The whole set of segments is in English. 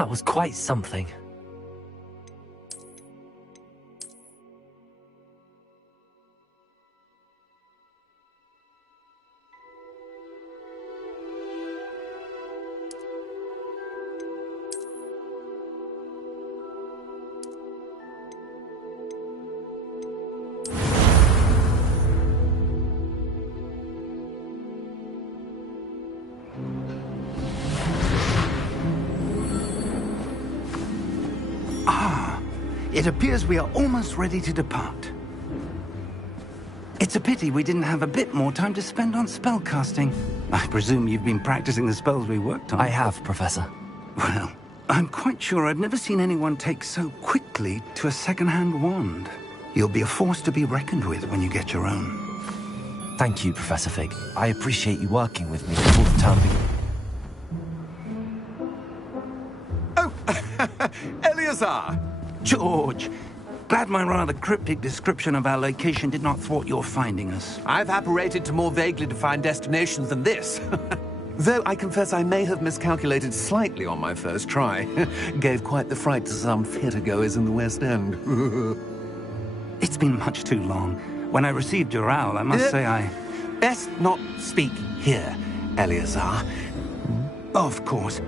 That was quite something. It appears we are almost ready to depart. It's a pity we didn't have a bit more time to spend on spellcasting. I presume you've been practicing the spells we worked on. I have, Professor. Well, I'm quite sure I've never seen anyone take so quickly to a second-hand wand. You'll be a force to be reckoned with when you get your own. Thank you, Professor Fig. I appreciate you working with me before the term begins. Oh, Eleazar! George, glad my rather cryptic description of our location did not thwart your finding us. I've apparated to more vaguely defined destinations than this. Though I confess I may have miscalculated slightly on my first try. Gave quite the fright to some theatre-goers in the West End. It's been much too long. When I received your owl, I must say I... Best not speak here, Eleazar. Of course.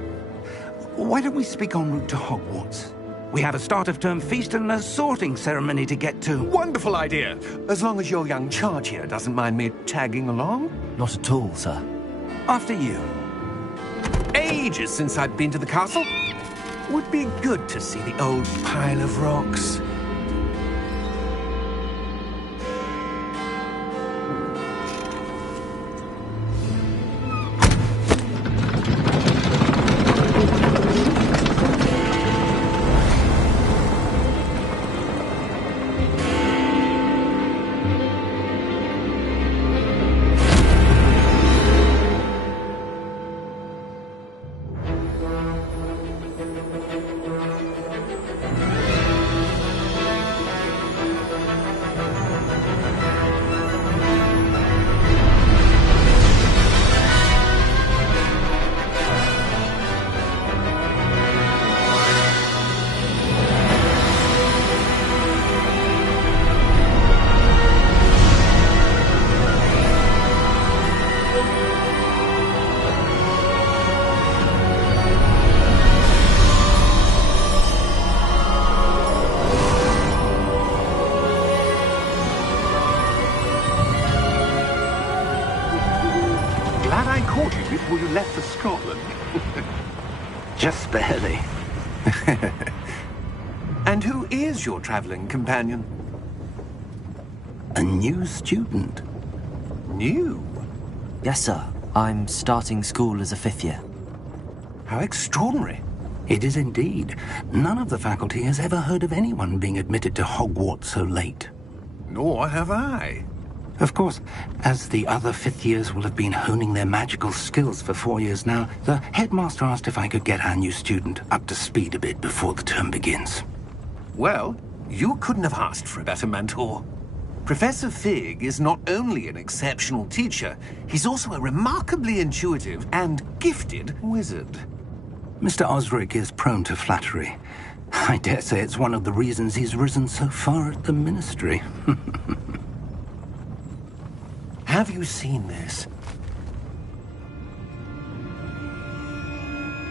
Why don't we speak en route to Hogwarts? We have a start-of-term feast and a sorting ceremony to get to. Wonderful idea! As long as your young charge here doesn't mind me tagging along. Not at all, sir. After you. Ages since I've been to the castle. Would be good to see the old pile of rocks. Before you left for Scotland. Just barely. And who is your traveling companion? A new student. New? Yes, sir. I'm starting school as a 5th year. How extraordinary. It is indeed. None of the faculty has ever heard of anyone being admitted to Hogwarts so late. Nor have I. Of course, as the other 5th years will have been honing their magical skills for 4 years now, the headmaster asked if I could get our new student up to speed a bit before the term begins. Well, you couldn't have asked for a better mentor. Professor Fig is not only an exceptional teacher, he's also a remarkably intuitive and gifted wizard. Mr. Osric is prone to flattery. I dare say it's one of the reasons he's risen so far at the Ministry. Have you seen this?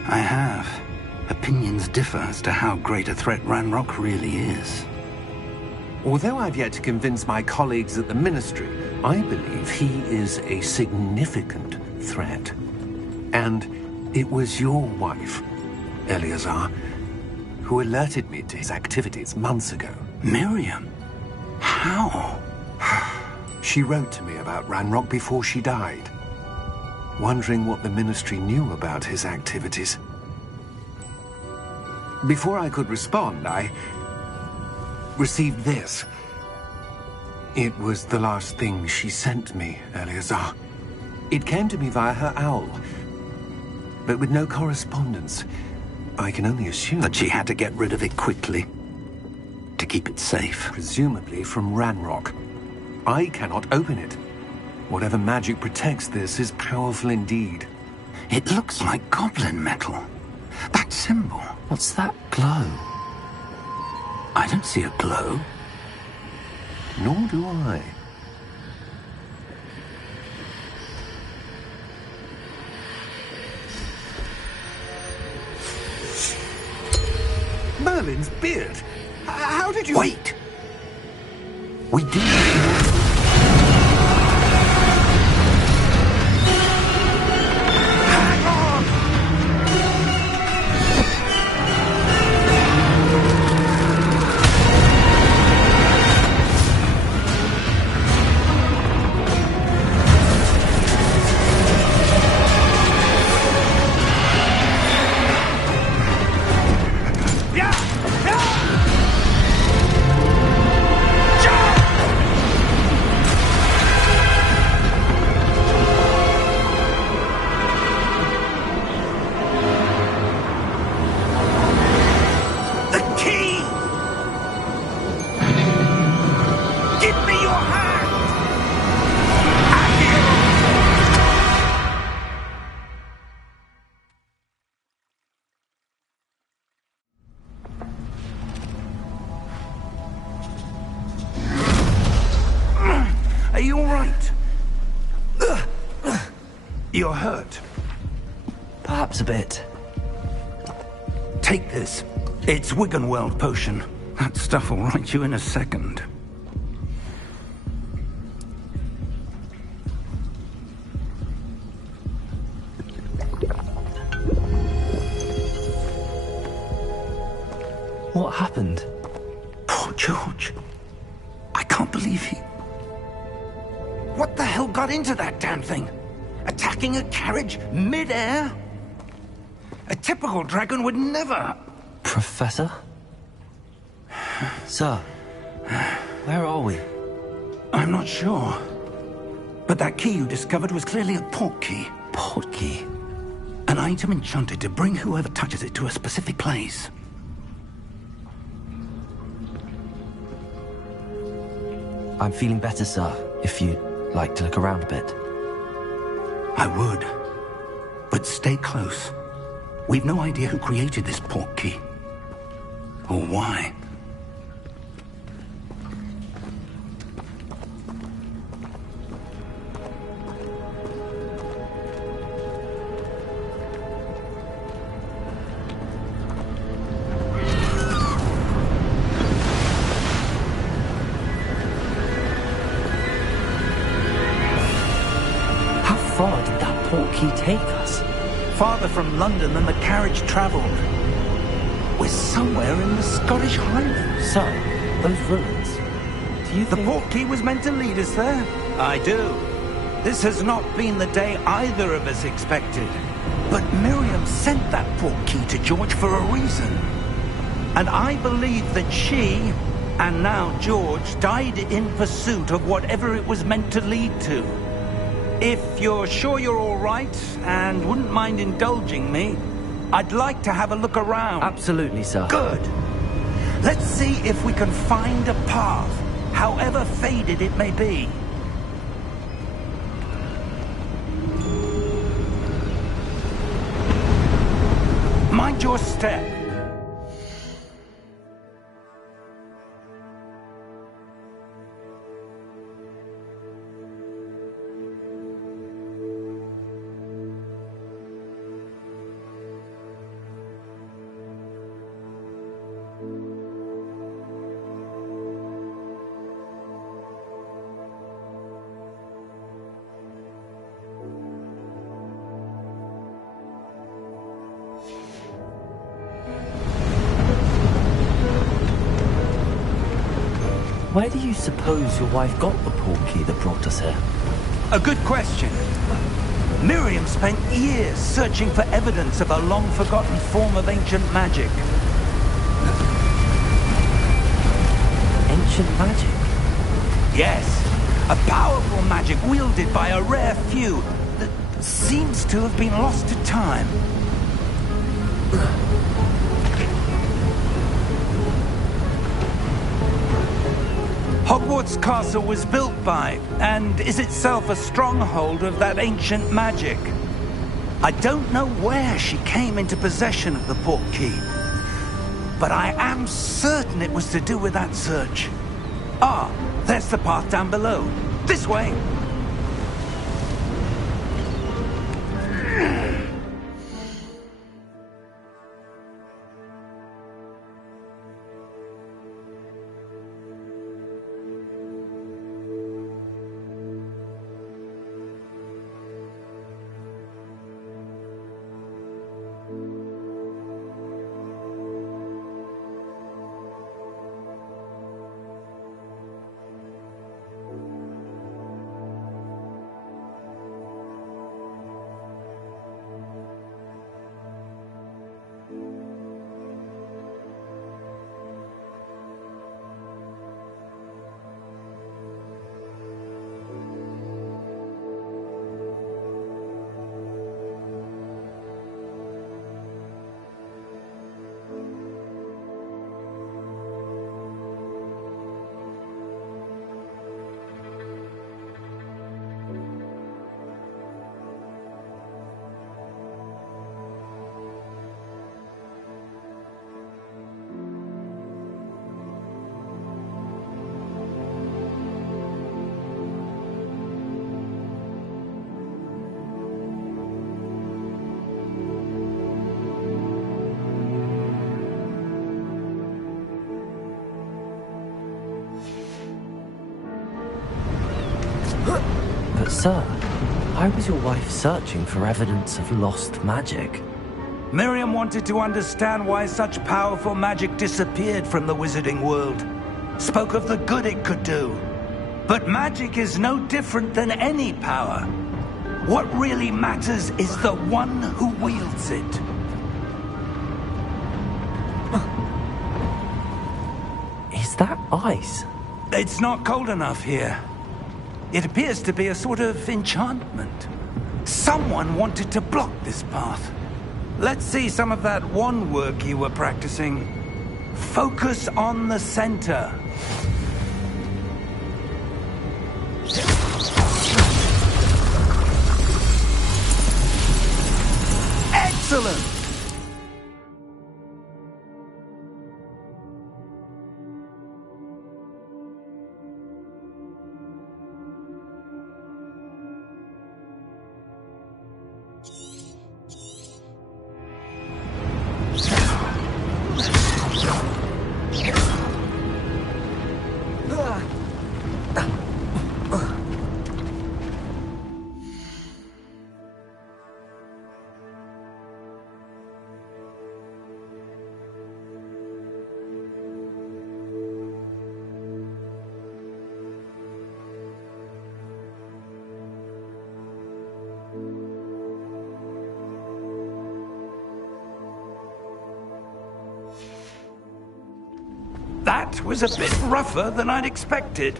I have. Opinions differ as to how great a threat Ranrock really is. Although I've yet to convince my colleagues at the Ministry, I believe he is a significant threat. And it was your wife, Eleazar, who alerted me to his activities months ago. Miriam? How? She wrote to me about Ranrock before she died, wondering what the Ministry knew about his activities. Before I could respond, I received this. It was the last thing she sent me, Eleazar. It came to me via her owl, but with no correspondence. I can only assume that she had to get rid of it quickly, to keep it safe. Presumably from Ranrock. I cannot open it. Whatever magic protects this is powerful indeed. It looks like goblin metal. That symbol. What's that glow? I don't see a glow. Nor do I. Merlin's beard. How did you... Wait! We do... Hang on! Are you all right? You're hurt. Perhaps a bit. Take this. It's Wiggenweld potion. That stuff will right you in a second. What happened? Poor George. I can't believe he... What the hell got into that damn thing? Attacking a carriage mid-air? A typical dragon would never... Professor? Sir, where are we? I'm not sure. But that key you discovered was clearly a port key. Port key? An item enchanted to bring whoever touches it to a specific place. I'm feeling better, sir, if you'd like to look around a bit. I would. But stay close. We've no idea who created this port key. Or why. How far did that port key take us? Farther from London than the carriage travelled. We're somewhere in the Scottish Highlands. Sir, those ruins. Do you The think... port key was meant to lead us there? I do. This has not been the day either of us expected. But Miriam sent that port key to George for a reason. And I believe that she, and now George, died in pursuit of whatever it was meant to lead to. If you're sure you're all right, and wouldn't mind indulging me, I'd like to have a look around. Absolutely, sir. Good. Let's see if we can find a path, however faded it may be. Mind your step. Where do you suppose your wife got the port key that brought us here? A good question. Miriam spent years searching for evidence of a long-forgotten form of ancient magic. Ancient magic? Yes, a powerful magic wielded by a rare few that seems to have been lost to time. Hogwarts Castle was built by, and is itself a stronghold of that ancient magic. I don't know where she came into possession of the port key, but I am certain it was to do with that search. Ah, there's the path down below. This way! But sir, why was your wife searching for evidence of lost magic? Miriam wanted to understand why such powerful magic disappeared from the wizarding world. Spoke of the good it could do. But magic is no different than any power. What really matters is the one who wields it. Is that ice? It's not cold enough here. It appears to be a sort of enchantment. Someone wanted to block this path. Let's see some of that wand work you were practicing. Focus on the center. Excellent! That was a bit rougher than I'd expected.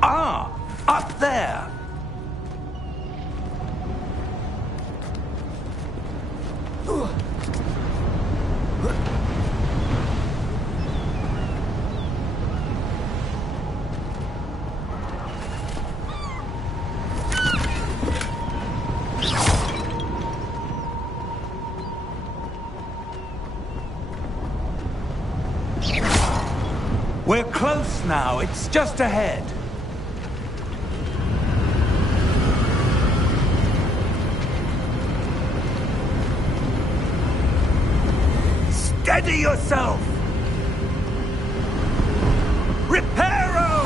Ah, up there. We're close now. It's just ahead. Steady yourself! Reparo!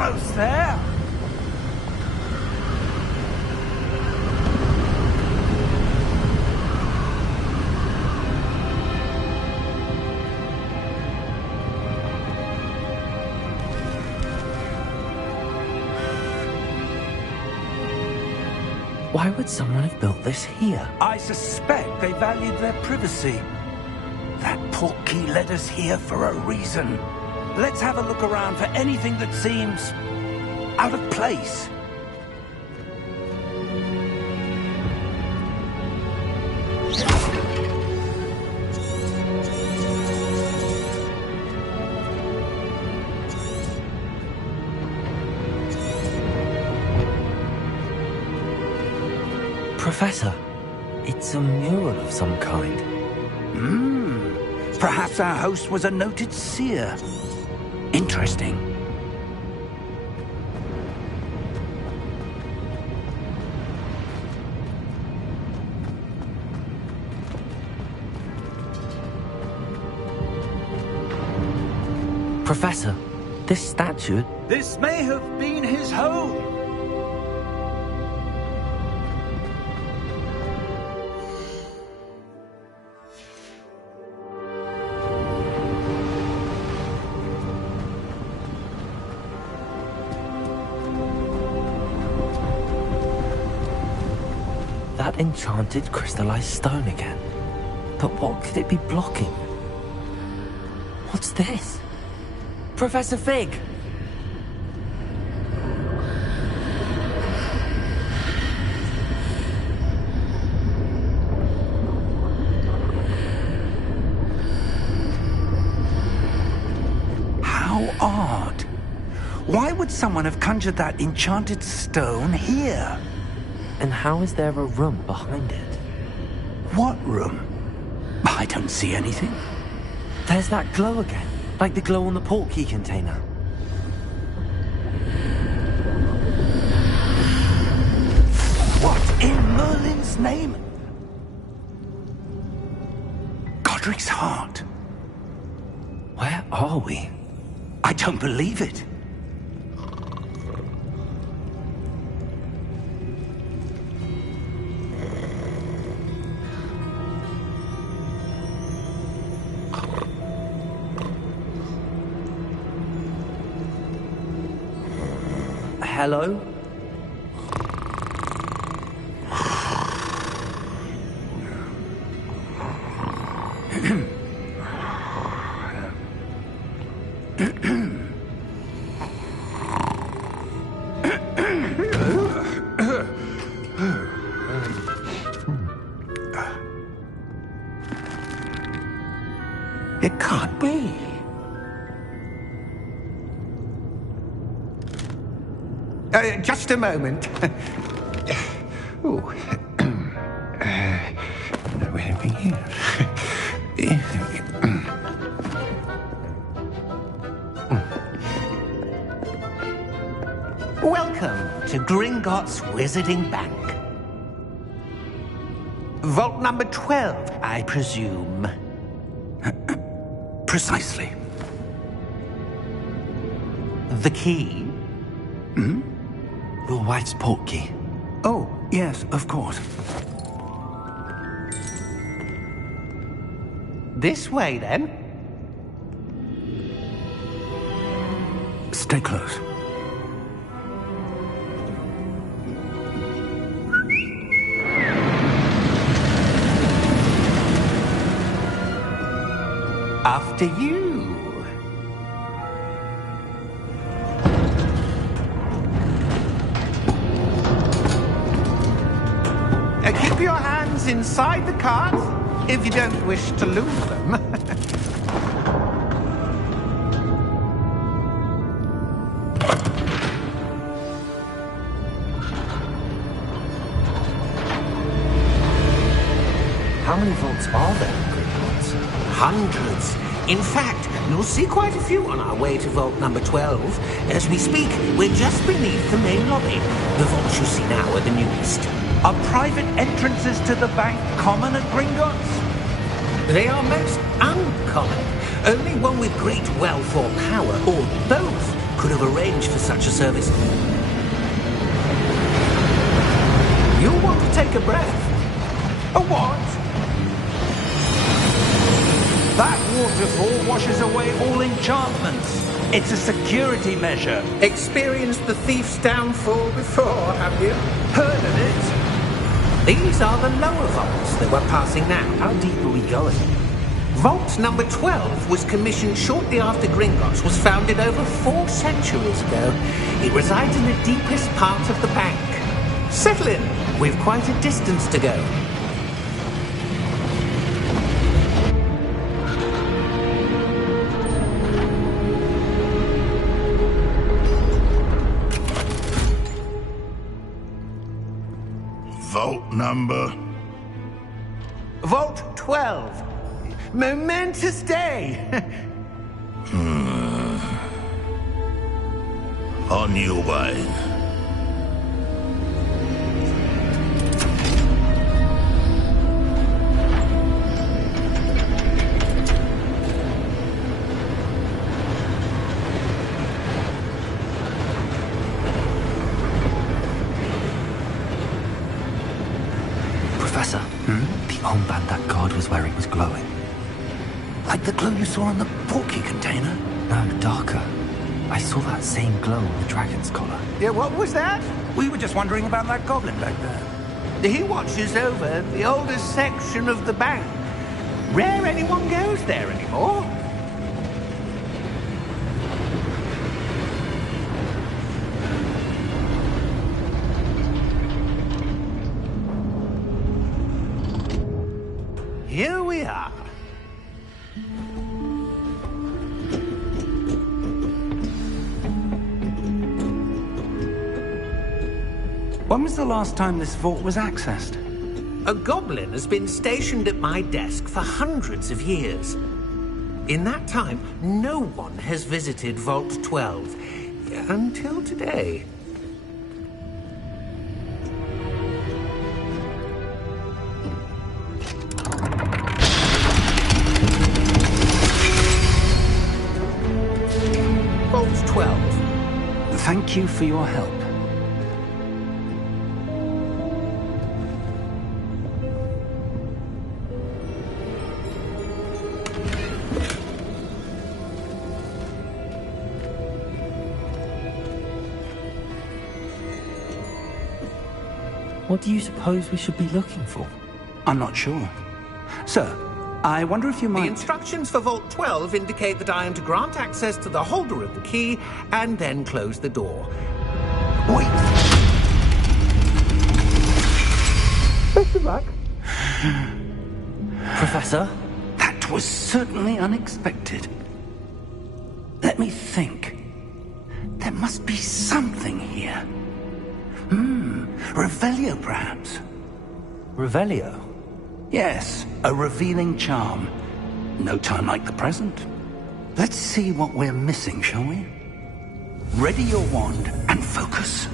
almost there. Why would someone have built this here? I suspect they valued their privacy. That portkey led us here for a reason. Let's have a look around for anything that seems out of place. Professor, it's a mural of some kind. Perhaps our host was a noted seer. Interesting. Professor, this statue... This may have been his home. That enchanted crystallized stone again. But what could it be blocking? What's this? Professor Fig! How odd. Why would someone have conjured that enchanted stone here? And how is there a room behind it? What room? I don't see anything. There's that glow again, like the glow on the portkey container. What in Merlin's name? Godric's heart. Where are we? I don't believe it. Hello? It can't be. Just a moment. Oh. Where are we here? Welcome to Gringotts Wizarding Bank. Vault number 12, I presume. Precisely. The key? Your wife's portkey. Oh, yes, of course. This way, then. Stay close. After you. Keep your hands inside the cart if you don't wish to lose them. How many vaults are there in Gringotts? Hundreds. In fact, you'll see quite a few on our way to vault number 12. As we speak, we're just beneath the main lobby. The vaults you see now are the newest. Are private entrances to the bank common at Gringotts? They are most uncommon. Only one with great wealth or power, or both, could could have arranged for such a service. You'll want to take a breath. A what? That waterfall washes away all enchantments. It's a security measure. Experienced the thief's downfall before, have you? Heard of it? These are the lower vaults that we're passing now. How deep are we going? Vault number 12 was commissioned shortly after Gringotts was founded over 4 centuries ago. It resides in the deepest part of the bank. Settle in. We've quite a distance to go. Vault number? Vault 12. Momentous day. On your way. Professor, the armband that guard was wearing was glowing. Like the glow you saw on the porky container? No, darker. I saw that same glow on the dragon's collar. Yeah, what was that? We were just wondering about that goblin back there. He watches over the oldest section of the bank. Rare anyone goes there anymore. Here we are. When was the last time this vault was accessed? A goblin has been stationed at my desk for hundreds of years. In that time, no one has visited Vault 12 until today. Vault 12. Thank you for your help. What do you suppose we should be looking for? I'm not sure. Sir, I wonder if you The might... instructions for Vault 12 indicate that I am to grant access to the holder of the key and then close the door. Wait! Best of luck. Professor? That was certainly unexpected. Let me think. There must be something here. Revelio, perhaps? Revelio? Yes, a revealing charm. No time like the present. Let's see what we're missing, shall we? Ready your wand and focus.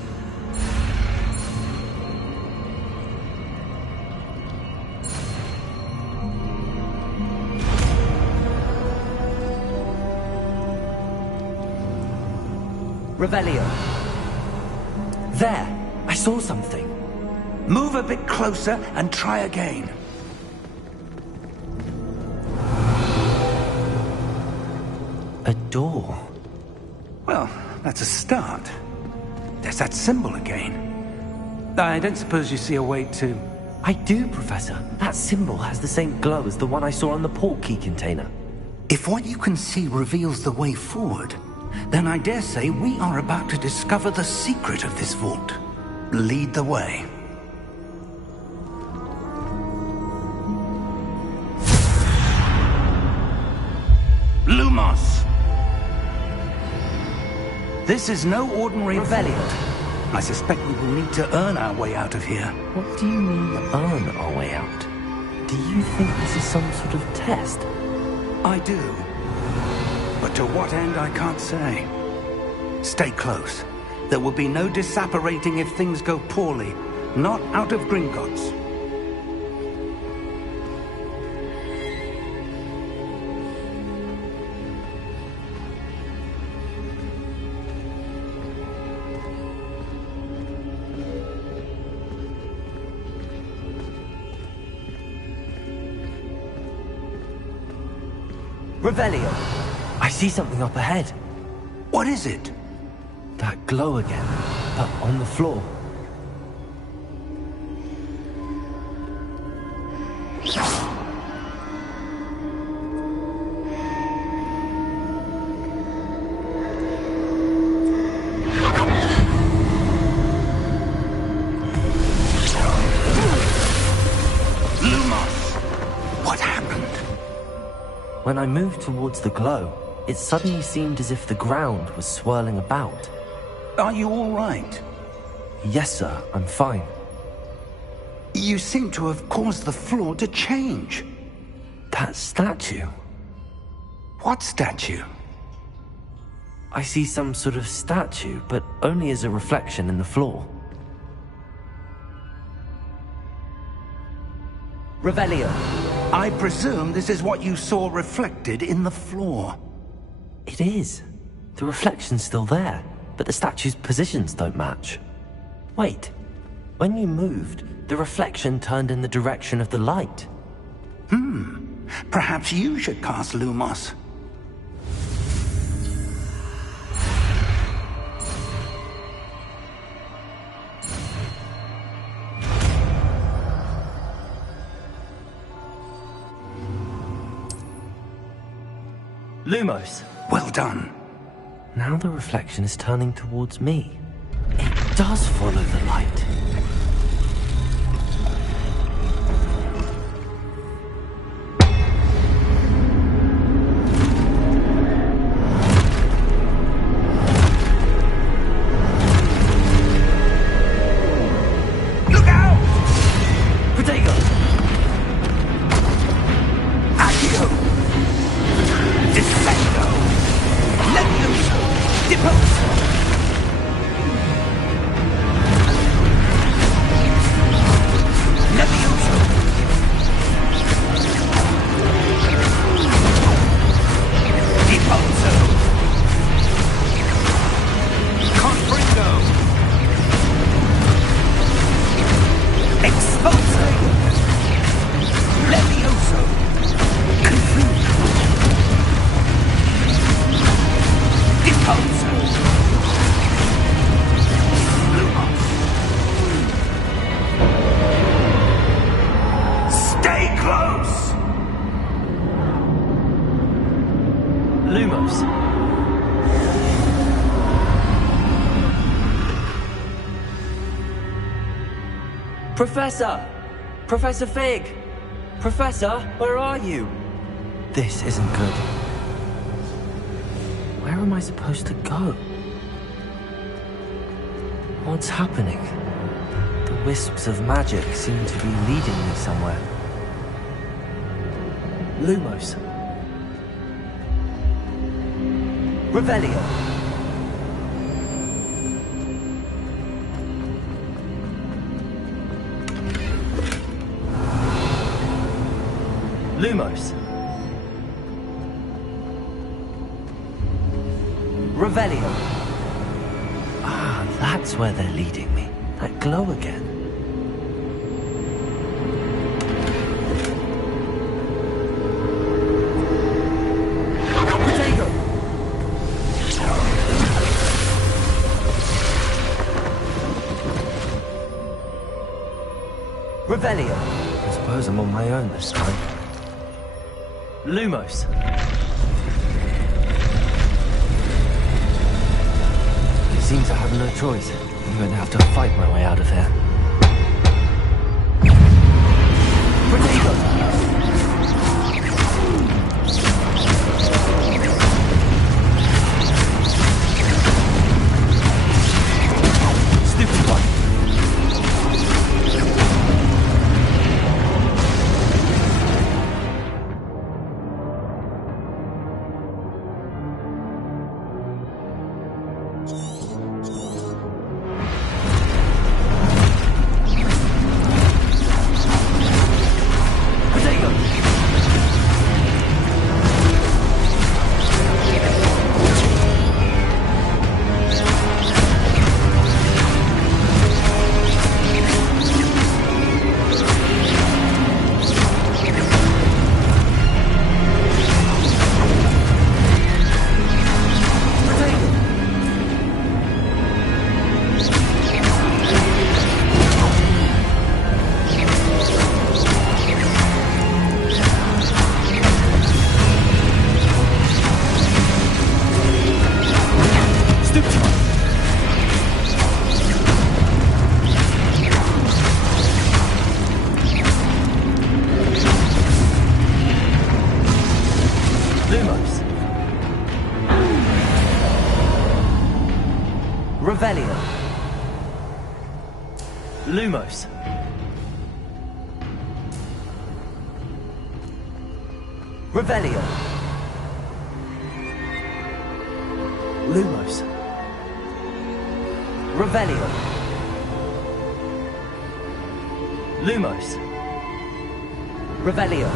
Revelio. There! I saw something. Move a bit closer and try again. A door. Well, that's a start. There's that symbol again. I don't suppose you see a way to... I do, Professor. That symbol has the same glow as the one I saw on the port key container. If what you can see reveals the way forward, then I dare say we are about to discover the secret of this vault. Lead the way. Lumos! This is no ordinary vault. I suspect we will need to earn our way out of here. What do you mean, earn our way out? Do you think this is some sort of test? I do. But to what end, I can't say. Stay close. There will be no disapparating if things go poorly. Not out of Gringotts. Revelio! I see something up ahead. What is it? That glow again, but on the floor. When I moved towards the glow, it suddenly seemed as if the ground was swirling about. Are you all right? Yes, sir, I'm fine. You seem to have caused the floor to change. That statue? What statue? I see some sort of statue, but only as a reflection in the floor. Revelio. I presume this is what you saw reflected in the floor. It is. The reflection's still there, but the statue's positions don't match. Wait. When you moved, the reflection turned in the direction of the light. Perhaps you should cast Lumos. Lumos. Well done. Now the reflection is turning towards me. It does follow the light. Look out! Protego! Accio! Defendo! Levioso! Deposo! Levioso! Deposo! Confringo! Expulso! Levioso! Confuso! Deposo! Lumos! Stay close! Lumos. Professor! Professor Fig! Professor, where are you? This isn't good. Where am I supposed to go? What's happening? The wisps of magic seem to be leading me somewhere. Lumos. Revelio. Lumos. Revelio. Ah, that's where they're leading me. That glow again. Protego. Revelio. I suppose I'm on my own this time. Lumos. It seems I have no choice. I'm going to have to fight my way out of here. Protego! Stupid one. Lumos. Revelio. Lumos. Revelio. Lumos. Revelio. Lumos. Revelio.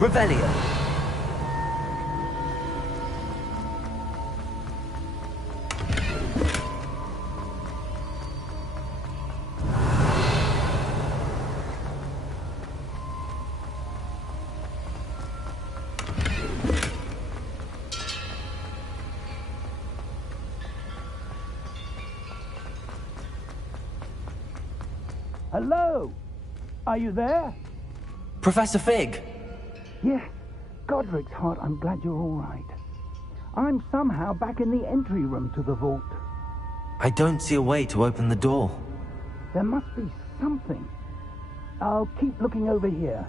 Revelio. Hello? Are you there? Professor Fig. Yes. Godric's heart, I'm glad you're all right. I'm somehow back in the entry room to the vault. I don't see a way to open the door. There must be something. I'll keep looking over here.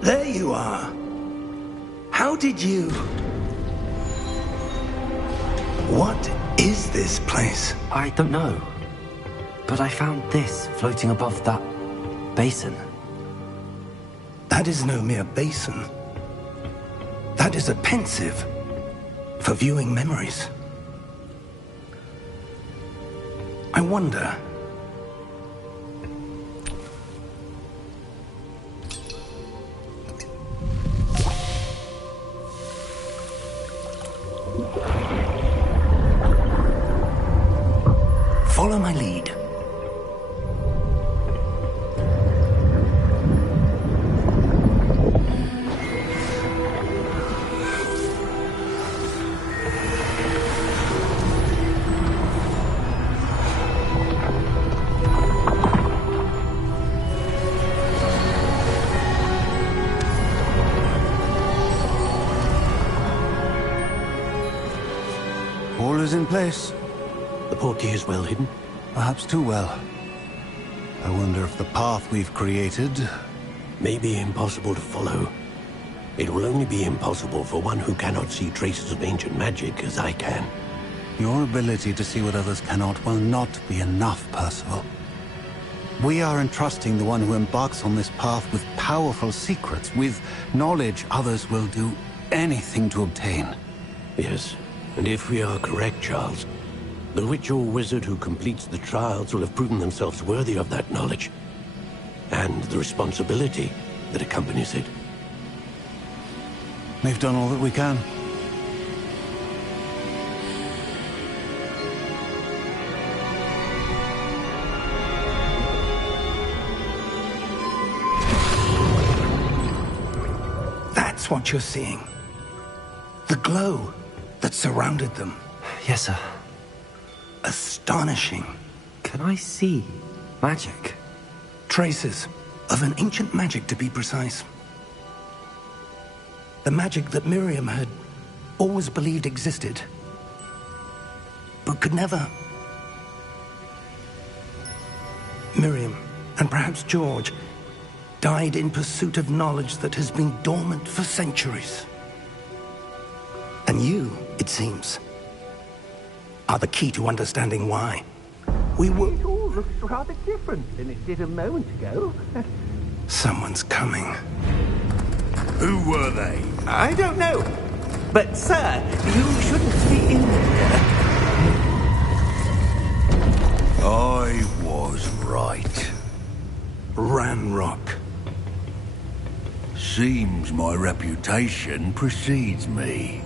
There you are. How did you... What is this place? I don't know. But I found this floating above that basin. That is no mere basin. That is a pensive for viewing memories. I wonder... Follow my lead. All is in place. The portkey is well hidden. Perhaps too well. I wonder if the path we've created... May be impossible to follow. It will only be impossible for one who cannot see traces of ancient magic as I can. Your ability to see what others cannot will not be enough, Percival. We are entrusting the one who embarks on this path with powerful secrets, with knowledge others will do anything to obtain. Yes, and if we are correct, Charles, the witch or wizard who completes the trials will have proven themselves worthy of that knowledge, and the responsibility that accompanies it. We've done all that we can. That's what you're seeing. The glow that surrounded them. Yes, sir. Astonishing. Can I see magic? Traces of an ancient magic, to be precise. The magic that Miriam had always believed existed, but could never. Miriam, and perhaps George, died in pursuit of knowledge that has been dormant for centuries. And you, it seems, are the key to understanding why. It all looks rather different than it did a moment ago. Someone's coming. Who were they? I don't know. But, sir, you shouldn't be in here. I was right. Ranrock. Seems my reputation precedes me.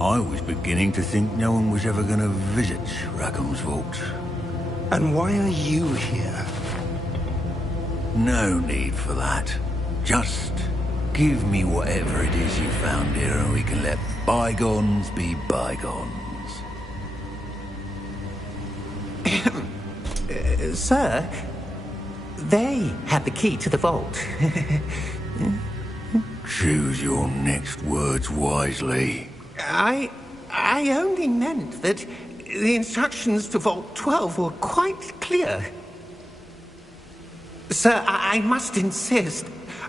I was beginning to think no one was ever going to visit Rackham's vault. And why are you here? No need for that. Just give me whatever it is you found here and we can let bygones be bygones. Sir, they had the key to the vault. Choose your next words wisely. I only meant that the instructions to Vault 12 were quite clear. Sir, I must insist.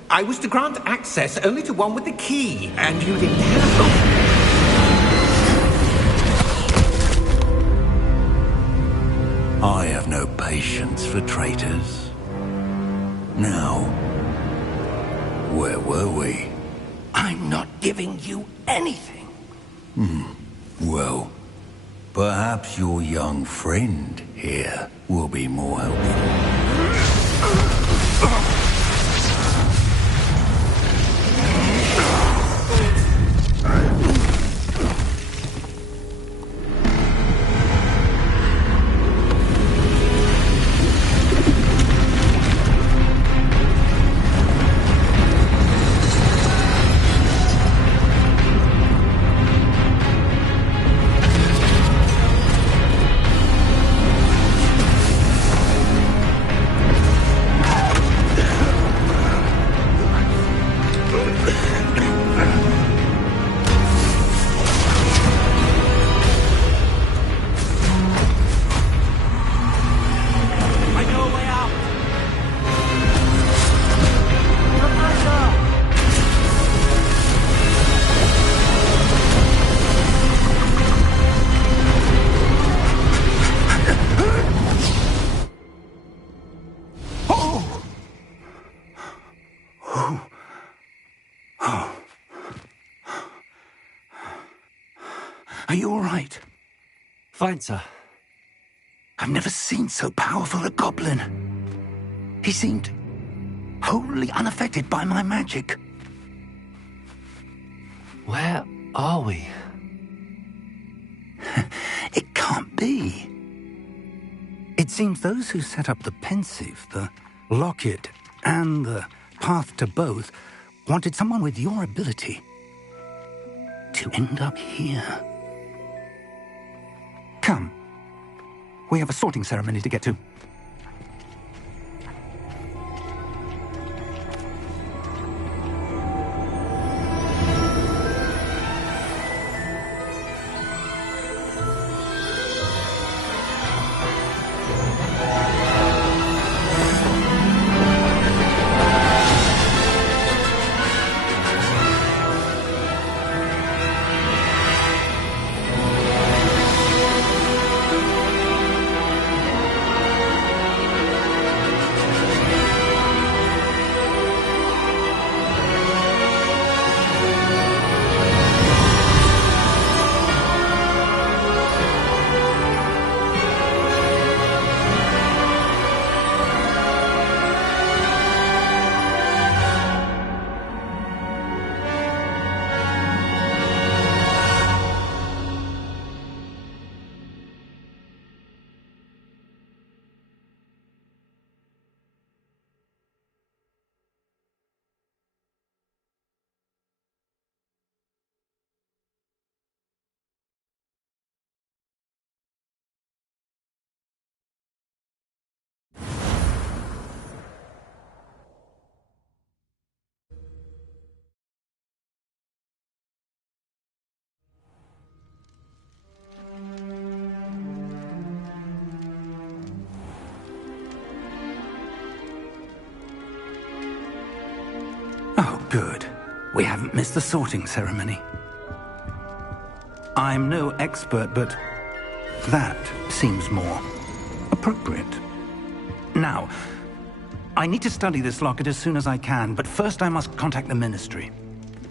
I was to grant access only to one with the key, and you didn't have I have no patience for traitors. Now, where were we? I'm not giving you anything. Well, perhaps your young friend here will be more helpful. Are you all right? Fine, sir. I've never seen so powerful a goblin. He seemed wholly unaffected by my magic. Where are we? It can't be. It seems those who set up the pensive, the locket, and the path to both wanted someone with your ability to end up here. Come. We have a sorting ceremony to get to. Oh, good. We haven't missed the sorting ceremony. I'm no expert, but that seems more appropriate. Now, I need to study this locket as soon as I can, but first I must contact the Ministry.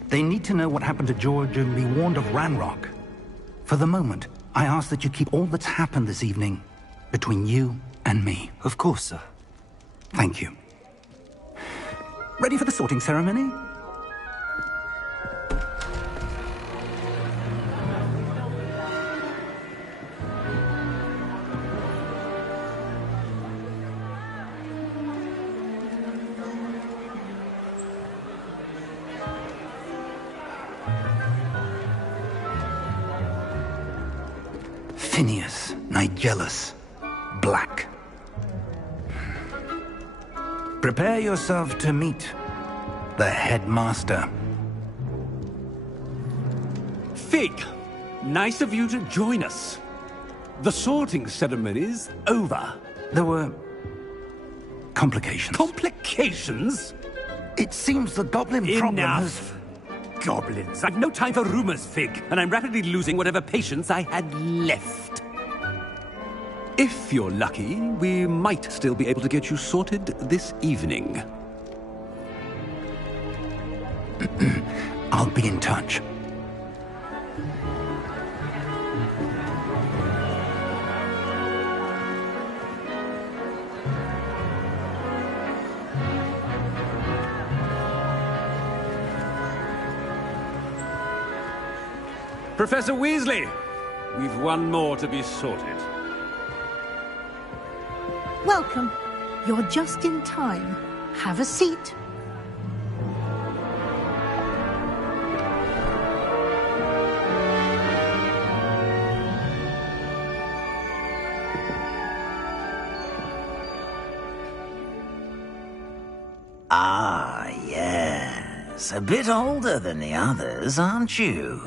They need to know what happened to George and be warned of Ranrock. For the moment, I ask that you keep all that's happened this evening between you and me. Of course, sir. Thank you. Ready for the sorting ceremony? Phineas, Nigellus, Black. Prepare yourself to meet the headmaster. Fig, nice of you to join us. The sorting ceremony's over. There were complications. Complications? It seems the goblin problem has... Enough. Goblins. I've no time for rumors, Fig, and I'm rapidly losing whatever patience I had left. If you're lucky, we might still be able to get you sorted this evening. I'll be in touch. Professor Weasley, we've one more to be sorted. Welcome. You're just in time. Have a seat. Ah, yes. A bit older than the others, aren't you?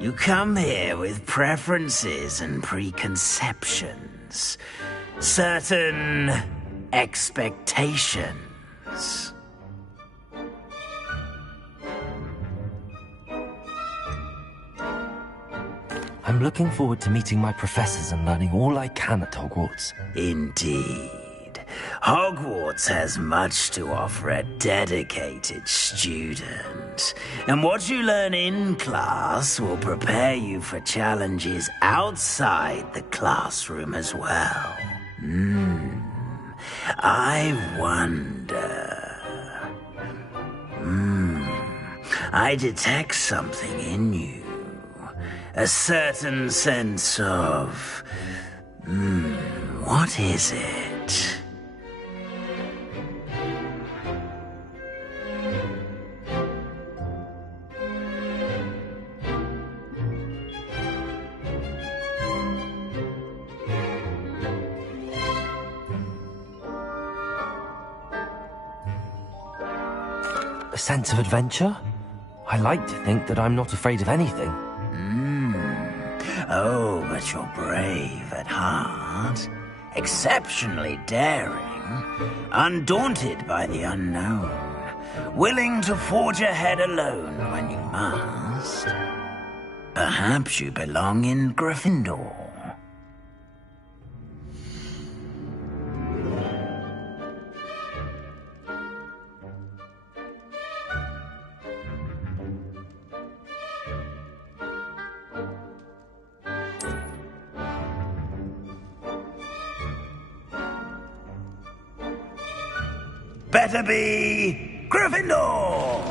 You come here with preferences and preconceptions. Certain expectations. I'm looking forward to meeting my professors and learning all I can at Hogwarts. Indeed. Hogwarts has much to offer a dedicated student. And what you learn in class will prepare you for challenges outside the classroom as well. I wonder... I detect something in you. A certain sense of... what is it? A sense of adventure? I like to think that I'm not afraid of anything. Oh, but you're brave at heart. Exceptionally daring. Undaunted by the unknown. Willing to forge ahead alone when you must. Perhaps you belong in Gryffindor. Better be Gryffindor!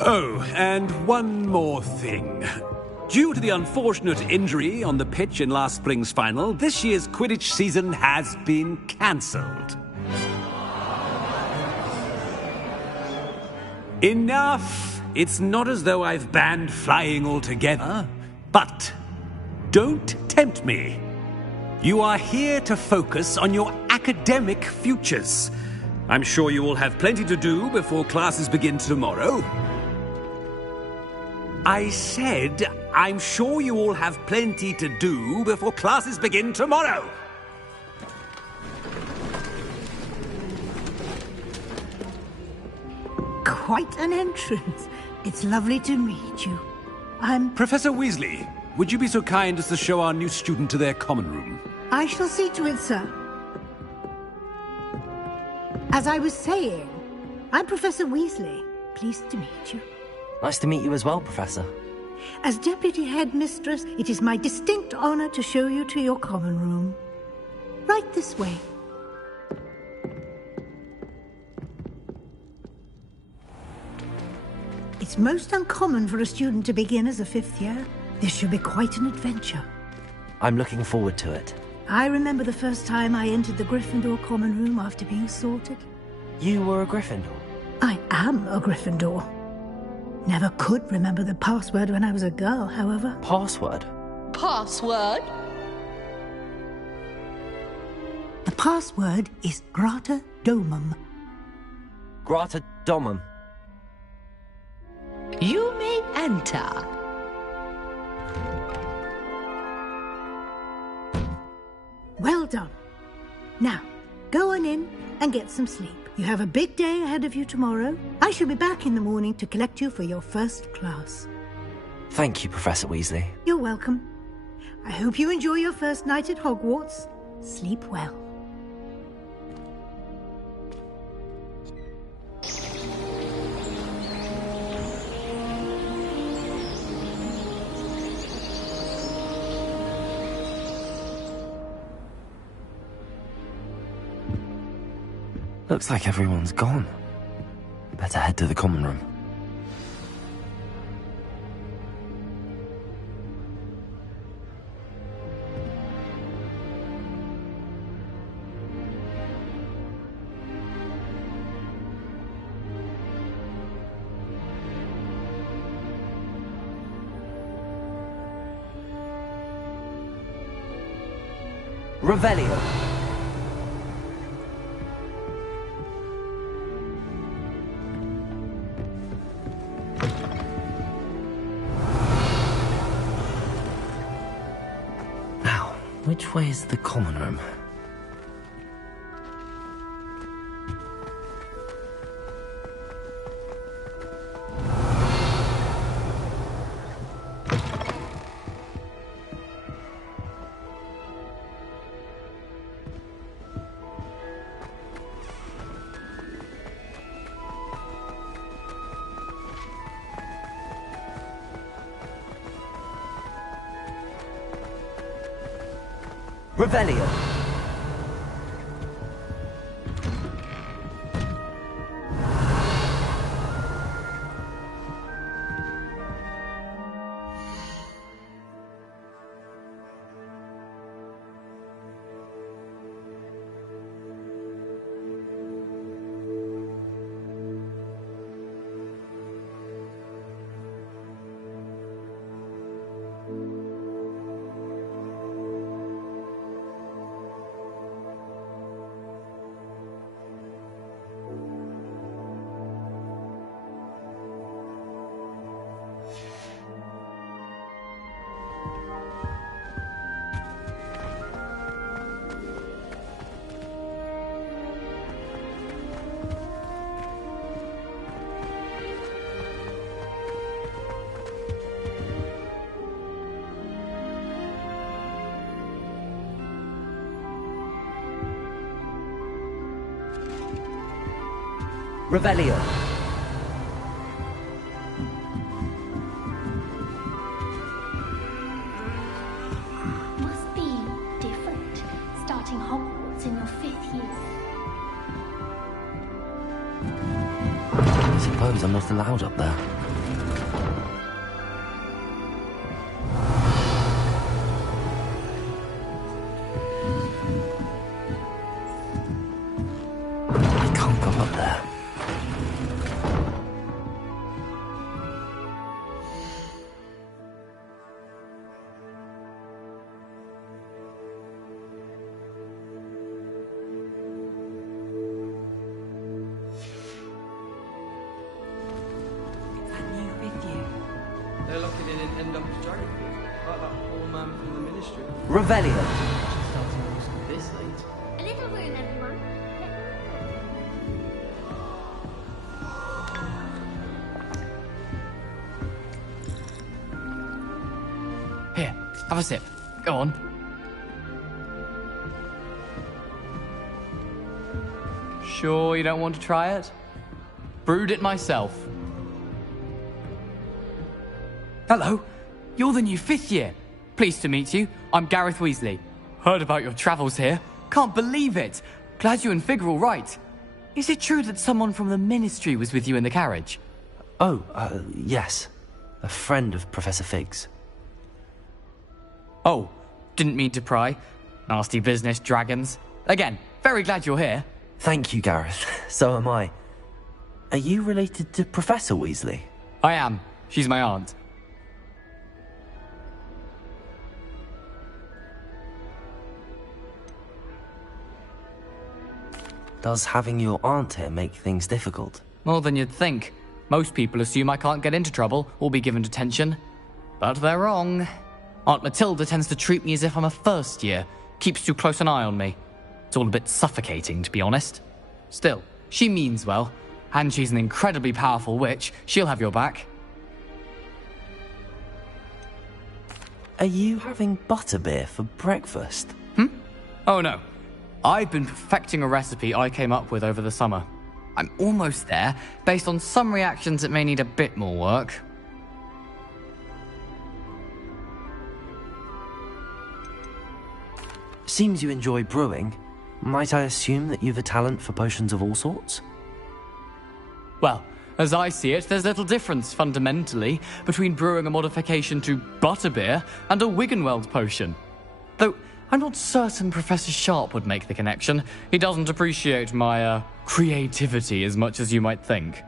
Oh, and one more thing. Due to the unfortunate injury on the pitch in last spring's final, this year's Quidditch season has been cancelled. Enough! It's not as though I've banned flying altogether, but don't tempt me. You are here to focus on your academic futures. I'm sure you all have plenty to do before classes begin tomorrow. I said, I'm sure you all have plenty to do before classes begin tomorrow. Quite an entrance. It's lovely to meet you. I'm... Professor Weasley, would you be so kind as to show our new student to their common room? I shall see to it, sir. As I was saying, I'm Professor Weasley. Pleased to meet you. Nice to meet you as well, Professor. As Deputy Headmistress, it is my distinct honor to show you to your common room. Right this way. It's most uncommon for a student to begin as a fifth year. This should be quite an adventure. I'm looking forward to it. I remember the first time I entered the Gryffindor common room after being sorted. You were a Gryffindor? I am a Gryffindor. Never could remember the password when I was a girl, however. Password? Password? The password is Grata Domum. Grata Domum. You may enter. Well done. Now, go on in and get some sleep. You have a big day ahead of you tomorrow. I shall be back in the morning to collect you for your first class. Thank you, Professor Weasley. You're welcome. I hope you enjoy your first night at Hogwarts. Sleep well. Looks like everyone's gone. Better head to the common room. Revelio. Which way is the common room? Revelio. Revelio. Must be different, starting Hogwarts in your 5th year. I suppose I'm not allowed up there. I can't go up there. sorry about that poor man from the ministry. Revelio. This late. A little room, everyone. Here, have a sip. Go on. Sure you don't want to try it? Brewed it myself. Hello, you're the new 5th year. Pleased to meet you. I'm Gareth Weasley. Heard about your travels here. Can't believe it. Glad you and Fig are all right. Is it true that someone from the ministry was with you in the carriage? Oh, yes. A friend of Professor Fig's. Oh, didn't mean to pry. Nasty business, dragons. Again, very glad you're here. Thank you, Gareth. So am I. Are you related to Professor Weasley? I am. She's my aunt. Does having your aunt here make things difficult? More than you'd think. Most people assume I can't get into trouble or be given detention. But they're wrong. Aunt Matilda tends to treat me as if I'm a first year. Keeps too close an eye on me. It's all a bit suffocating, to be honest. Still, she means well. And she's an incredibly powerful witch. She'll have your back. Are you having butterbeer for breakfast? Oh no. I've been perfecting a recipe I came up with over the summer. I'm almost there, based on some reactions that may need a bit more work. Seems you enjoy brewing. Might I assume that you've a talent for potions of all sorts? Well, as I see it, there's little difference, fundamentally, between brewing a modification to butterbeer and a Wiggenweld potion. Though, I'm not certain Professor Sharp would make the connection. He doesn't appreciate my, creativity as much as you might think.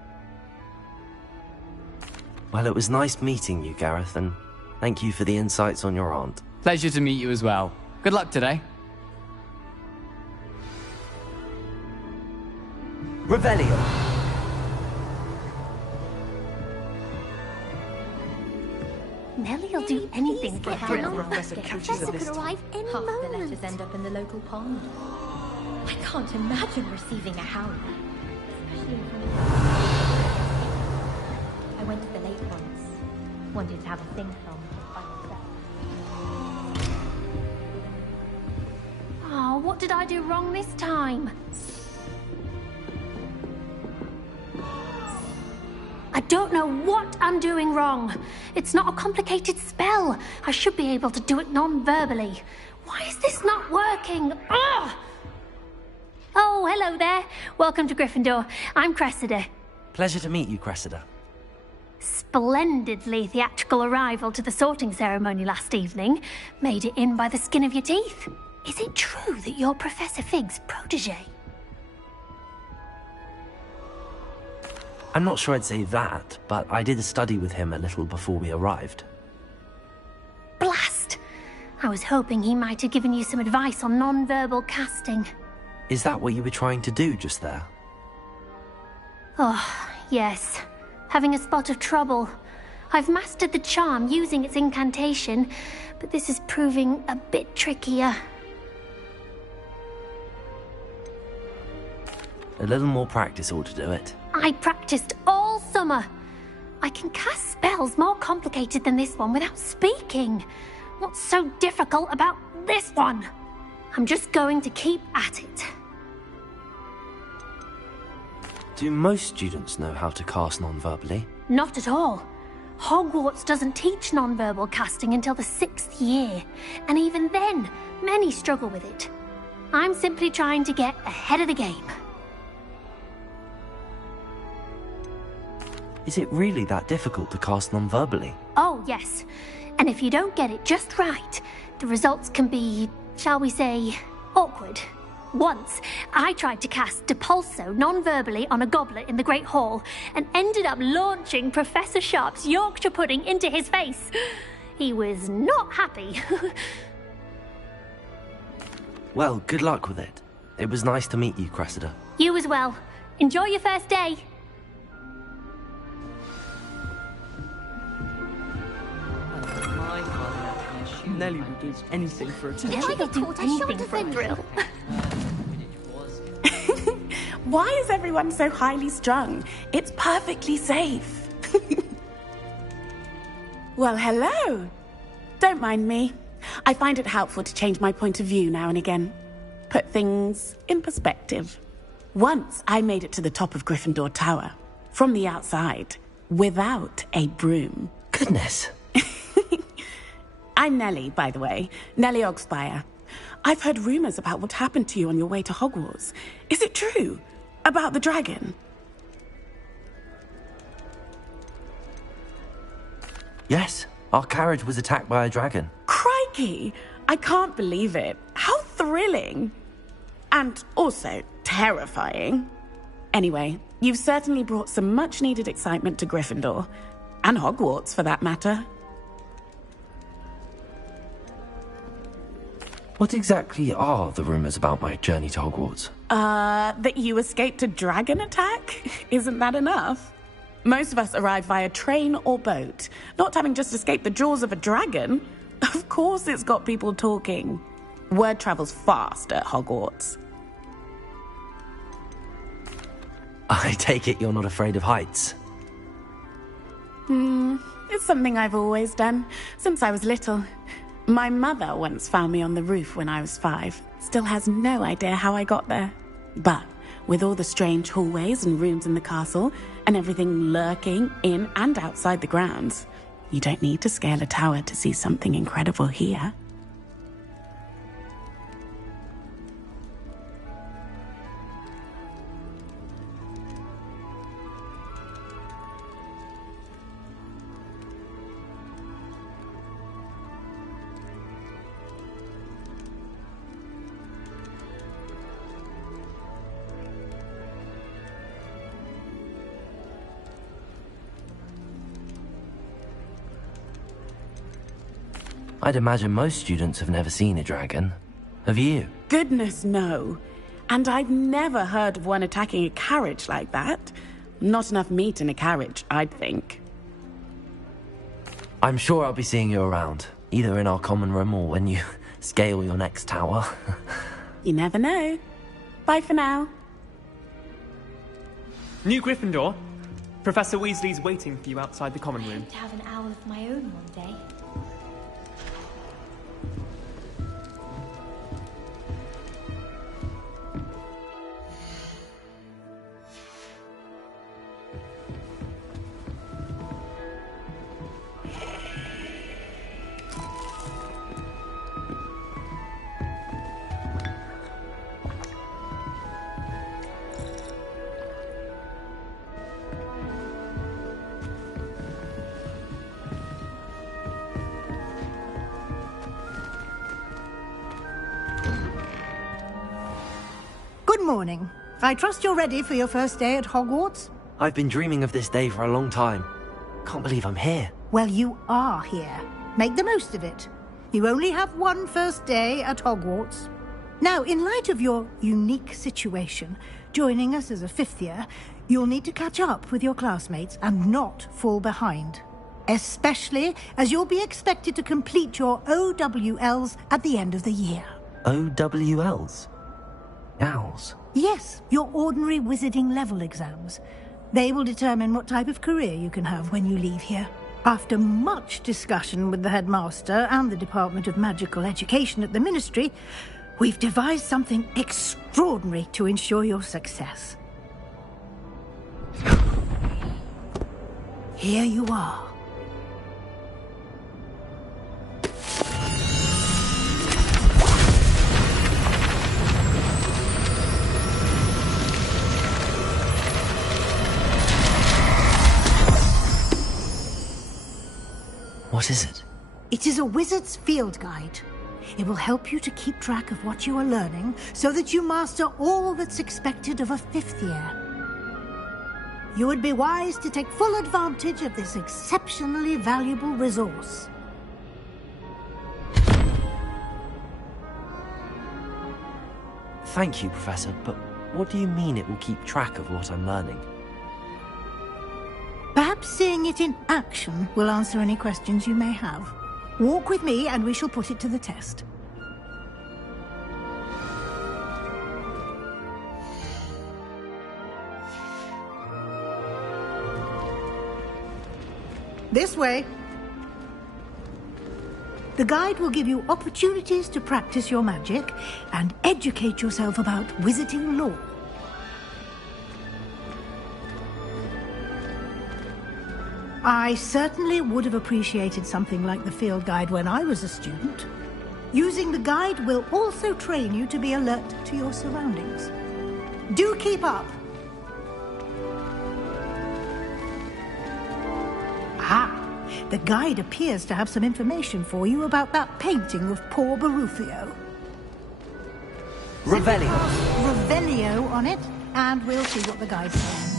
Well, it was nice meeting you, Gareth, and thank you for the insights on your aunt. Pleasure to meet you as well. Good luck today. Revelio. Nellie will do anything to get her The number. professor catches Professor her this could arrive any Half moment. the letters end up in the local pond. I can't imagine receiving a howler. Especially in front of... I went to the late ones. Wanted to have a sing-song by myself. Oh, what did I do wrong this time? I don't know what I'm doing wrong. It's not a complicated spell. I should be able to do it non-verbally. Why is this not working? Ugh! Oh, hello there. Welcome to Gryffindor. I'm Cressida. Pleasure to meet you, Cressida. Splendidly theatrical arrival to the sorting ceremony last evening. Made it in by the skin of your teeth. Is it true that you're Professor Fig's protege? I'm not sure I'd say that, but I did study with him a little before we arrived. Blast! I was hoping he might have given you some advice on non-verbal casting. Is that what you were trying to do just there? Oh, yes. Having a spot of trouble. I've mastered the charm using its incantation, but this is proving a bit trickier. A little more practice ought to do it. I practiced all summer. I can cast spells more complicated than this one without speaking. What's so difficult about this one? I'm just going to keep at it. Do most students know how to cast non-verbally? Not at all. Hogwarts doesn't teach non-verbal casting until the 6th year, and even then, many struggle with it. I'm simply trying to get ahead of the game. Is it really that difficult to cast non-verbally? Oh, yes. And if you don't get it just right, the results can be, shall we say, awkward. Once, I tried to cast Depulso non-verbally on a goblet in the Great Hall and ended up launching Professor Sharp's Yorkshire pudding into his face. He was not happy. Well, good luck with it. It was nice to meet you, Cressida. You as well. Enjoy your first day. My Nelly would do anything for attention. If I get caught, I shan't defend drill. Why is everyone so highly strung? It's perfectly safe. Well, hello. Don't mind me. I find it helpful to change my point of view now and again. Put things in perspective. Once I made it to the top of Gryffindor Tower, from the outside, without a broom. Goodness. I'm Nellie, by the way. Nellie Ogspire. I've heard rumors about what happened to you on your way to Hogwarts. Is it true? About the dragon? Yes, our carriage was attacked by a dragon. Crikey! I can't believe it. How thrilling! And also terrifying. Anyway, you've certainly brought some much-needed excitement to Gryffindor. And Hogwarts, for that matter. What exactly are the rumors about my journey to Hogwarts? That you escaped a dragon attack? Isn't that enough? Most of us arrive via train or boat, not having just escaped the jaws of a dragon. Of course it's got people talking. Word travels fast at Hogwarts. I take it you're not afraid of heights? It's something I've always done, since I was little. My mother once found me on the roof when I was 5. Still has no idea how I got there. But with all the strange hallways and rooms in the castle, and everything lurking in and outside the grounds, you don't need to scale a tower to see something incredible here. I'd imagine most students have never seen a dragon. Have you? Goodness, no. And I've never heard of one attacking a carriage like that. Not enough meat in a carriage, I'd think. I'm sure I'll be seeing you around, either in our common room or when you scale your next tower. You never know. Bye for now. New Gryffindor. Professor Weasley's waiting for you outside the common room. To have an hour of my own one day. Good morning. I trust you're ready for your first day at Hogwarts? I've been dreaming of this day for a long time. Can't believe I'm here. Well, you are here. Make the most of it. You only have one first day at Hogwarts. Now, in light of your unique situation, joining us as a 5th year, you'll need to catch up with your classmates and not fall behind. Especially as you'll be expected to complete your OWLs at the end of the year. OWLs? Owls? Yes, your ordinary wizarding level exams. They will determine what type of career you can have when you leave here. After much discussion with the headmaster and the Department of Magical Education at the Ministry, we've devised something extraordinary to ensure your success. Here you are. What is it? It is a wizard's field guide. It will help you to keep track of what you are learning so that you master all that's expected of a 5th year. You would be wise to take full advantage of this exceptionally valuable resource. Thank you, Professor, but what do you mean it will keep track of what I'm learning? Perhaps seeing it in action will answer any questions you may have. Walk with me and we shall put it to the test. This way. The guide will give you opportunities to practice your magic and educate yourself about wizarding lore. I certainly would have appreciated something like the field guide when I was a student. Using the guide will also train you to be alert to your surroundings. Do keep up! Ah, the guide appears to have some information for you about that painting of poor Barufio. Revelio. Revelio on it, and we'll see what the guide says.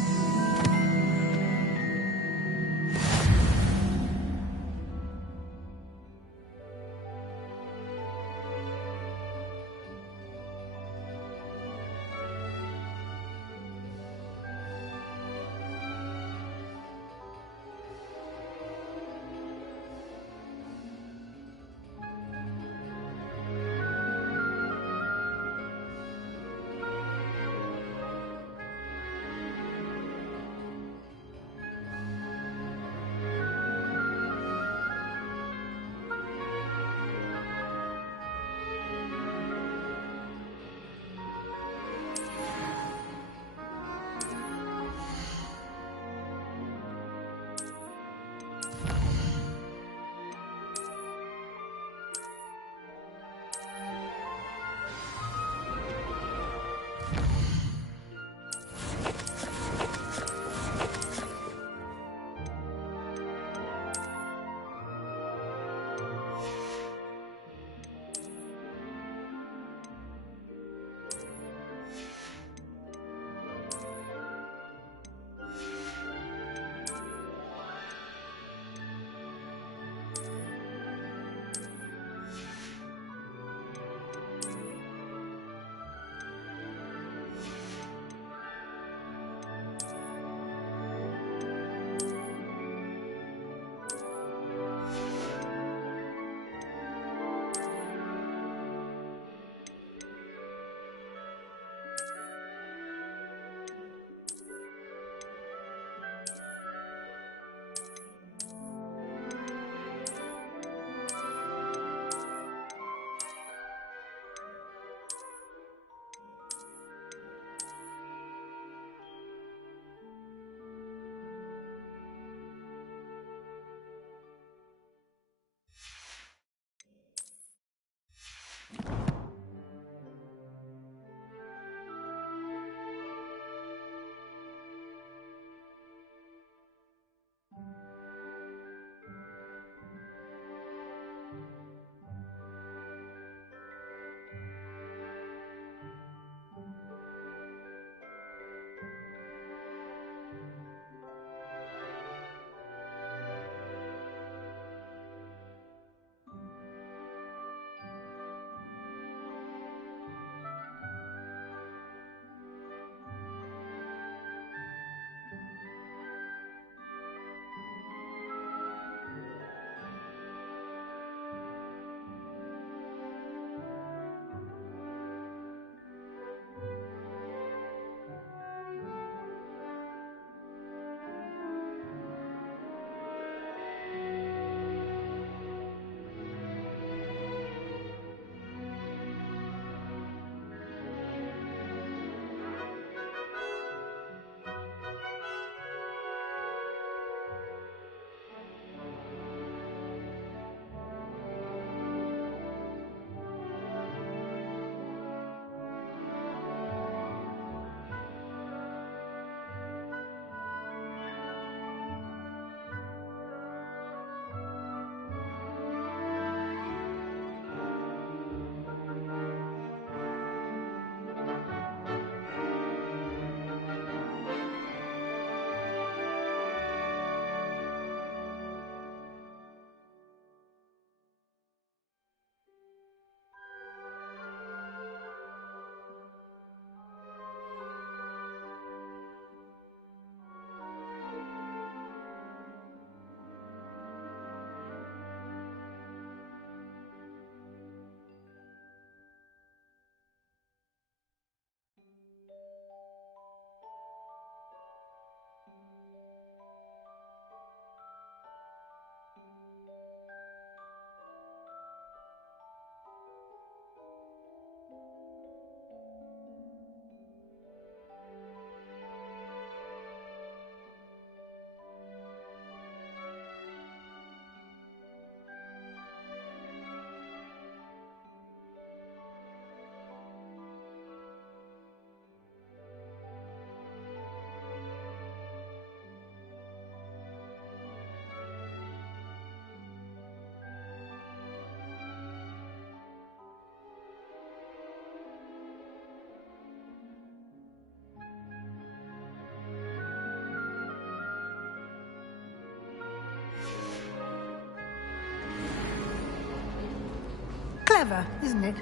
Clever, isn't it?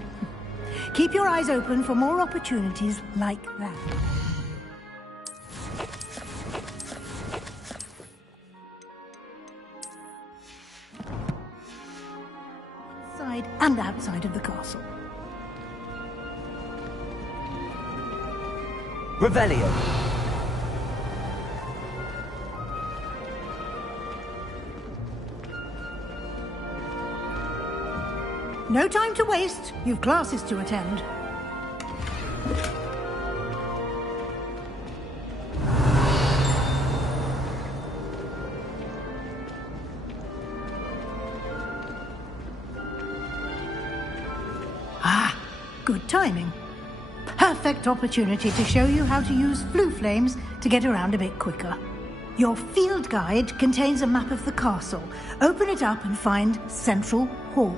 Keep your eyes open for more opportunities like that. Inside and outside of the castle. Revelio. No time to waste. You've classes to attend. Ah, good timing. Perfect opportunity to show you how to use flue flames to get around a bit quicker. Your field guide contains a map of the castle. Open it up and find Central Hall.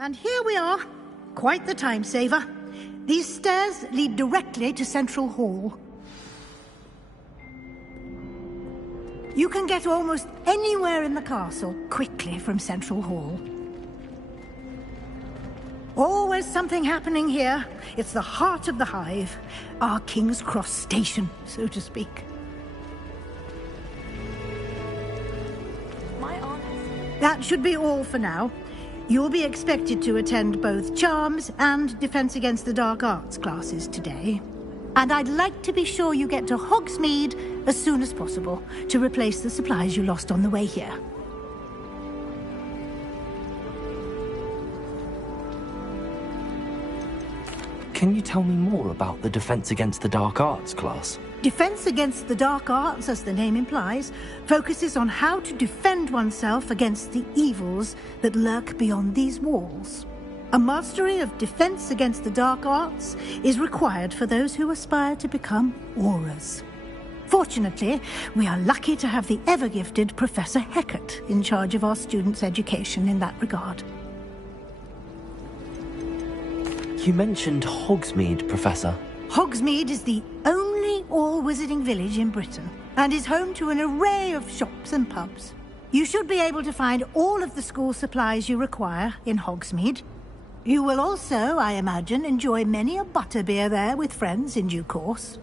And here we are. Quite the time saver. These stairs lead directly to Central Hall. You can get almost anywhere in the castle quickly from Central Hall. Always something happening here. It's the heart of the Hive. Our King's Cross station, so to speak. That should be all for now. You'll be expected to attend both Charms and Defense Against the Dark Arts classes today. And I'd like to be sure you get to Hogsmeade as soon as possible to replace the supplies you lost on the way here. Can you tell me more about the Defense Against the Dark Arts class? Defense Against the Dark Arts, as the name implies, focuses on how to defend oneself against the evils that lurk beyond these walls. A mastery of Defense Against the Dark Arts is required for those who aspire to become Aurors. Fortunately, we are lucky to have the ever-gifted Professor Hecat in charge of our students' education in that regard. You mentioned Hogsmeade, Professor. Hogsmeade is the only all-wizarding village in Britain and is home to an array of shops and pubs. You should be able to find all of the school supplies you require in Hogsmeade. You will also, I imagine, enjoy many a butterbeer there with friends in due course.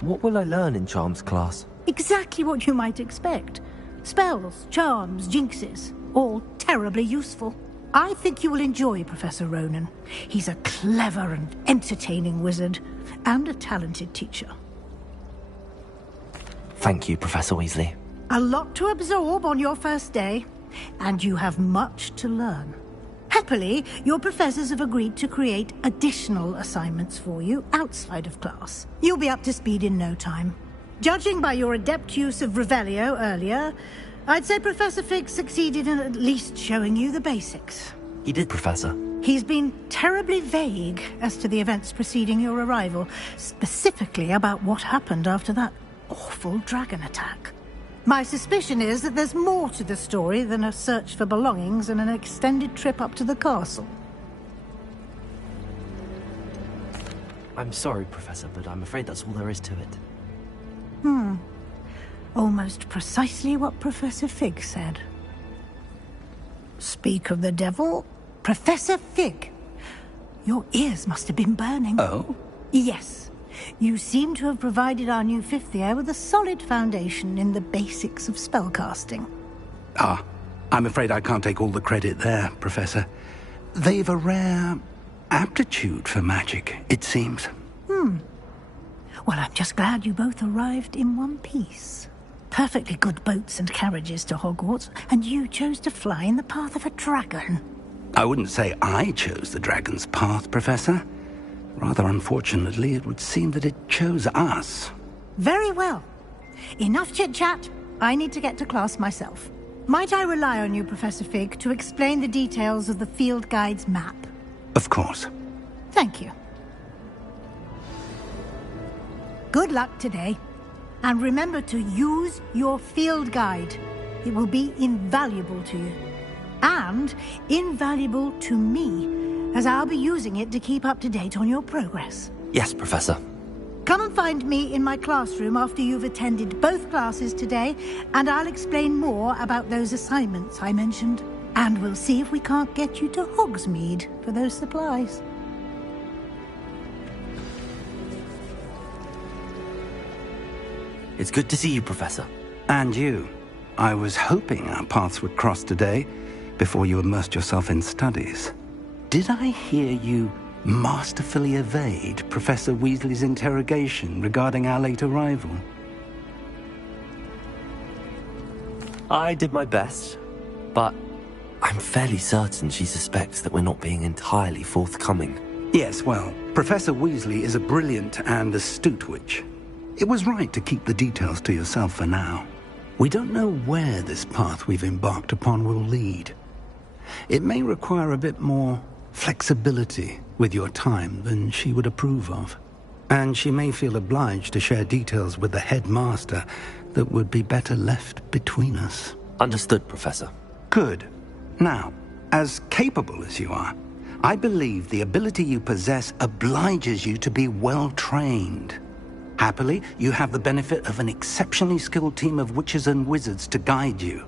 What will I learn in Charms class? Exactly what you might expect. Spells, charms, jinxes, all terribly useful. I think you will enjoy Professor Ronan. He's a clever and entertaining wizard, and a talented teacher. Thank you, Professor Weasley. A lot to absorb on your first day, and you have much to learn. Happily, your professors have agreed to create additional assignments for you outside of class. You'll be up to speed in no time. Judging by your adept use of Revelio earlier, I'd say Professor Fig succeeded in at least showing you the basics. He did, Professor. He's been terribly vague as to the events preceding your arrival, specifically about what happened after that awful dragon attack. My suspicion is that there's more to the story than a search for belongings and an extended trip up to the castle. I'm sorry, Professor, but I'm afraid that's all there is to it. Almost precisely what Professor Fig said. Speak of the devil, Professor Fig. Your ears must have been burning. Oh? Yes. You seem to have provided our new fifth year with a solid foundation in the basics of spellcasting. Ah, I'm afraid I can't take all the credit there, Professor. They've a rare aptitude for magic, it seems. Well, I'm just glad you both arrived in one piece. Perfectly good boats and carriages to Hogwarts, and you chose to fly in the path of a dragon. I wouldn't say I chose the dragon's path, Professor. Rather unfortunately, it would seem that it chose us. Very well. Enough chit-chat. I need to get to class myself. Might I rely on you, Professor Fig, to explain the details of the field guide's map? Of course. Thank you. Good luck today. And remember to use your field guide. It will be invaluable to you. And invaluable to me, as I'll be using it to keep up to date on your progress. Yes, Professor. Come and find me in my classroom after you've attended both classes today, and I'll explain more about those assignments I mentioned. And we'll see if we can't get you to Hogsmeade for those supplies. It's good to see you, Professor. And you. I was hoping our paths would cross today, before you immersed yourself in studies. Did I hear you masterfully evade Professor Weasley's interrogation regarding our late arrival? I did my best, but I'm fairly certain she suspects that we're not being entirely forthcoming. Yes, well, Professor Weasley is a brilliant and astute witch. It was right to keep the details to yourself for now. We don't know where this path we've embarked upon will lead. It may require a bit more flexibility with your time than she would approve of. And she may feel obliged to share details with the headmaster that would be better left between us. Understood, Professor. Good. Now, as capable as you are, I believe the ability you possess obliges you to be well trained. Happily, you have the benefit of an exceptionally skilled team of witches and wizards to guide you.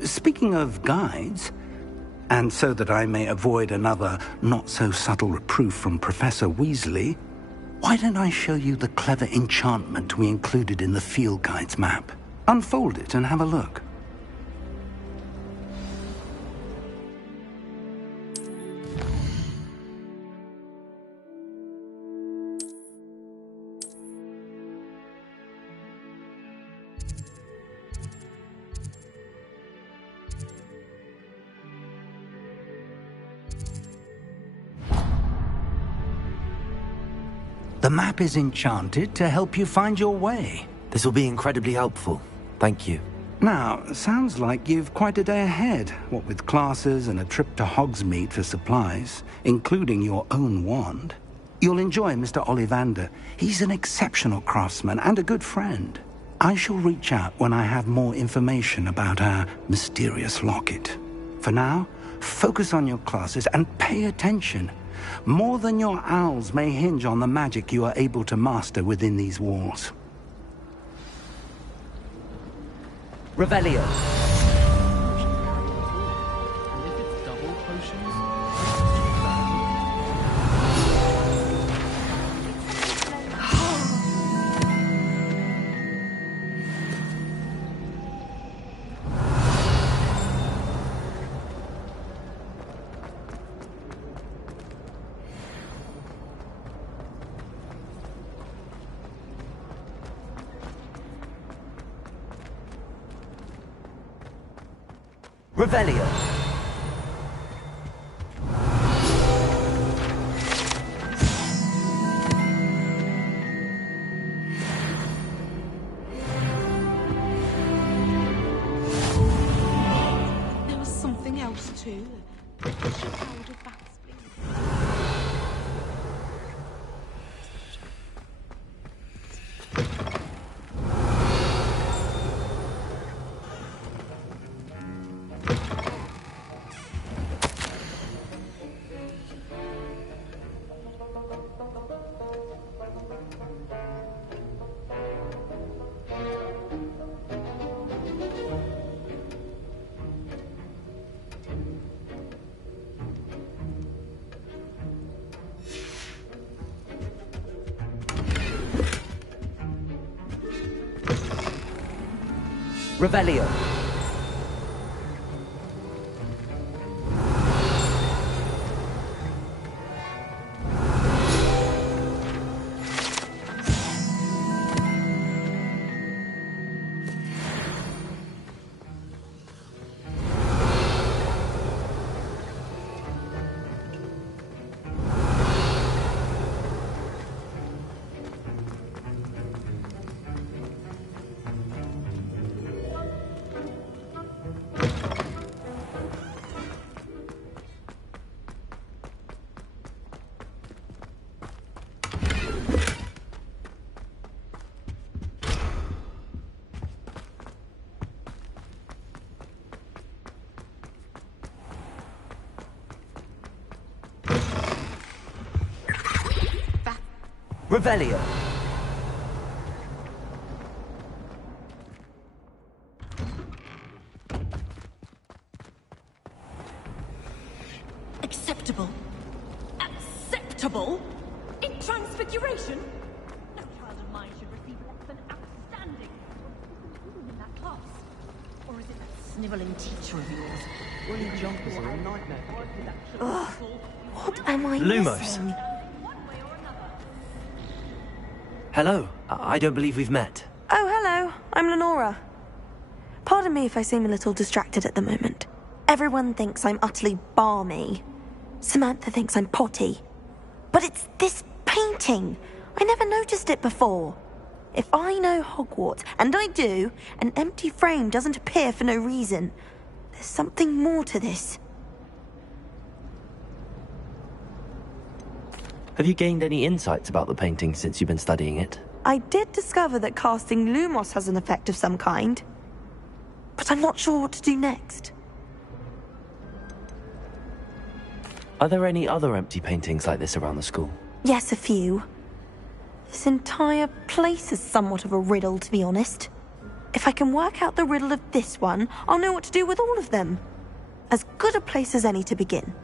Speaking of guides, and so that I may avoid another not-so-subtle reproof from Professor Weasley, why don't I show you the clever enchantment we included in the field guide's map? Unfold it and have a look. The map is enchanted to help you find your way. This will be incredibly helpful. Thank you. Now, sounds like you've quite a day ahead, what with classes and a trip to Hogsmeade for supplies, including your own wand. You'll enjoy Mr. Ollivander. He's an exceptional craftsman and a good friend. I shall reach out when I have more information about our mysterious locket. For now, focus on your classes and pay attention. More than your owls may hinge on the magic you are able to master within these walls. Revelio. Revelio. There was something else too. Revelio. Revelio. Acceptable. Acceptable? In Transfiguration? No child of mine should receive less than outstanding. In that class. Or is it that snivelling teacher of yours? Woolly jumpers are a nightmare. Ugh. What am I Lumos. missing? Hello. I don't believe we've met. Oh, hello. I'm Lenora. Pardon me if I seem a little distracted at the moment. Everyone thinks I'm utterly balmy. Samantha thinks I'm potty. But it's this painting. I never noticed it before. If I know Hogwarts, and I do, an empty frame doesn't appear for no reason. There's something more to this. Have you gained any insights about the painting since you've been studying it? I did discover that casting Lumos has an effect of some kind. But I'm not sure what to do next. Are there any other empty paintings like this around the school? Yes, a few. This entire place is somewhat of a riddle, to be honest. If I can work out the riddle of this one, I'll know what to do with all of them. As good a place as any to begin.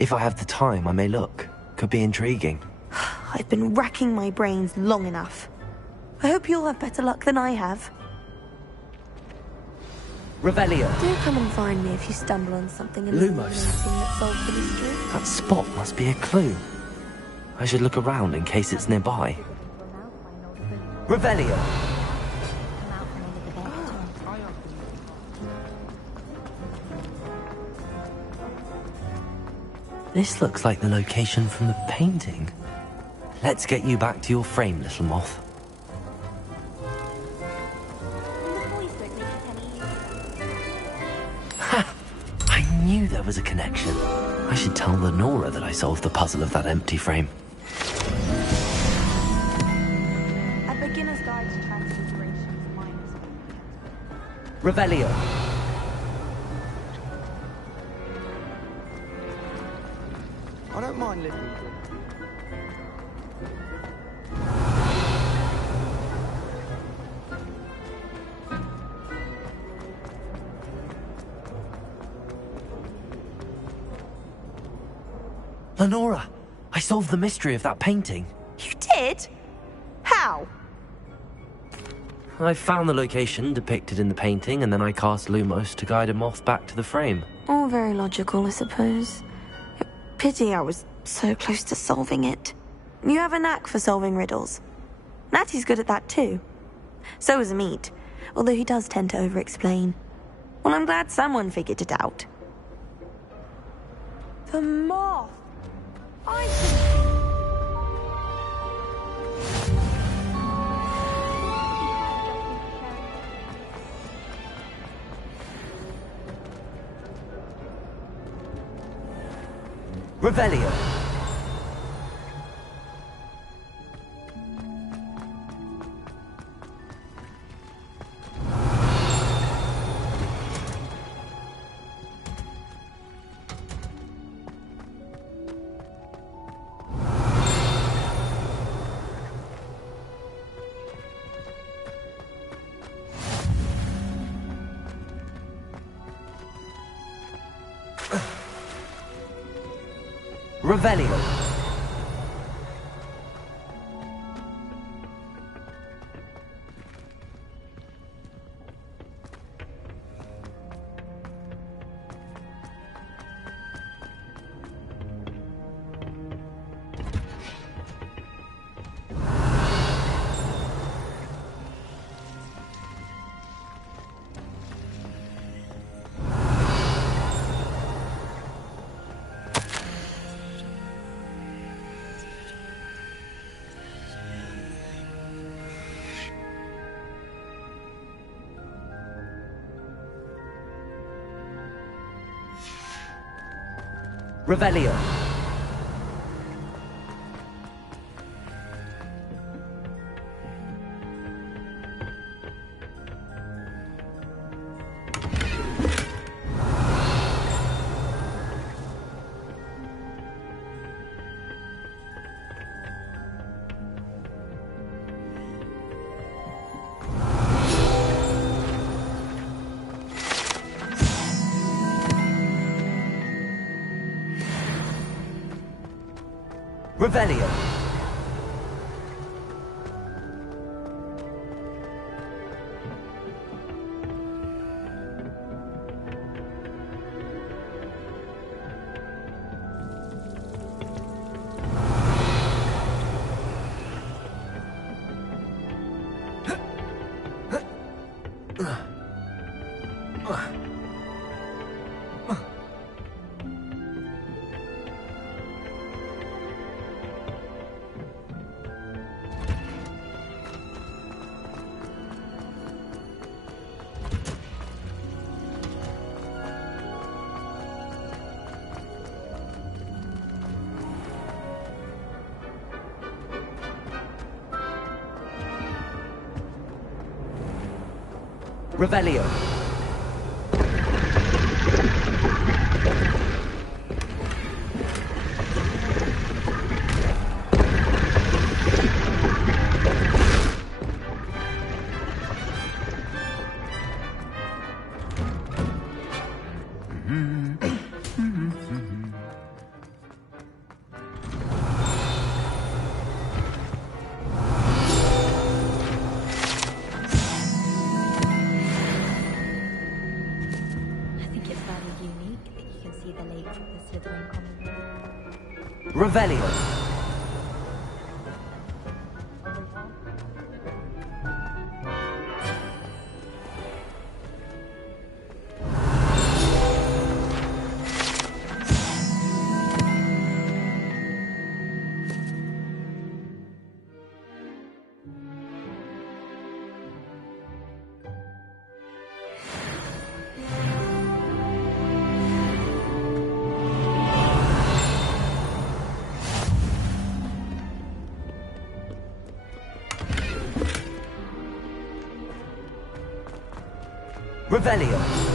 If I have the time, I may look. Could be intriguing. I've been racking my brains long enough. I hope you'll have better luck than I have. Revelio. Do come and find me if you stumble on something illuminating that solves the mystery. That spot must be a clue. I should look around in case it's nearby. Revelio. This looks like the location from the painting. Let's get you back to your frame, little moth. Ha! I knew there was a connection. I should tell Lenora that I solved the puzzle of that empty frame. A beginner's guide to transfigurations minus. Revelio. I don't mind living. Lenora, I solved the mystery of that painting. You did? How? I found the location depicted in the painting, and then I cast Lumos to guide a moth back to the frame. All very logical, I suppose. Pity I was so close to solving it. You have a knack for solving riddles. Natty's good at that too. So is Amit, although he does tend to over-explain. Well, I'm glad someone figured it out. The moth! Revelio. Revelio. Revelio. Revelio. Revelio. escape from the Slytherin common room. Revelio. Revelio.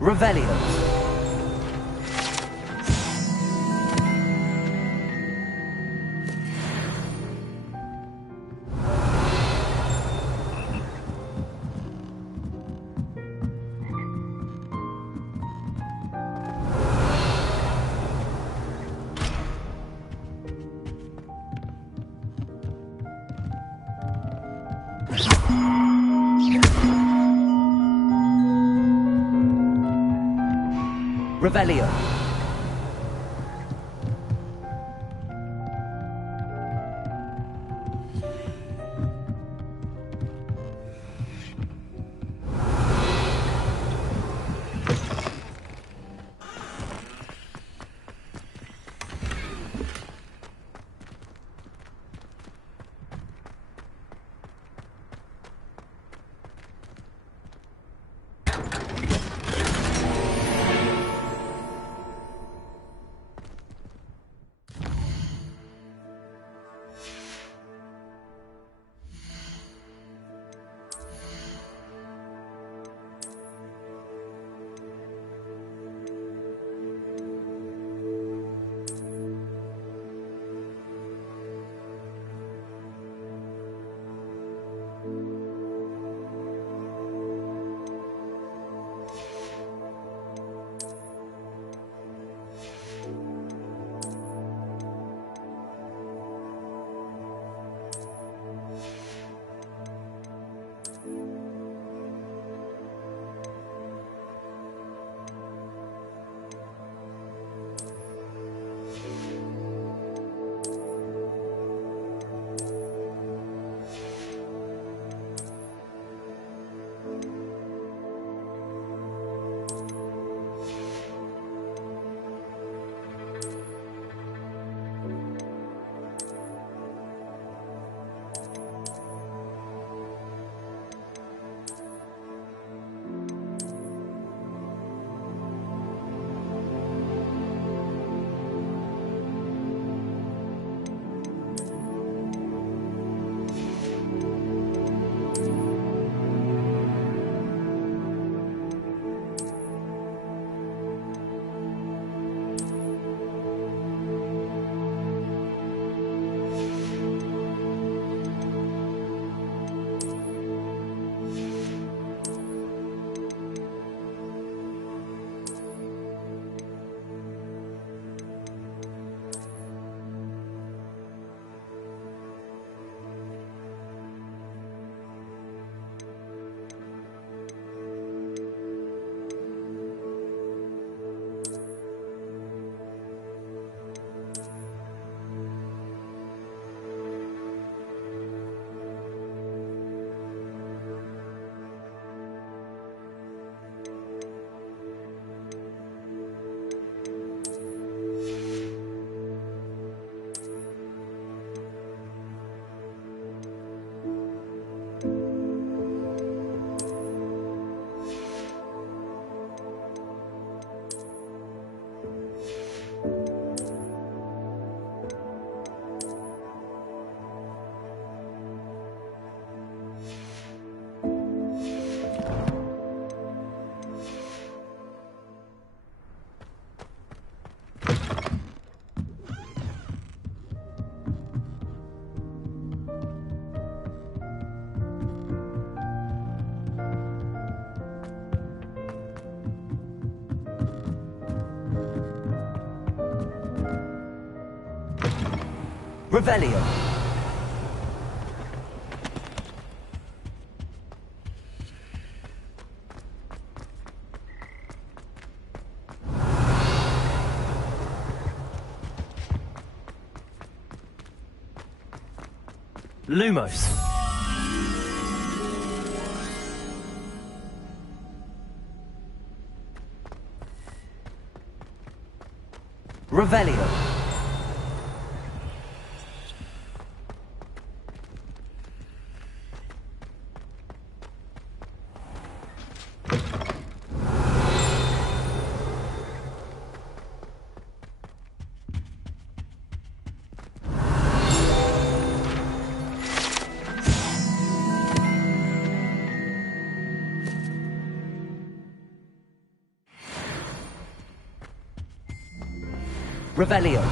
Revelio. Revelio. Revelio. Lumos. Revelio. Revelio.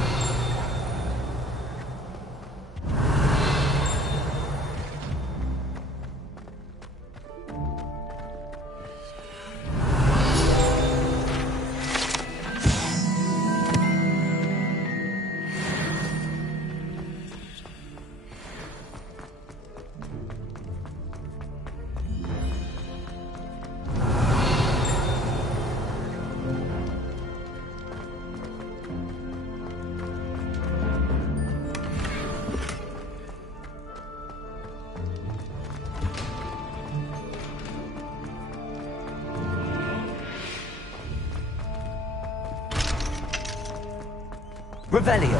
Revelio.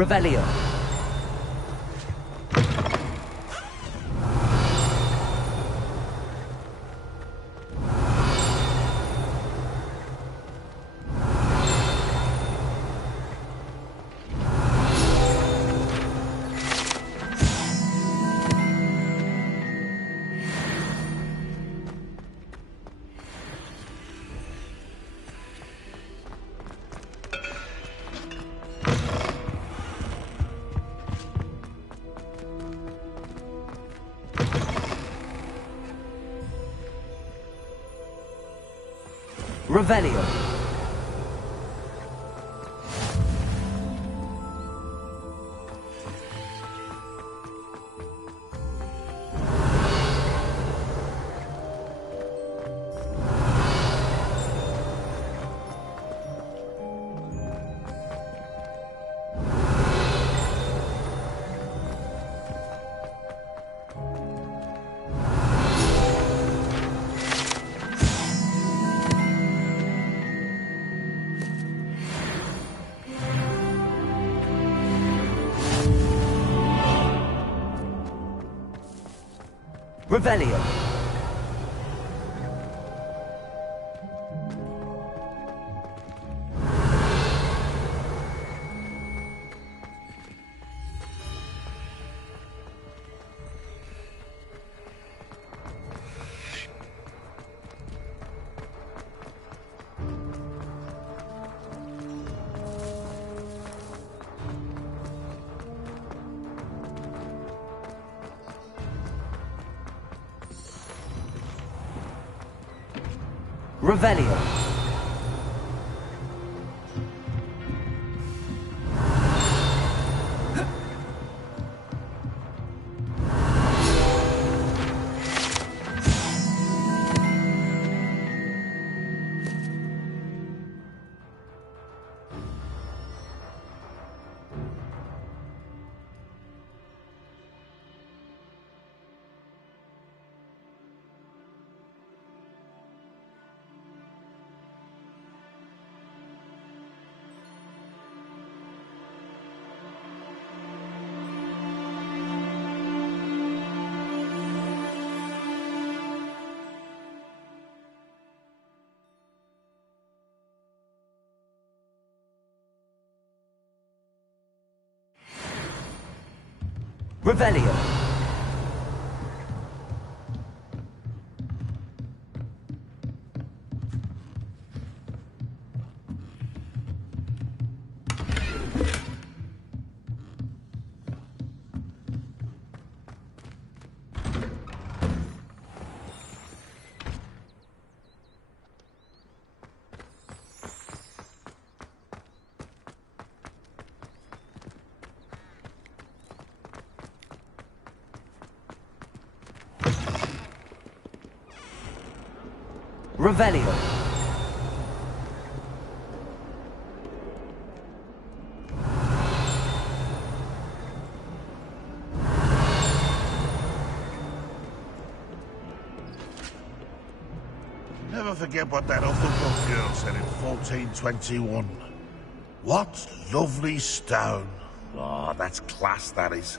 Revelio. Revelio. Revelio. Revelio. Revelio. Revelio. Never forget what that other girl said in 1421. What lovely stone. Ah, that's class, that is.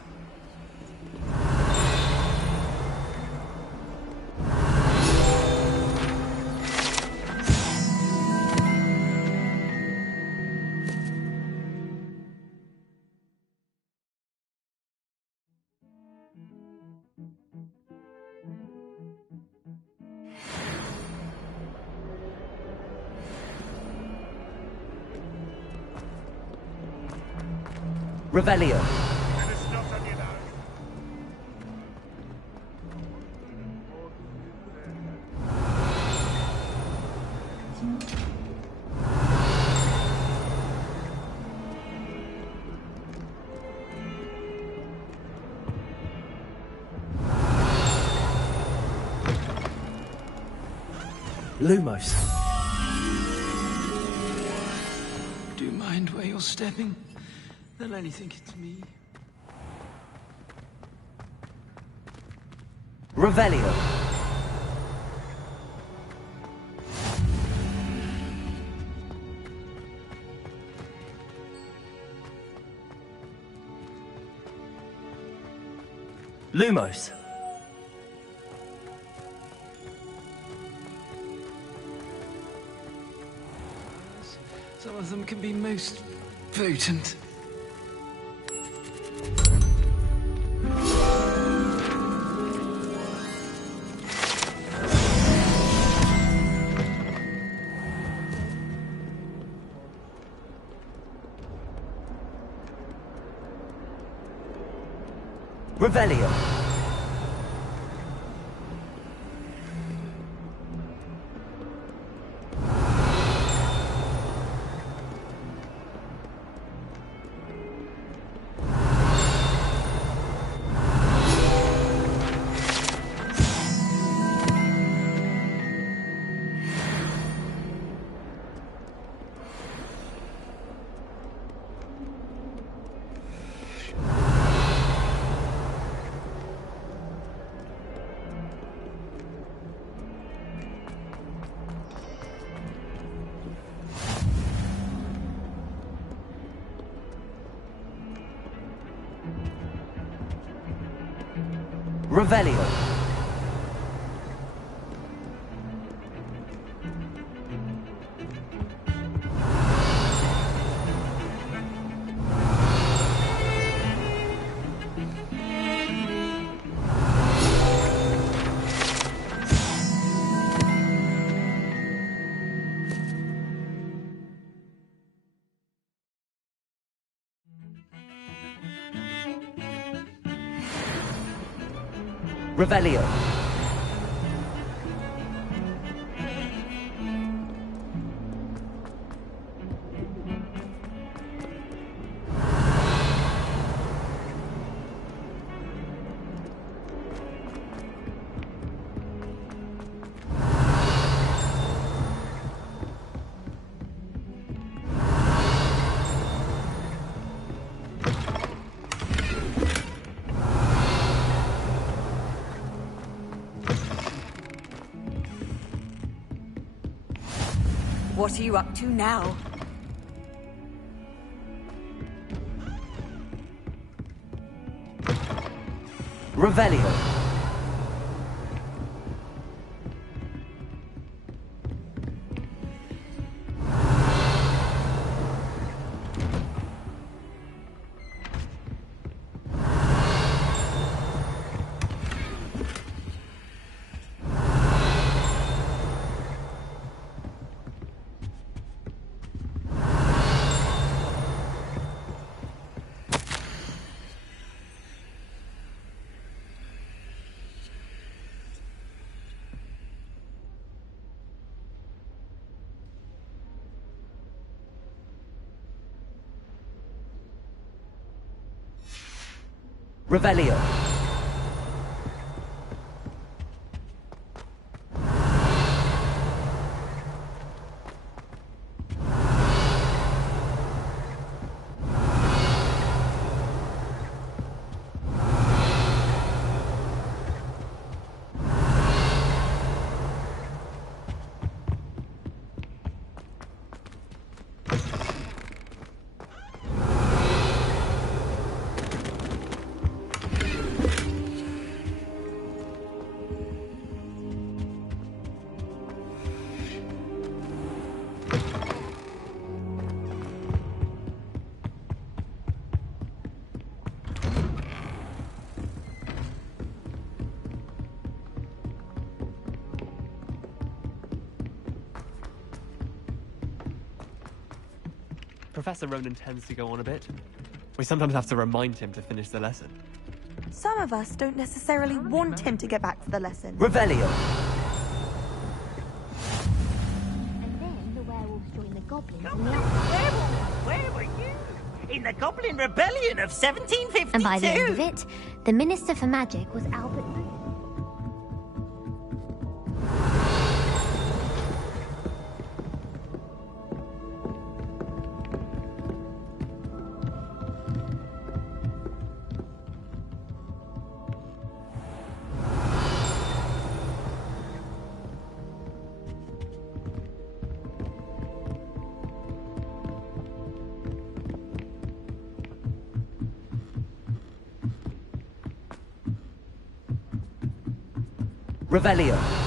Revelio. Lumos. Do you mind where you're stepping? They'll only think it's me. Revelio. Lumos. Some of them can be most potent. Revelio. Revelio. Revelio. What are you up to now? Revelio. Revelio. Professor Ronan tends to go on a bit. We sometimes have to remind him to finish the lesson. Some of us don't necessarily want him to get back to the lesson. Revelio. And then the werewolves join the goblins Oh, in the where were you? In the Goblin Rebellion of 1752? And by the end of it, the Minister for Magic was Albert. Revelio.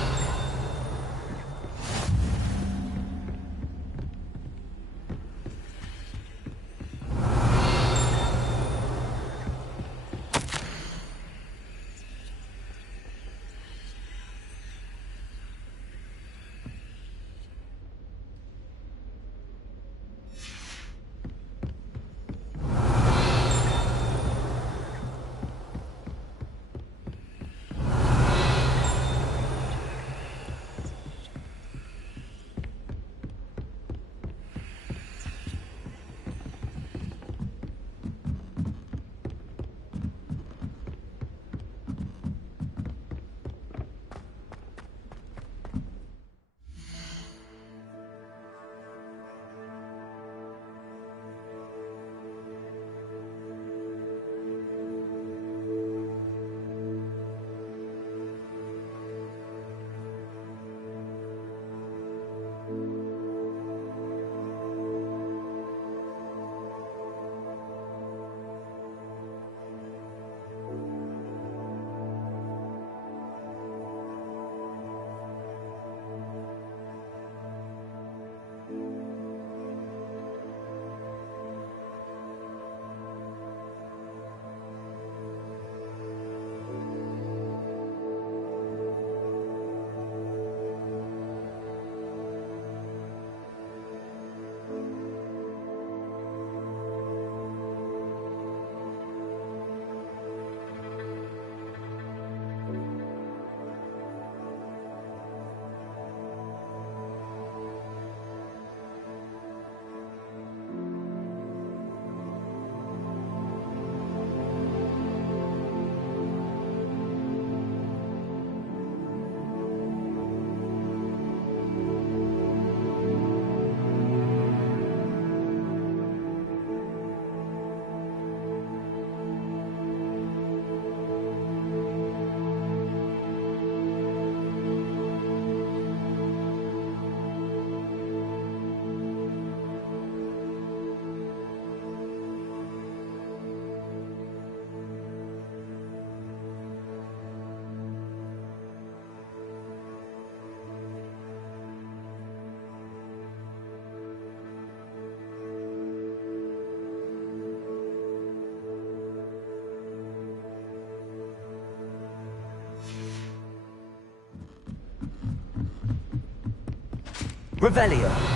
Revelio.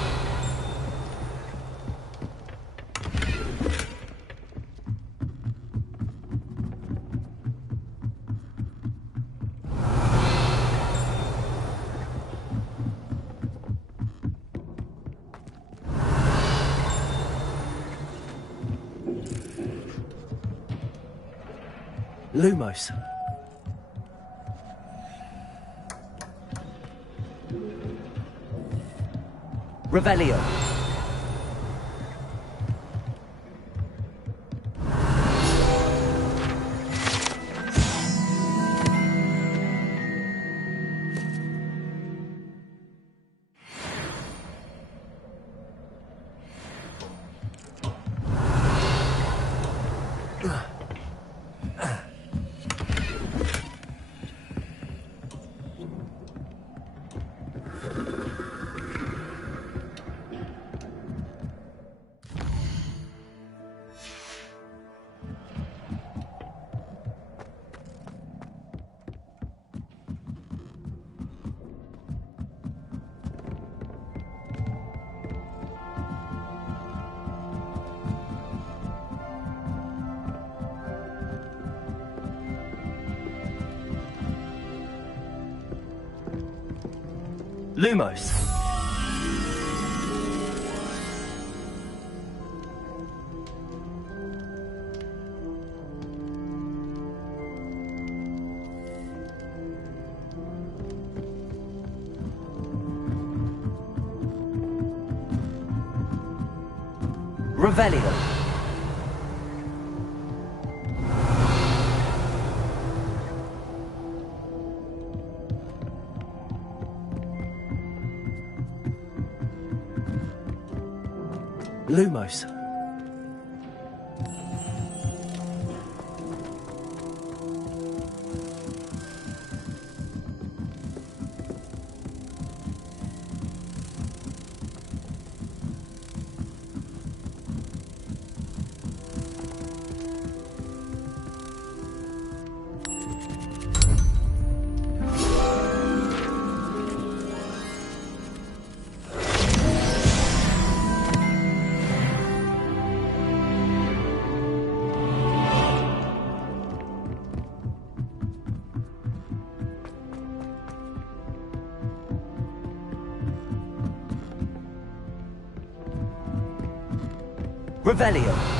Lumos. Revelio. Lumos. Revelio. Lumos. Revelio.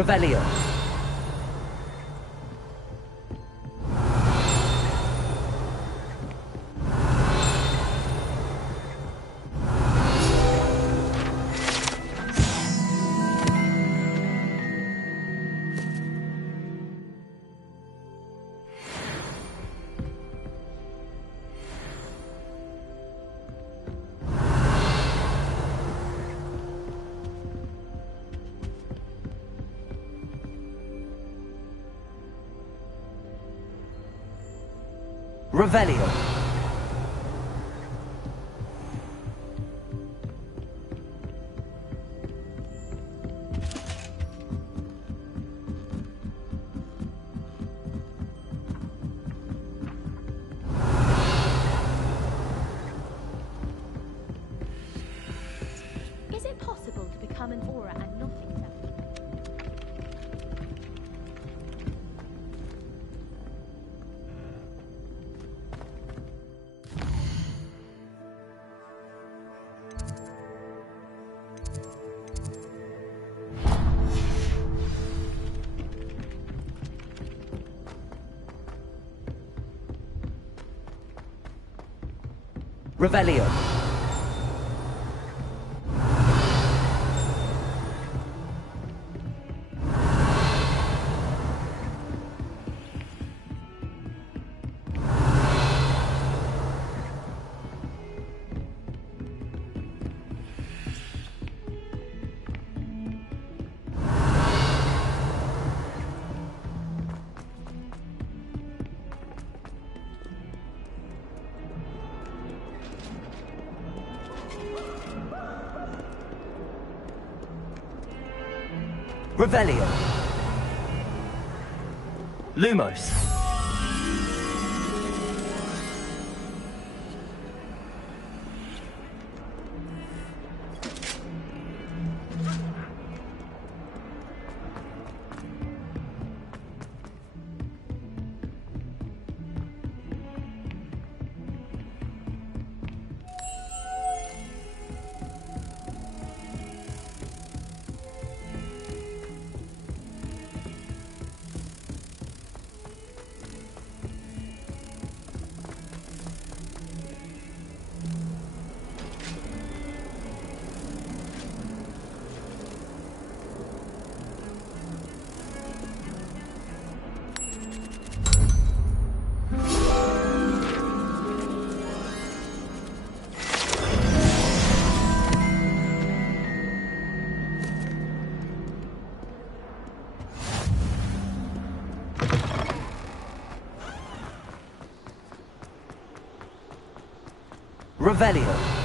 Revelio. Revelio. Is it possible to become an aura and not accept it? Revelio. Revelio. Lumos. Revelio.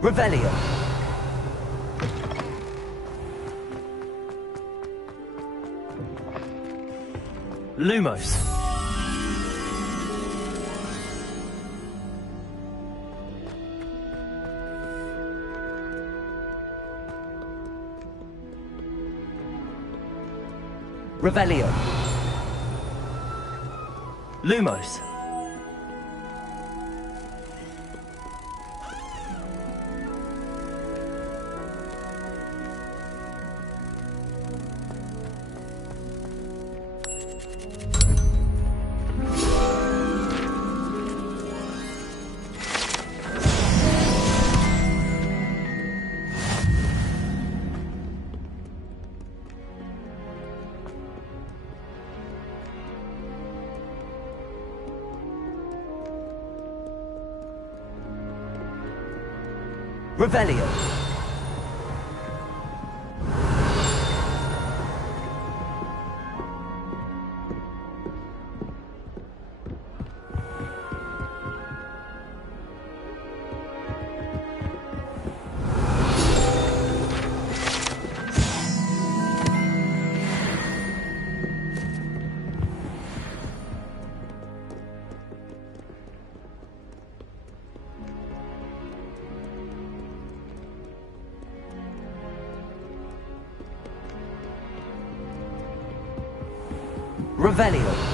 Revelio. Lumos. Revelio. Lumos. Revelio. Revelio.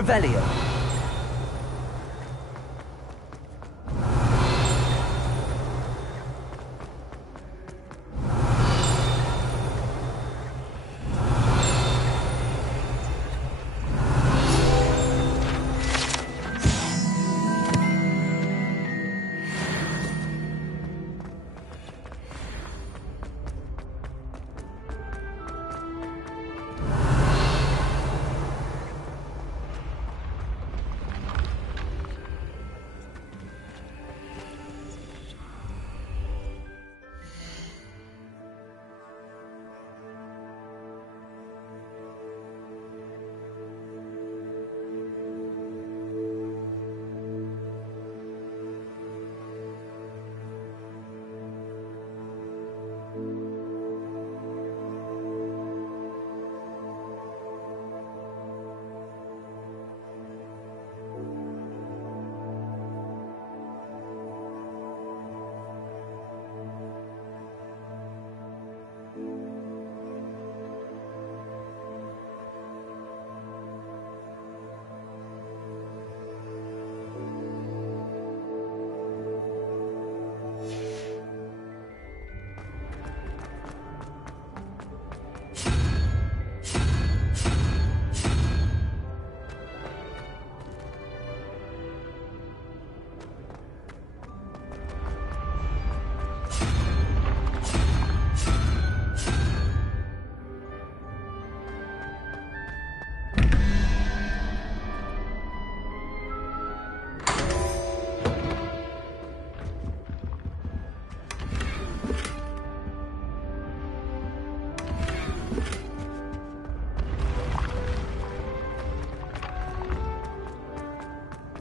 Revelio.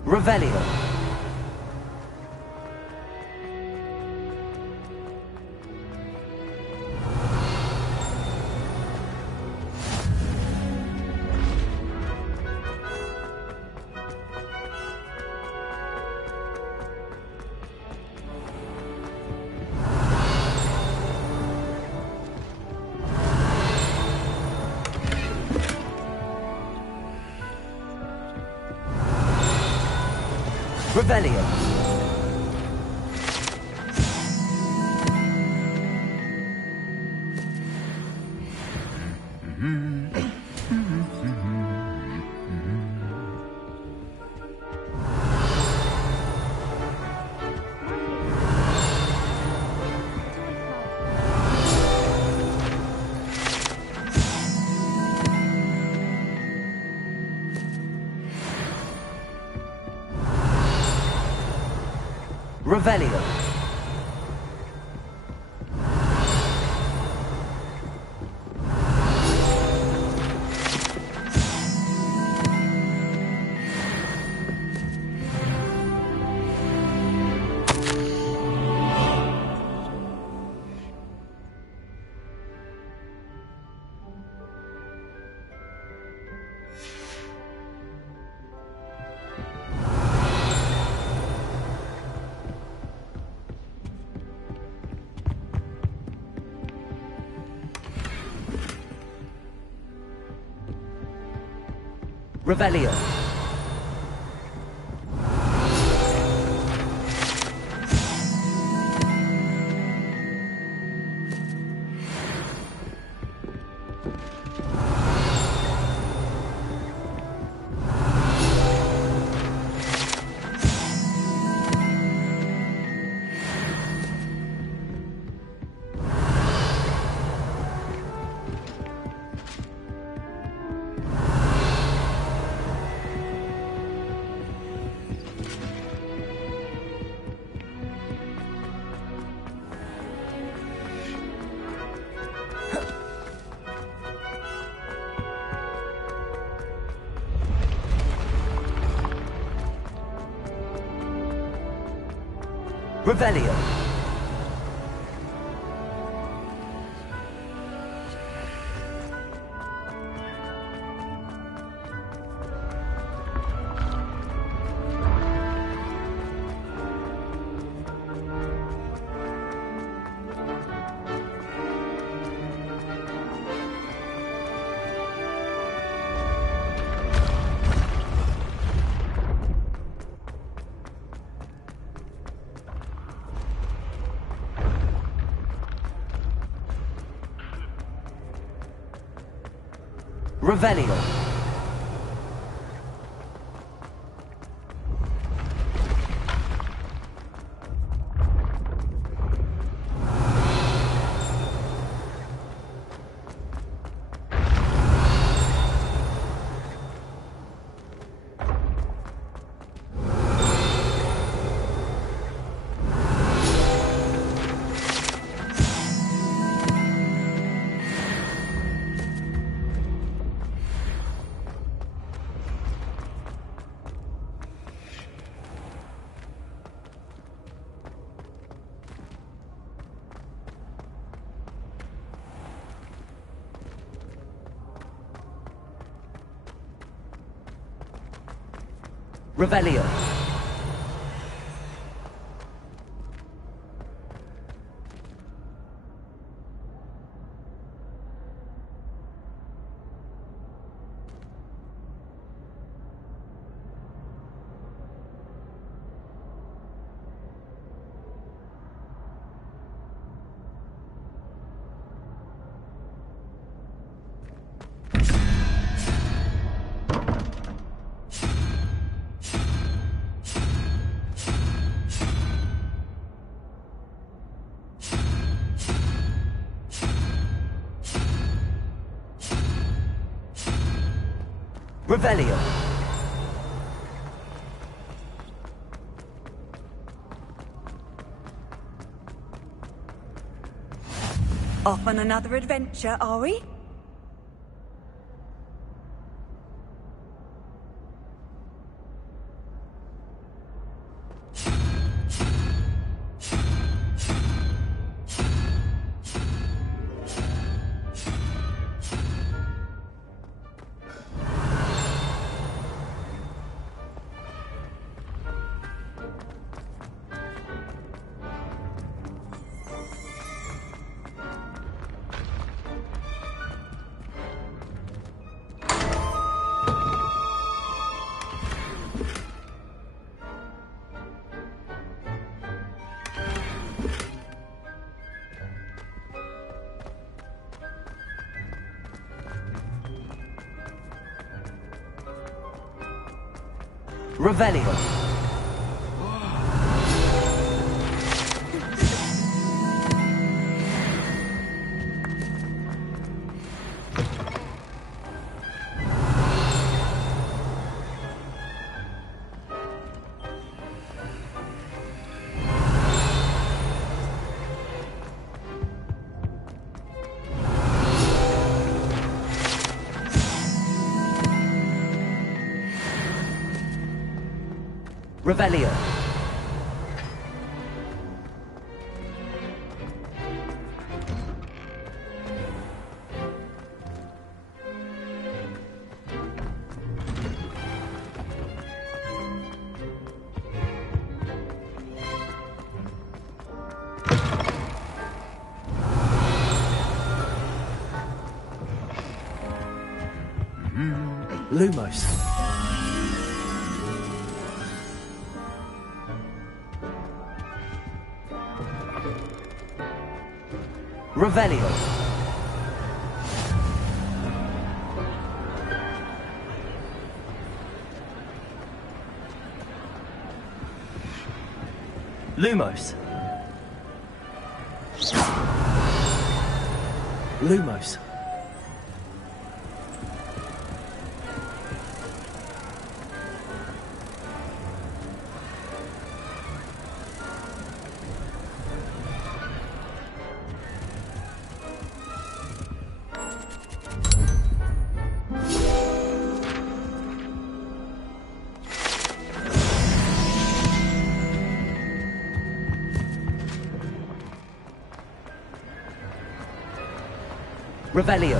Revelio. Revelio. Revelio. Revelio. Revelio. Revelio. Revelio. Revelio. Off on another adventure, are we? Revelio. Revelio. Lumos. Revelio. Lumos. Lumos. Revelio.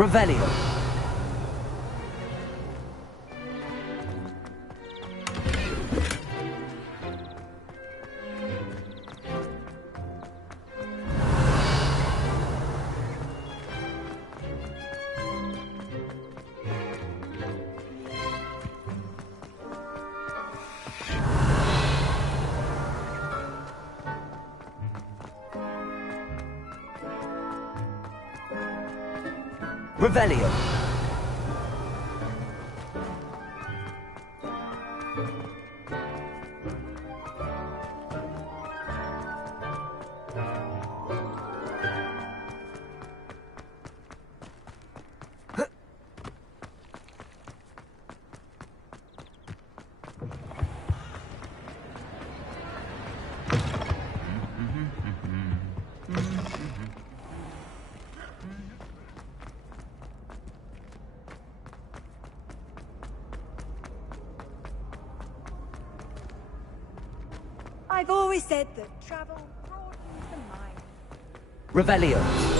Revelio. Revelio. I've always said that travel broadens the mind. Revelio.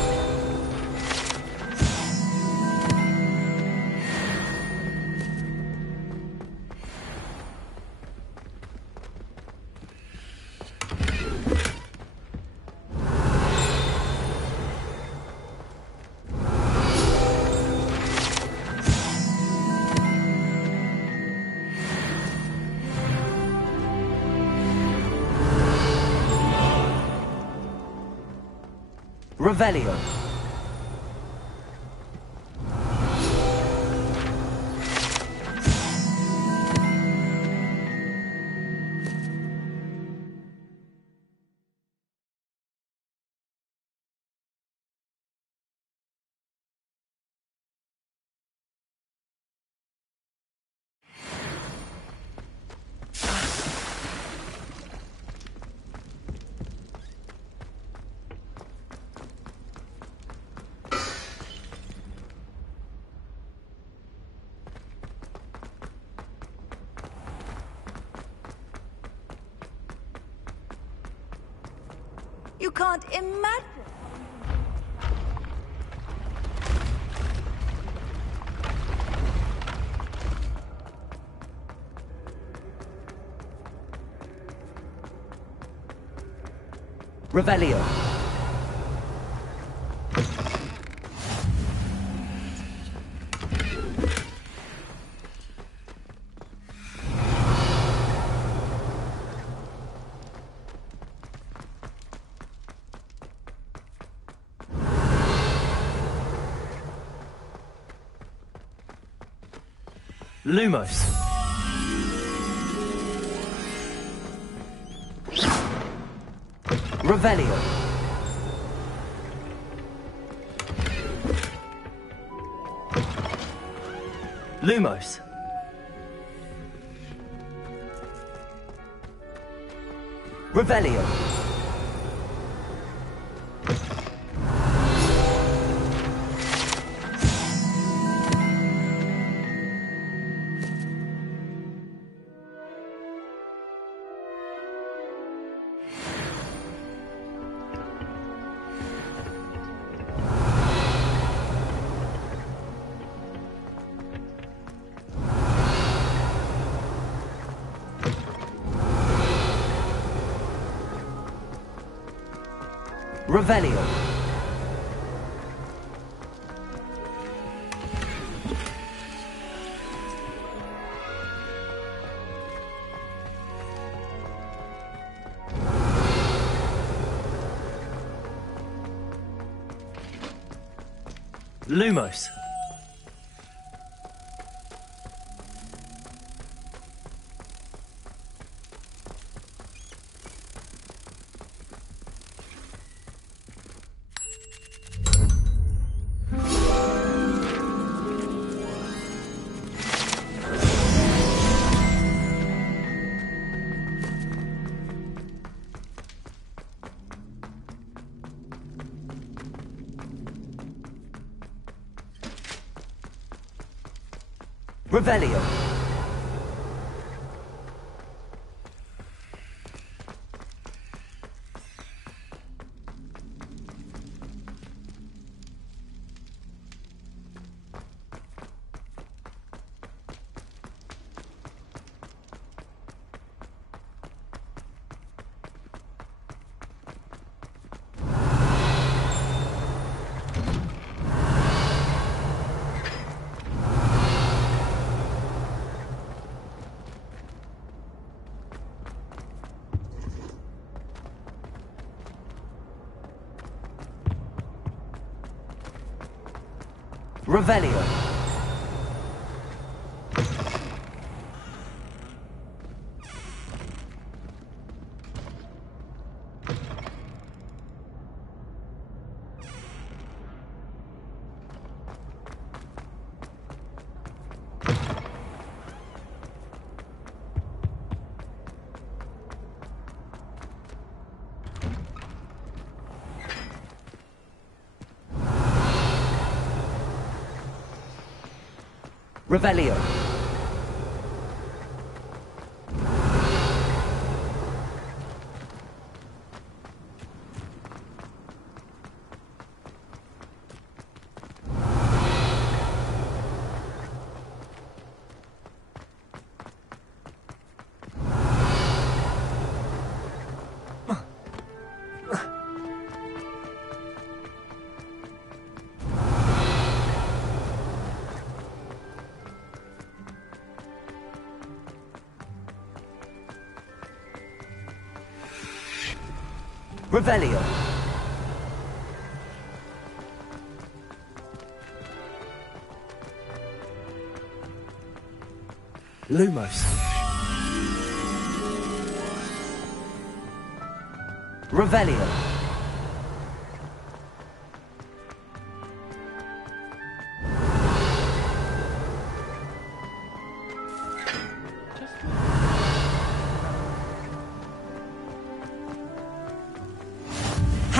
Revelio. You can't imagine. Revelio. Lumos. Revelio. Lumos. Revelio. Revelio. Lumos. Revelio. Revelio. Revelio. Revelio. Lumos. Revelio.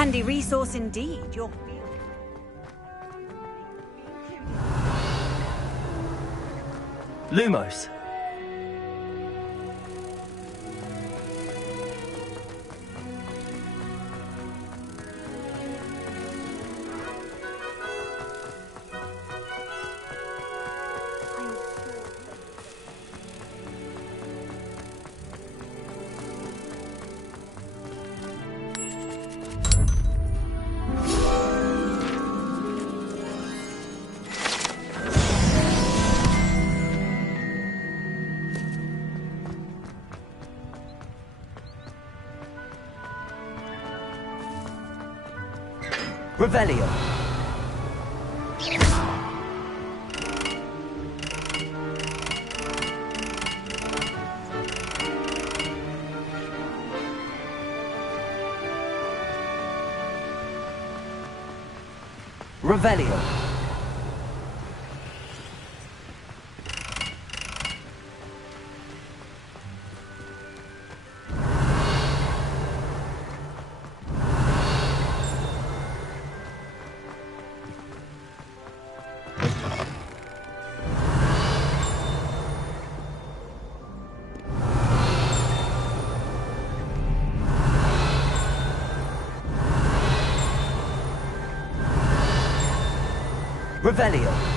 Handy resource indeed, your field. Lumos. Revelio. Revelio. Revelio.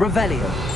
Revelio.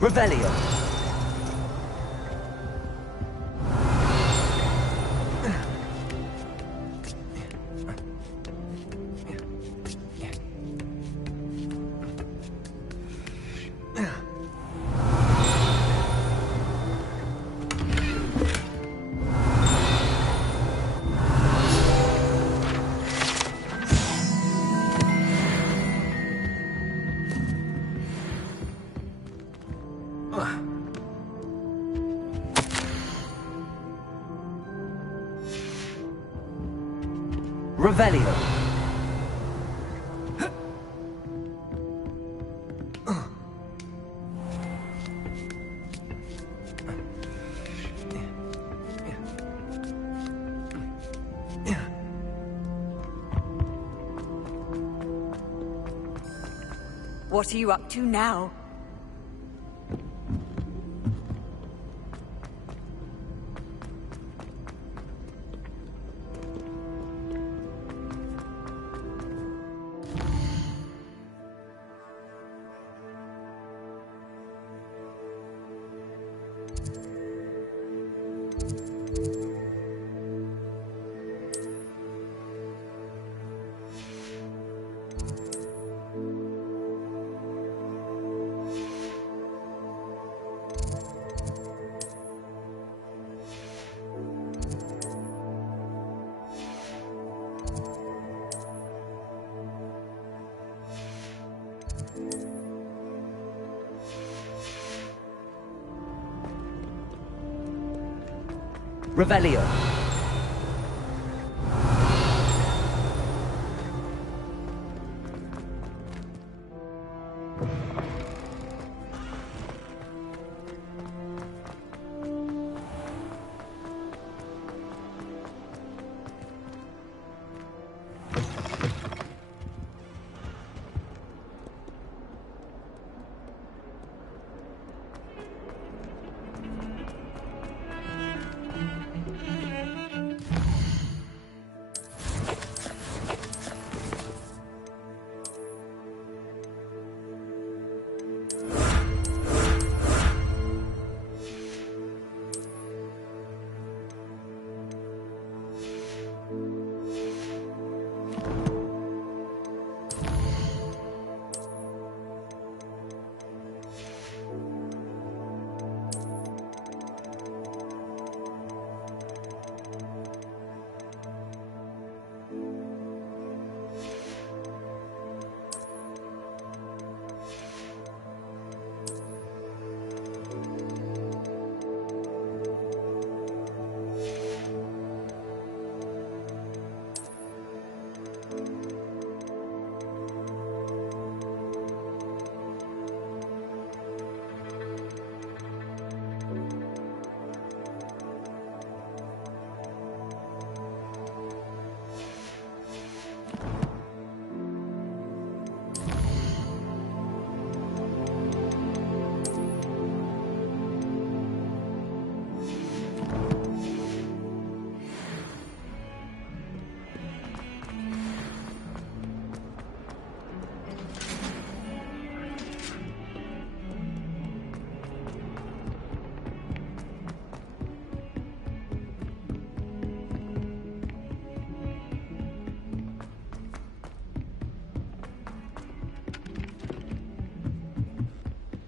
Revelio. Revelio. What are you up to now? Revelio.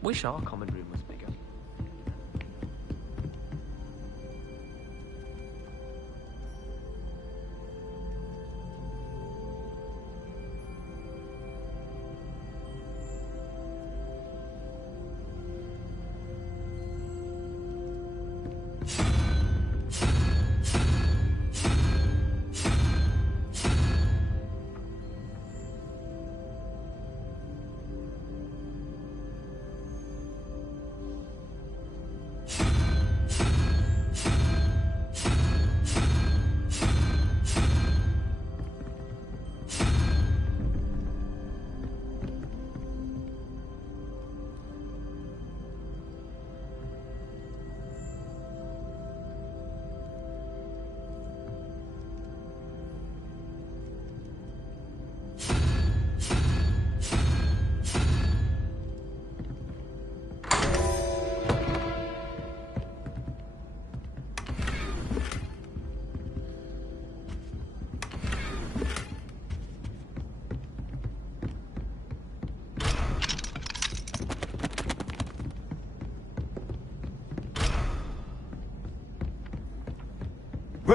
Wish our common room was bigger.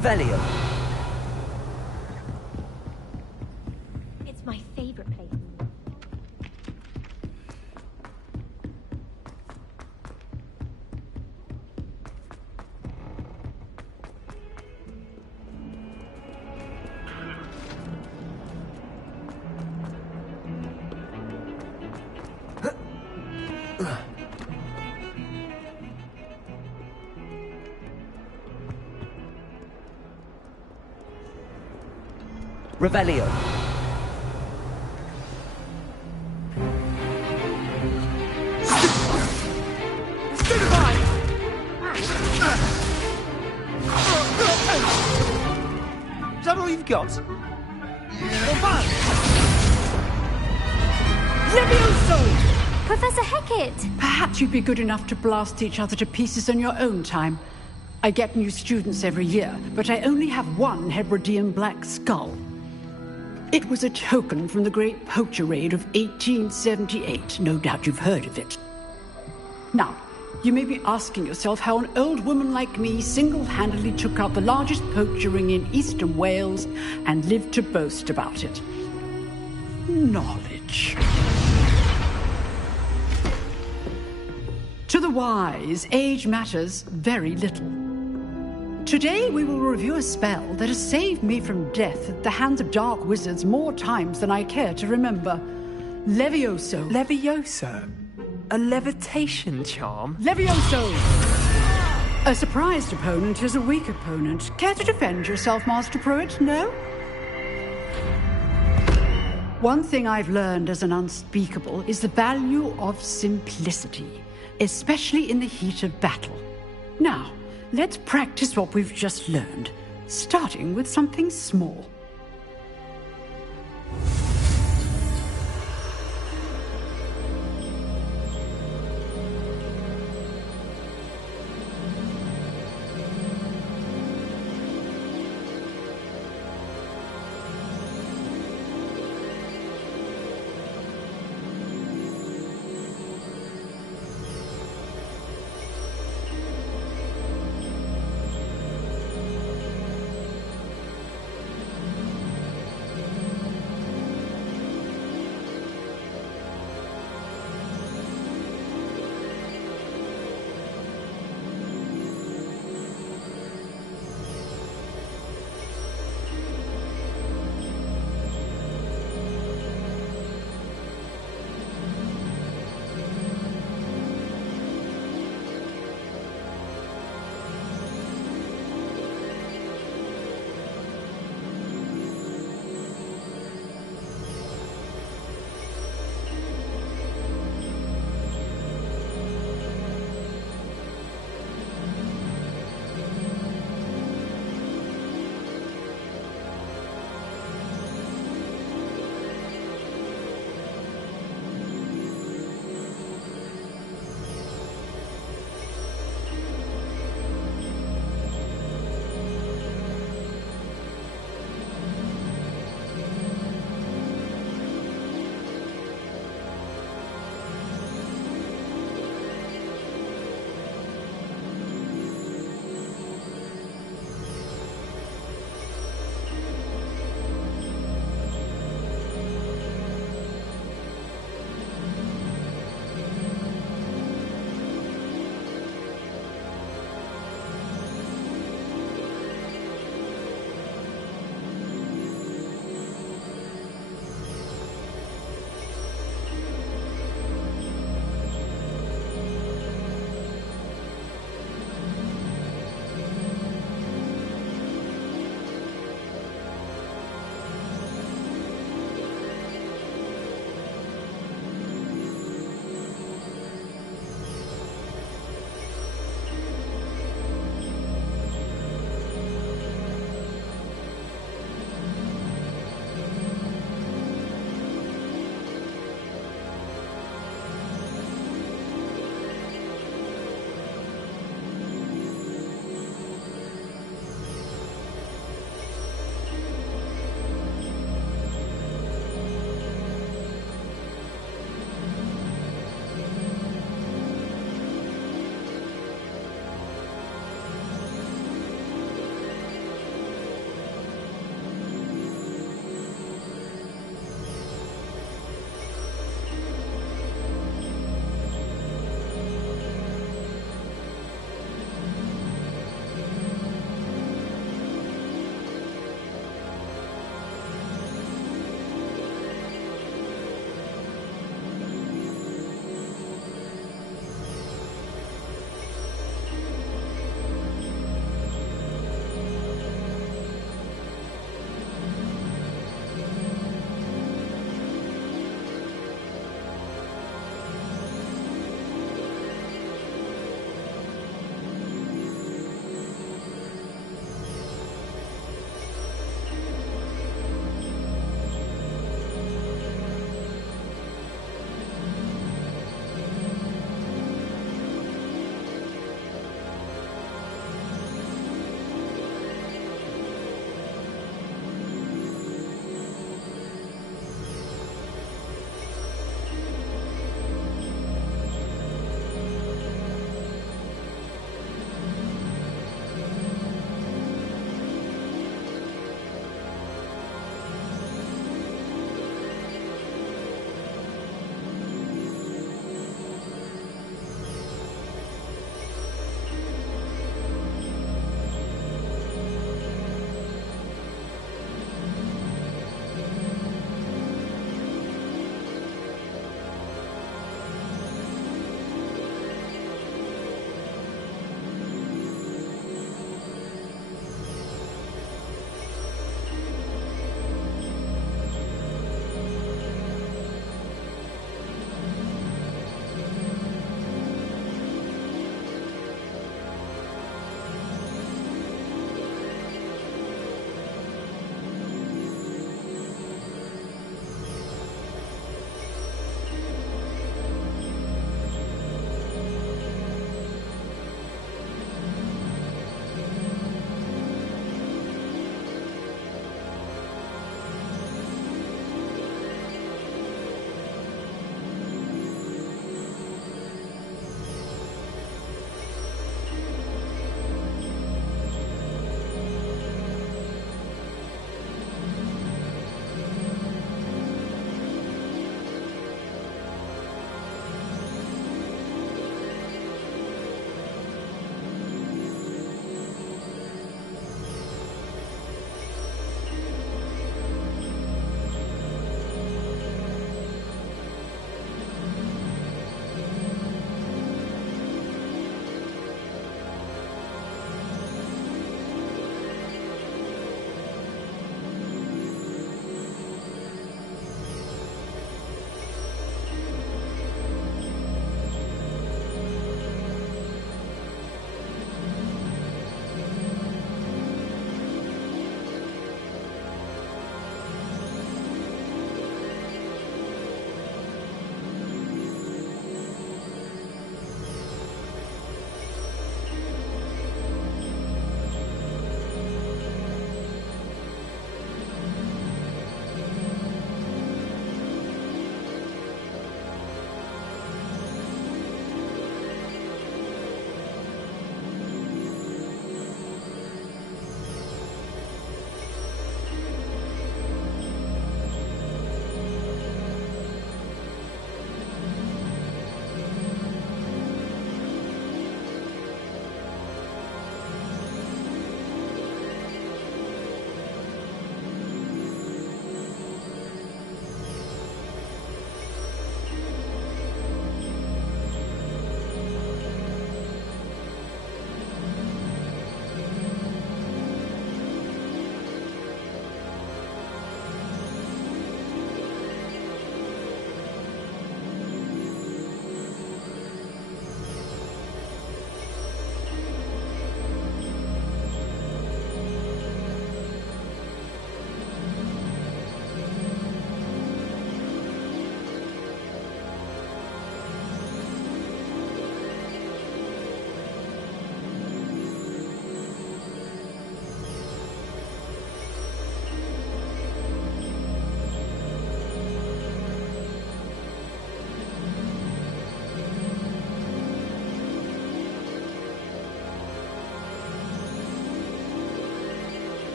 Revelio. It's my favorite place. Revelio. Is that all you've got? Levioso! Professor Hecat! Perhaps you'd be good enough to blast each other to pieces on your own time. I get new students every year, but I only have one Hebridean black skull. It was a token from the Great Poacher Raid of 1878. No doubt you've heard of it. Now, you may be asking yourself how an old woman like me single-handedly took out the largest poacher ring in eastern Wales and lived to boast about it. Knowledge. To the wise, age matters very little. Today we will review a spell that has saved me from death at the hands of dark wizards more times than I care to remember. Levioso. Levioso? A levitation charm? Levioso! A surprised opponent is a weak opponent. Care to defend yourself, Master Pruitt? No? One thing I've learned as an unspeakable is the value of simplicity, especially in the heat of battle. Now, let's practice what we've just learned, starting with something small.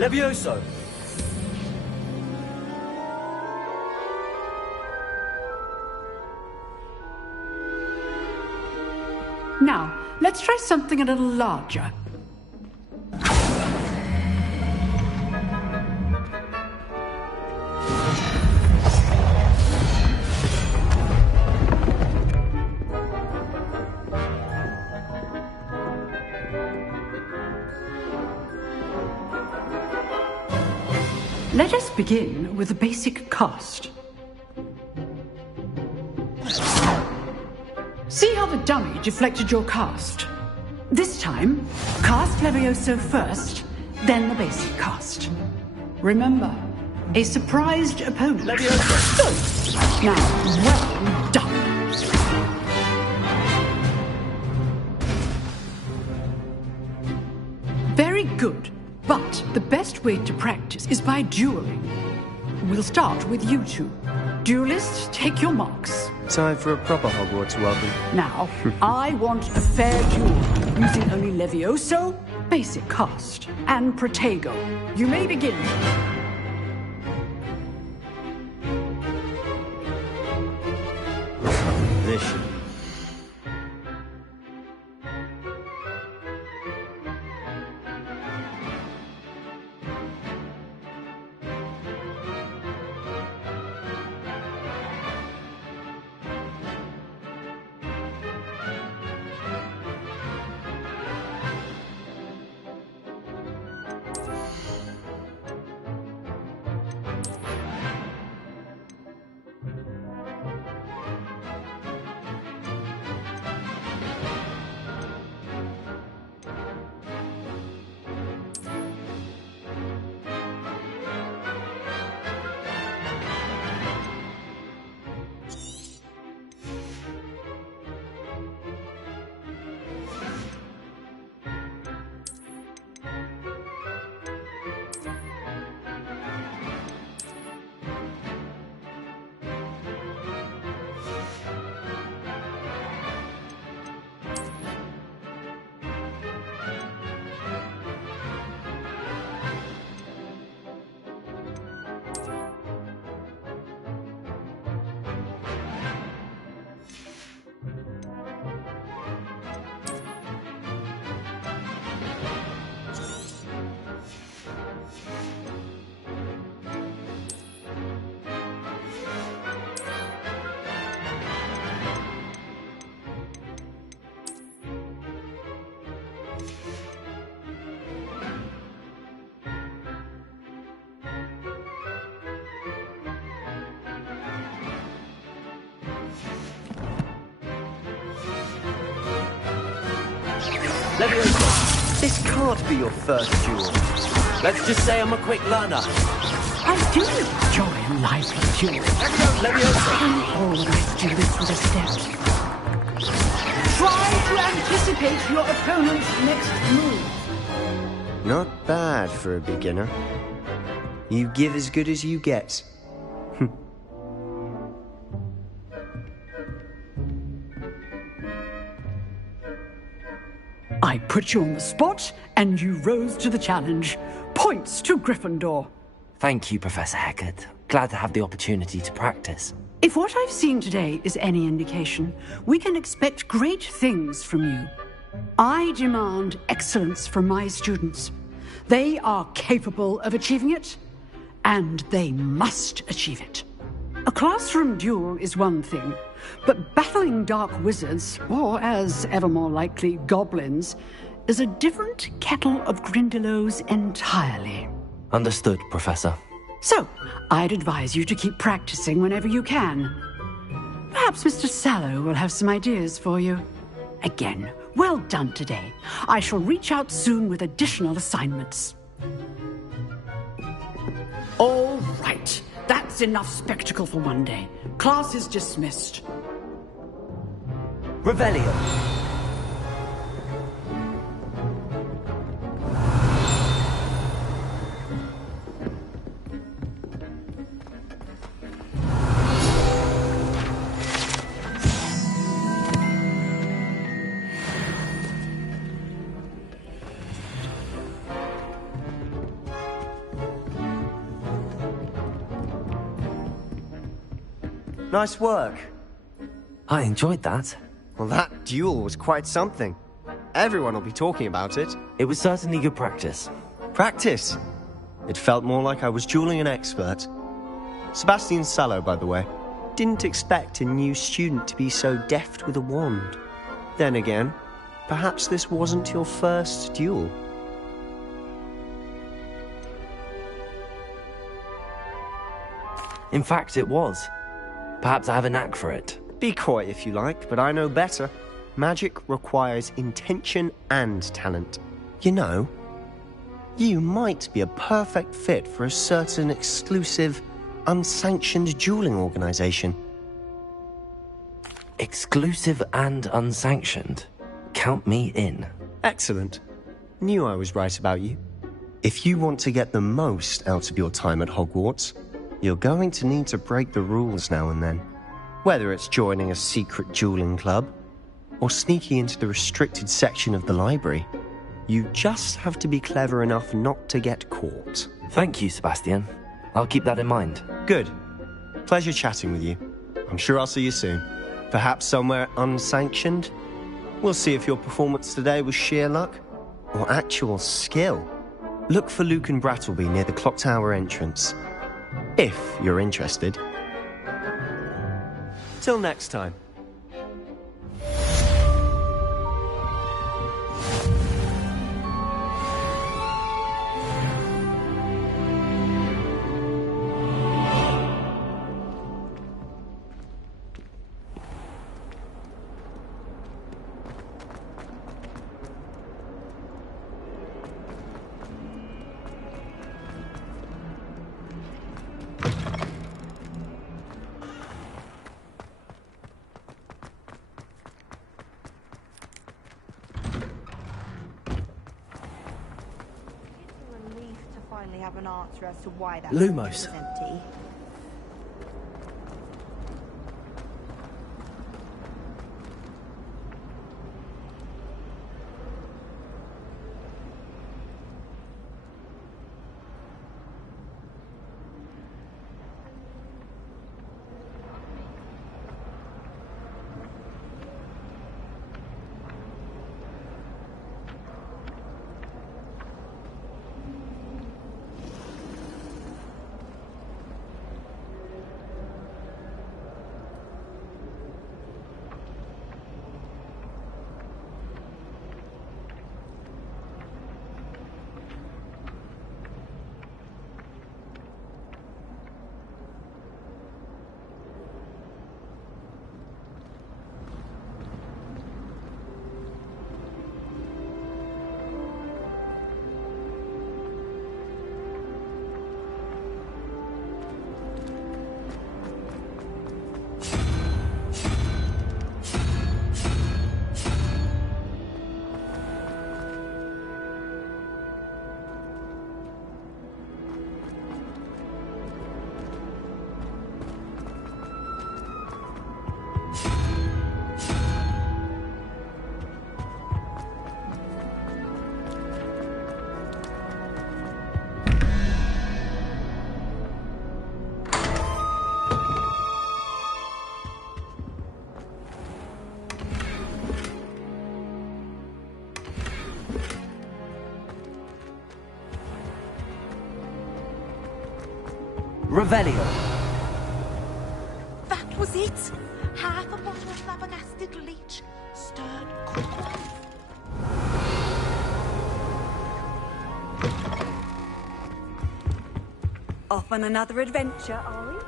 Levioso! Now, let's try something a little larger. Let us begin with the basic cast. See how the dummy deflected your cast? This time, cast Levioso first, then the basic cast. Remember, a surprised opponent. Levioso! Now, well done. Very good. But the best way to practice is by dueling. We'll start with you two. Duelists, take your marks. Time for a proper Hogwarts welcome. Now, I want a fair duel, using only Levioso, basic cast, and Protego. You may begin. Vicious. Levioso, this can't be your first duel. Let's just say I'm a quick learner. I do enjoy a lively duel. Levioso! I always do this with a step. Try to anticipate your opponent's next move. Not bad for a beginner. You give as good as you get. I put you on the spot, and you rose to the challenge. Points to Gryffindor. Thank you, Professor Hecat. Glad to have the opportunity to practice. If what I've seen today is any indication, we can expect great things from you. I demand excellence from my students. They are capable of achieving it, and they must achieve it. A classroom duel is one thing, but battling dark wizards, or as ever more likely, goblins, is a different kettle of Grindylows entirely. Understood, Professor. So, I'd advise you to keep practicing whenever you can. Perhaps Mr. Sallow will have some ideas for you. Again, well done today. I shall reach out soon with additional assignments. All right. That's enough spectacle for one day. Class is dismissed. Revelio. Nice work. I enjoyed that. Well, that duel was quite something. Everyone will be talking about it. It was certainly good practice. Practice? It felt more like I was dueling an expert. Sebastian Sallow, by the way. Didn't expect a new student to be so deft with a wand. Then again, perhaps this wasn't your first duel. In fact, it was. Perhaps I have a knack for it. Be coy if you like, but I know better. Magic requires intention and talent. You know, you might be a perfect fit for a certain exclusive, unsanctioned dueling organization. Exclusive and unsanctioned? Count me in. Excellent. Knew I was right about you. If you want to get the most out of your time at Hogwarts, you're going to need to break the rules now and then. Whether it's joining a secret dueling club, or sneaking into the restricted section of the library, you just have to be clever enough not to get caught. Thank you, Sebastian. I'll keep that in mind. Good. Pleasure chatting with you. I'm sure I'll see you soon. Perhaps somewhere unsanctioned? We'll see if your performance today was sheer luck or actual skill. Look for Luke and Brattleby near the clock tower entrance, if you're interested. Till next time. Have an answer as to why that Lumos. is empty. Revelio. That was it. Half a bottle of flabbergasted leech, stirred quickly. Off on another adventure, are we?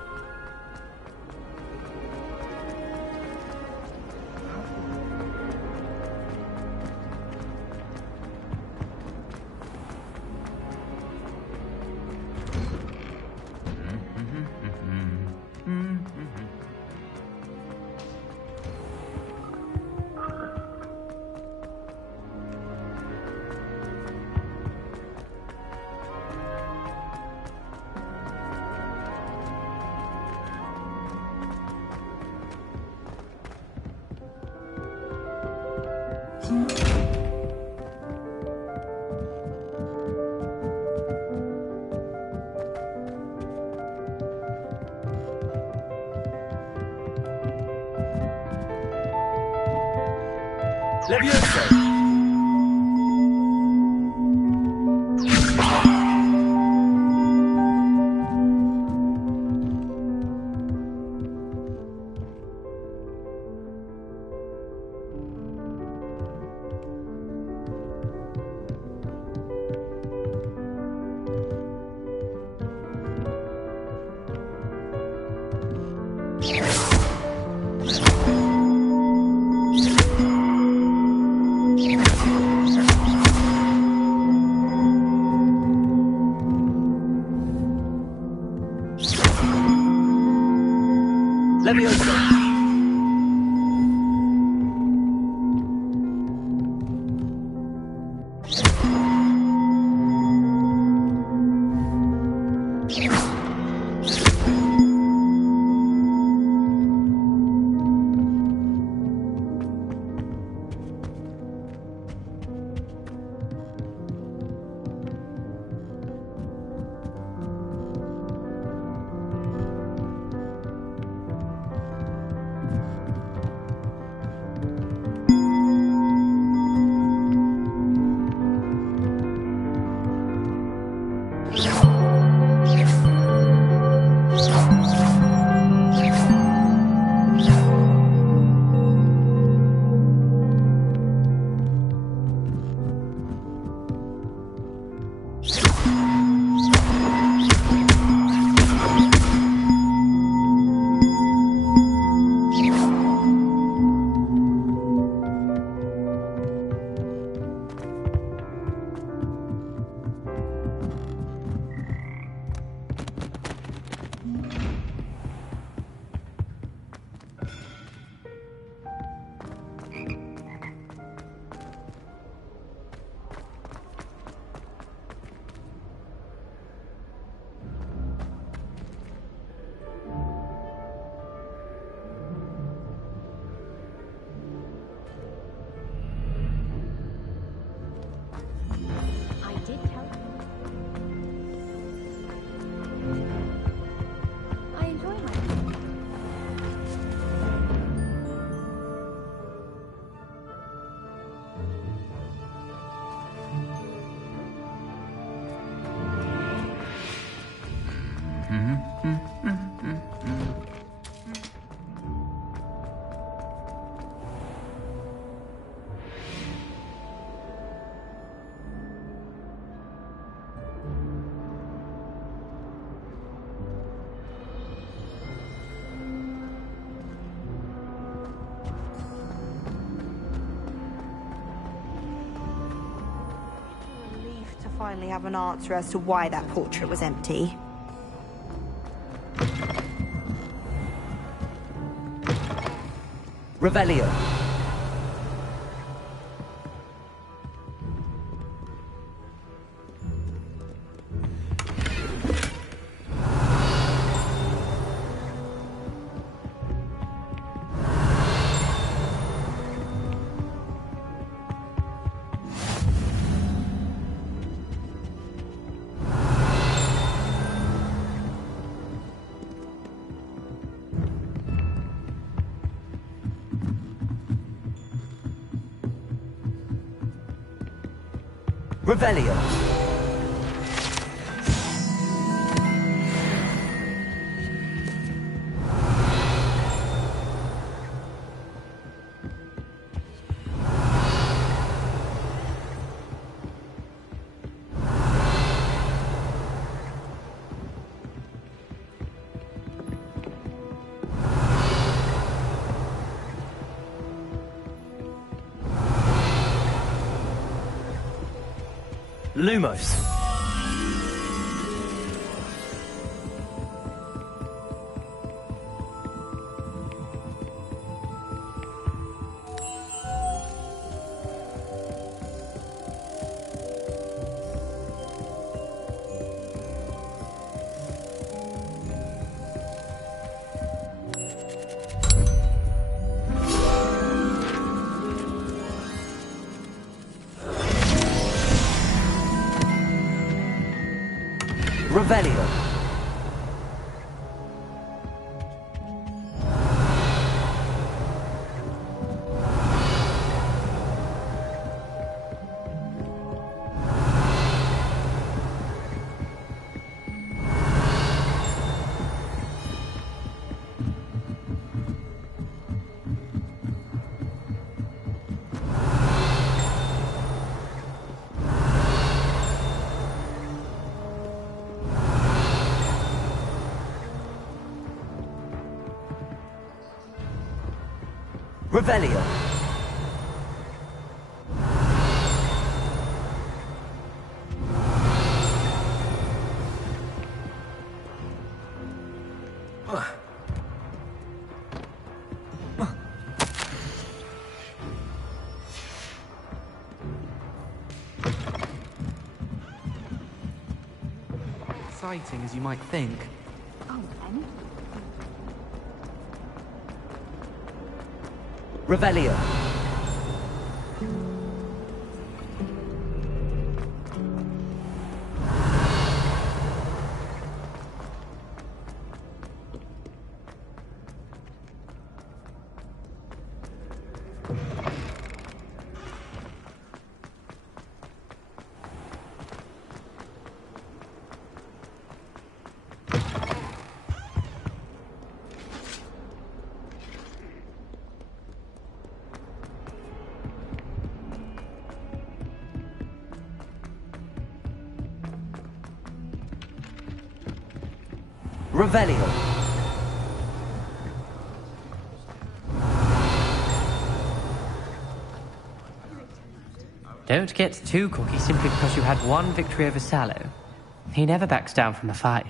Levioso! Finally have an answer as to why that portrait was empty. Revelio. Revelio. Lumos. Revelio. Revelio. Exciting as you might think. Oh, then. Revelio. Revelio. Don't get too cocky simply because you had one victory over Sallow. He never backs down from a fight.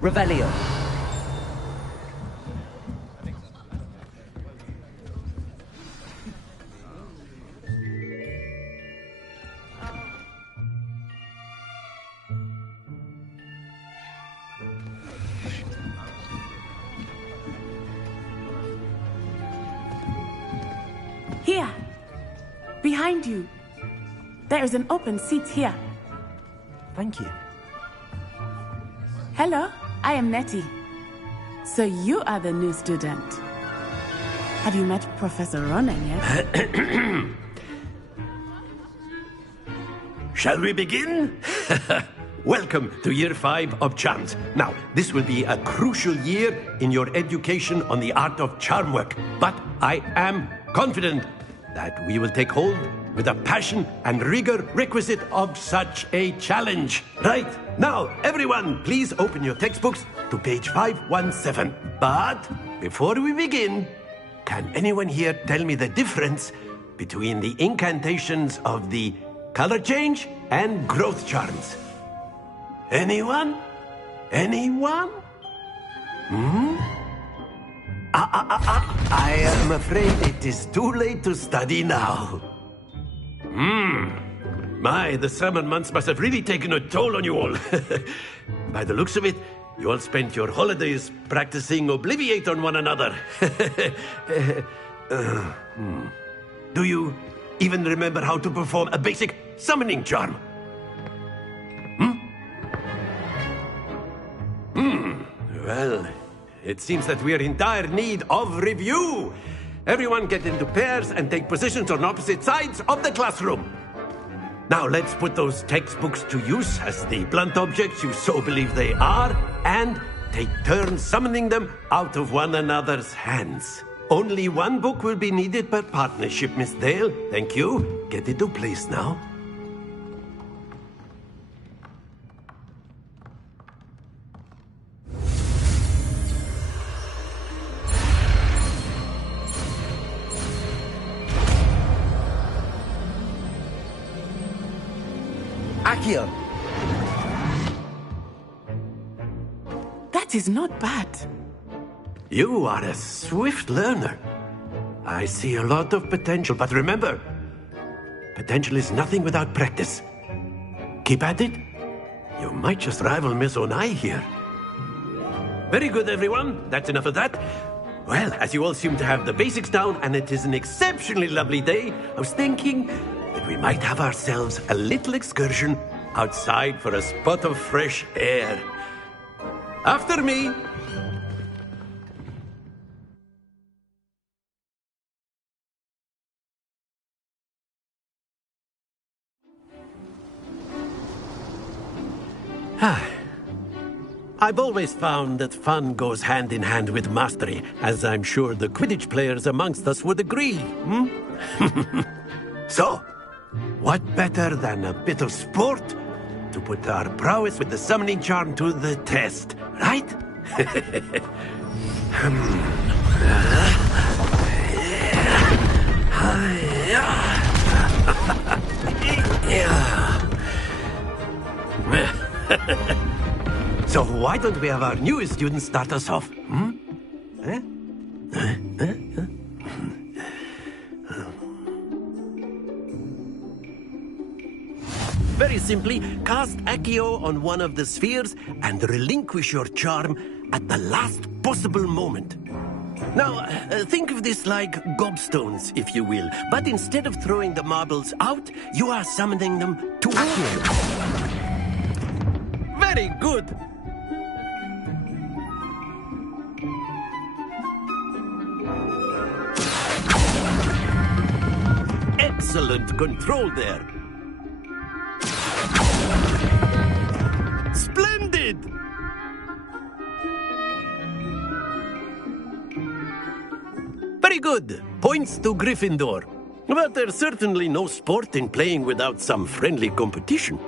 Revelio. Here. Behind you. There is an open seat here. Thank you. Hello, I am Nettie. So you are the new student. Have you met Professor Ronan yet? Shall we begin? Welcome to Year 5 of Charms. Now, this will be a crucial year in your education on the art of charm work. But I am confident that we will take hold with the passion and rigor requisite of such a challenge. Right, now, everyone, please open your textbooks to page 517. But before we begin, can anyone here tell me the difference between the incantations of the color change and growth charms? Anyone? Anyone? I am afraid it is too late to study now. My, the summer months must have really taken a toll on you all. By the looks of it, you all spent your holidays practicing Obliviate on one another. Do you even remember how to perform a basic summoning charm? Well, it seems that we are in dire need of review. Everyone get into pairs and take positions on opposite sides of the classroom. Now let's put those textbooks to use as the blunt objects you so believe they are, and take turns summoning them out of one another's hands. Only one book will be needed per partnership, Miss Dale. Thank you. Get into place now. Accio. That is not bad. You are a swift learner. I see a lot of potential, but remember, Potential is nothing without practice. Keep at it. You might just rival Miss Onai here. Very good, everyone. That's enough of that. Well, as you all seem to have the basics down, and it is an exceptionally lovely day, I was thinking that we might have ourselves a little excursion outside for a spot of fresh air. After me. I've always found that fun goes hand in hand with mastery, as I'm sure the Quidditch players amongst us would agree. So, what better than a bit of sport to put our prowess with the summoning charm to the test, right? So why don't we have our newest student start us off? Very simply, cast Accio on one of the spheres and relinquish your charm at the last possible moment. Now, think of this like gobstones, if you will. But instead of throwing the marbles out, you are summoning them towards you. Very good! Excellent control there. Splendid! Very good. Points to Gryffindor. But there's certainly no sport in playing without some friendly competition.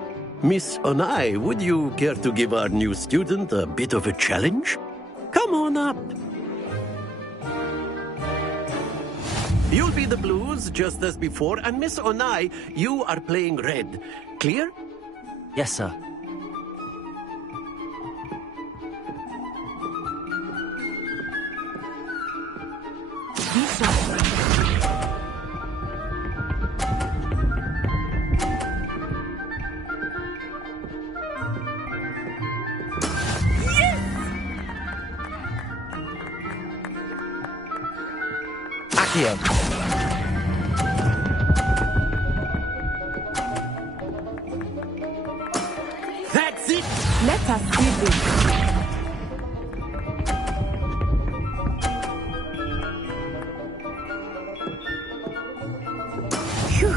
Miss Onai, would you care to give our new student a bit of a challenge? Come on up. You'll be the blues, just as before, and Miss Onai, you are playing red. Clear? Yes, sir. Accio. That's it! Let us see this. Phew.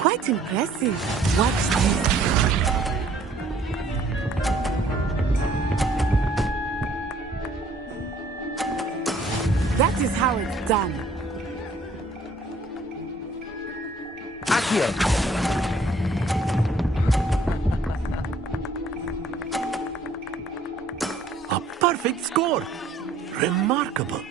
Quite impressive. Watch this. That is how it's done. Accio. A perfect score. Remarkable.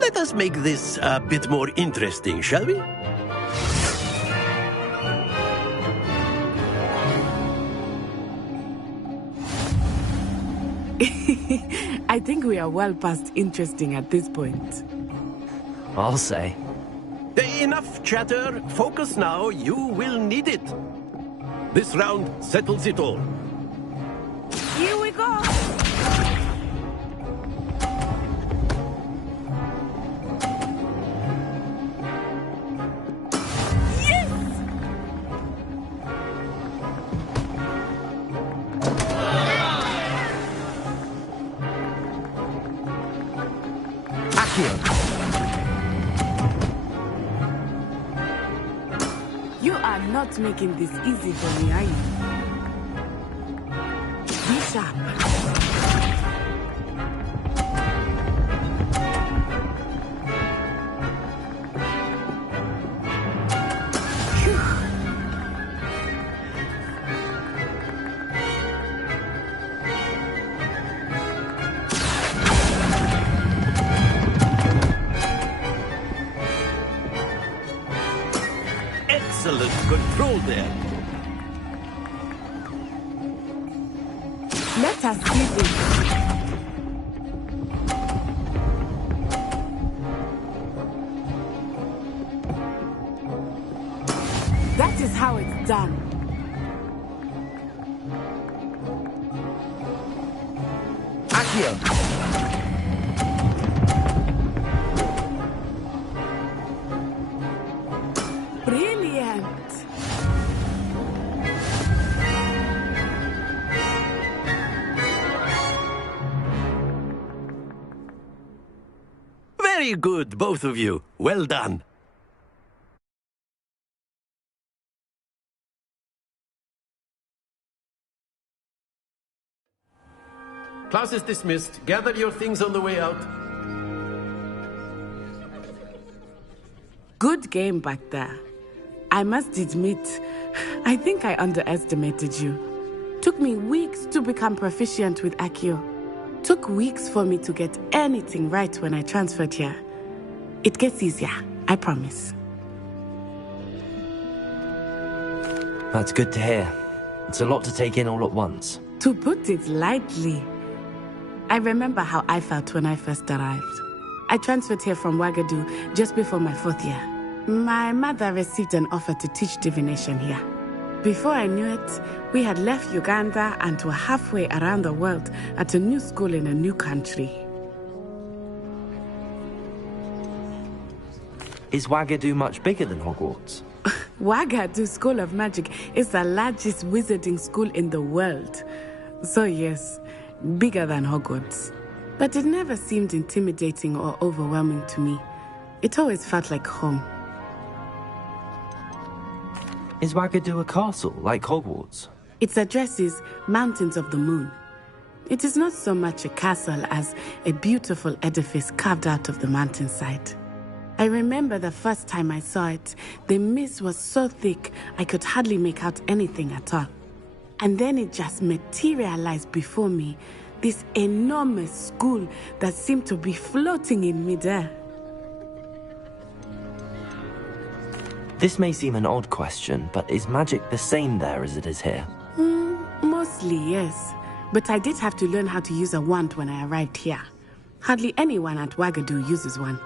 Let us make this a bit more interesting, shall we? I think we are well past interesting at this point. I'll say. Enough chatter. Focus now. You will need it. This round settles it all. Here we go. You are not making this easy for me, are you? Be sharp. control there. Let us do this. That is how it's done. Accio. Brilliant. Very good, both of you. Well done. Class is dismissed. Gather your things on the way out. Good game back there. I must admit, I think I underestimated you. Took me weeks to become proficient with Accio. Took weeks for me to get anything right when I transferred here. It gets easier, I promise. That's good to hear. It's a lot to take in all at once. To put it lightly, I remember how I felt when I first arrived. I transferred here from Ouagadougou just before my 4th year. My mother received an offer to teach divination here. Before I knew it, we had left Uganda and were halfway around the world at a new school in a new country. Is Ouagadougou much bigger than Hogwarts? Ouagadougou School of Magic is the largest wizarding school in the world. So yes, bigger than Hogwarts. But it never seemed intimidating or overwhelming to me. It always felt like home. Is Ouagadougou a castle, like Hogwarts? Its address is Mountains of the Moon. It is not so much a castle as a beautiful edifice carved out of the mountainside. I remember the first time I saw it, the mist was so thick I could hardly make out anything at all. And then it just materialized before me, this enormous school that seemed to be floating in midair. This may seem an odd question, but is magic the same there as it is here? Mostly, yes. But I did have to learn how to use a wand when I arrived here. Hardly anyone at Ouagadougou uses one.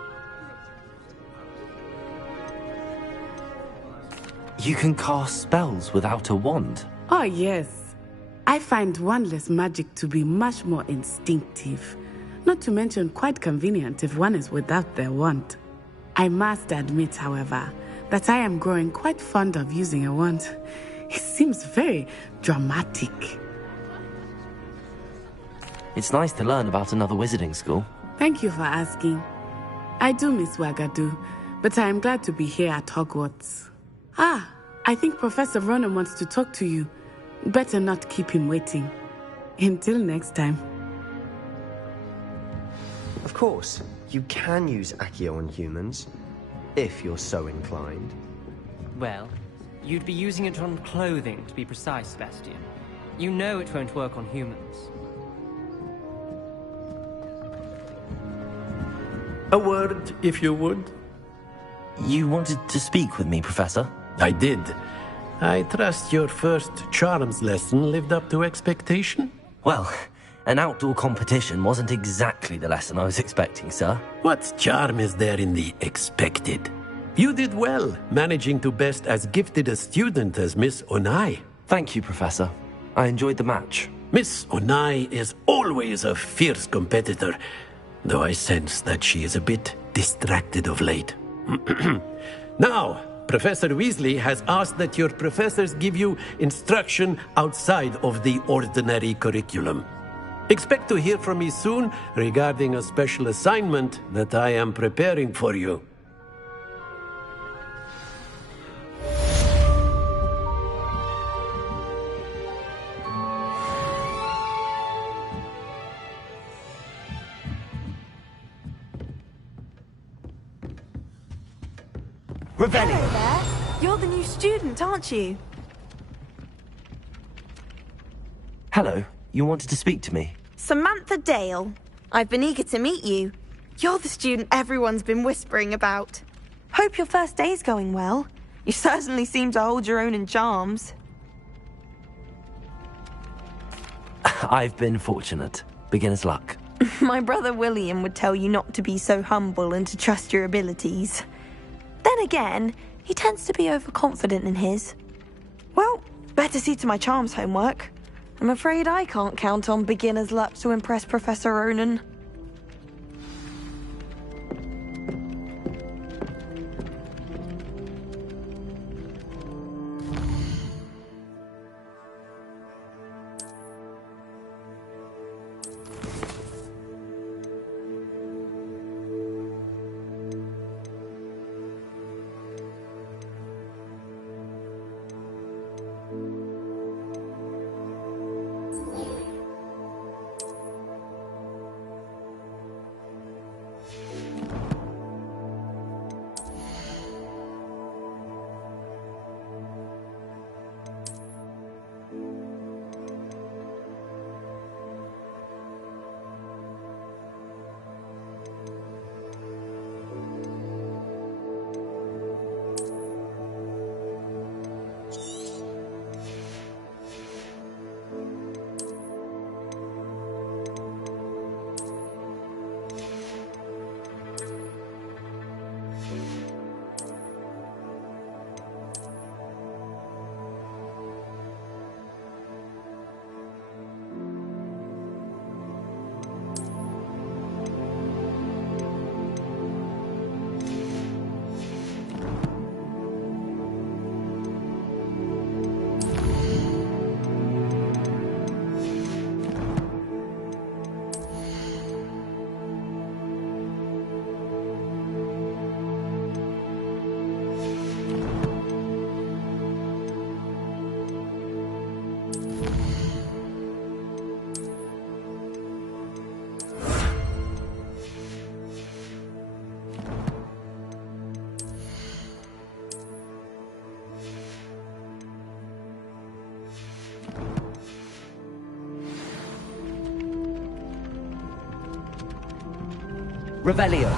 You can cast spells without a wand? Oh, yes. I find wandless magic to be much more instinctive. Not to mention quite convenient if one is without their wand. I must admit, however, that I am growing quite fond of using a wand. It seems very dramatic. It's nice to learn about another wizarding school. Thank you for asking. I do miss Ouagadougou, but I am glad to be here at Hogwarts. Ah, I think Professor Ronan wants to talk to you. Better not keep him waiting. Until next time. Of course, you can use Accio on humans, if you're so inclined. Well, you'd be using it on clothing, to be precise, Sebastian. You know it won't work on humans. A word, if you would. You wanted to speak with me, Professor? I did. I trust your first charms lesson lived up to expectation? Well, an outdoor competition wasn't exactly the lesson I was expecting, sir. What charm is there in the expected? You did well, managing to best as gifted a student as Miss Onai. Thank you, Professor. I enjoyed the match. Miss Onai is always a fierce competitor, though I sense that she is a bit distracted of late. Now, Professor Weasley has asked that your professors give you instruction outside of the ordinary curriculum. Expect to hear from me soon regarding a special assignment that I am preparing for you. Hello there. You're the new student, aren't you? Hello. You wanted to speak to me? Samantha Dale. I've been eager to meet you. You're the student everyone's been whispering about. Hope your first day's going well. You certainly seem to hold your own in charms. I've been fortunate. Beginner's luck. My brother William would tell you not to be so humble and to trust your abilities. Then again, he tends to be overconfident in his. Well, better see to my charms homework. I'm afraid I can't count on beginner's luck to impress Professor Ronan. Revelio.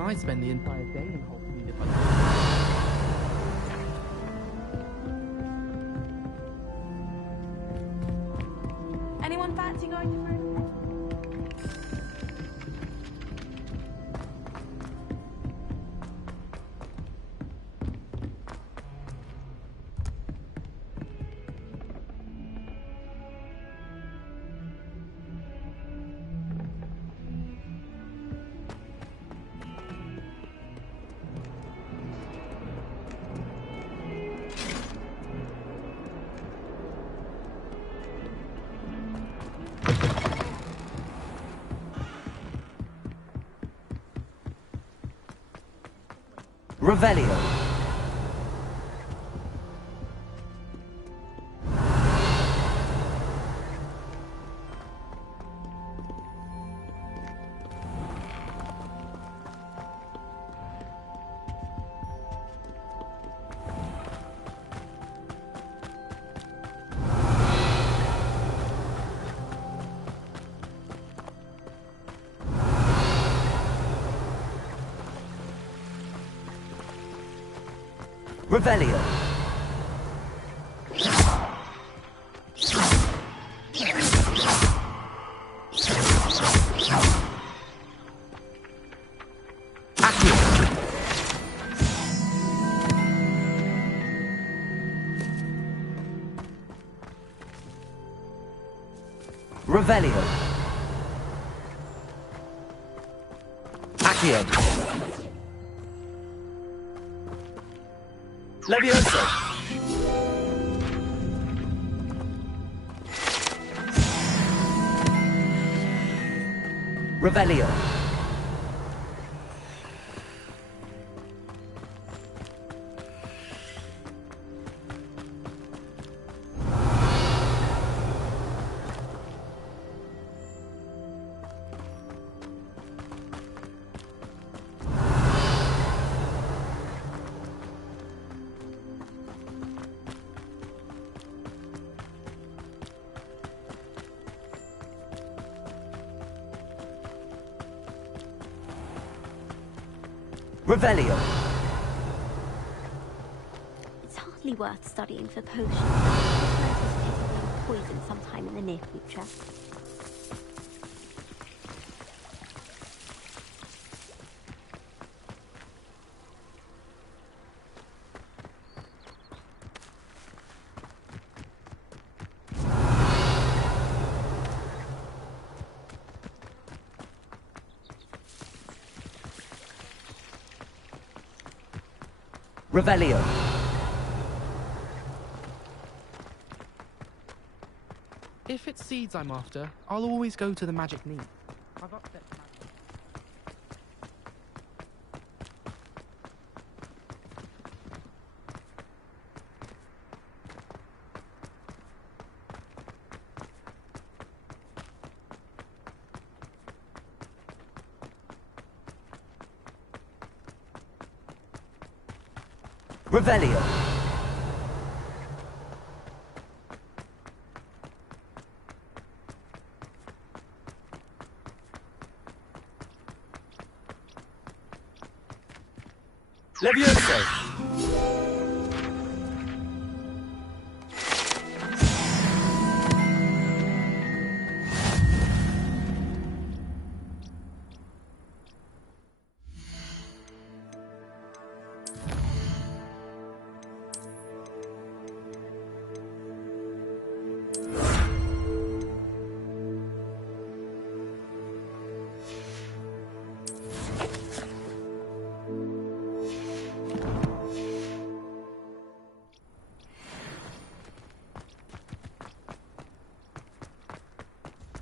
I spend the entire day in Hogsmeade if I Anyone fancy going to fruit? Revelio. Revelio. Revelio. Accio. Levioso. Revelio. Revelio. It's hardly worth studying for potions. It's poisoned sometime in the near future. Revelio. If it's seeds I'm after, I'll always go to the magic needle. I've upset Revelio. Levioso.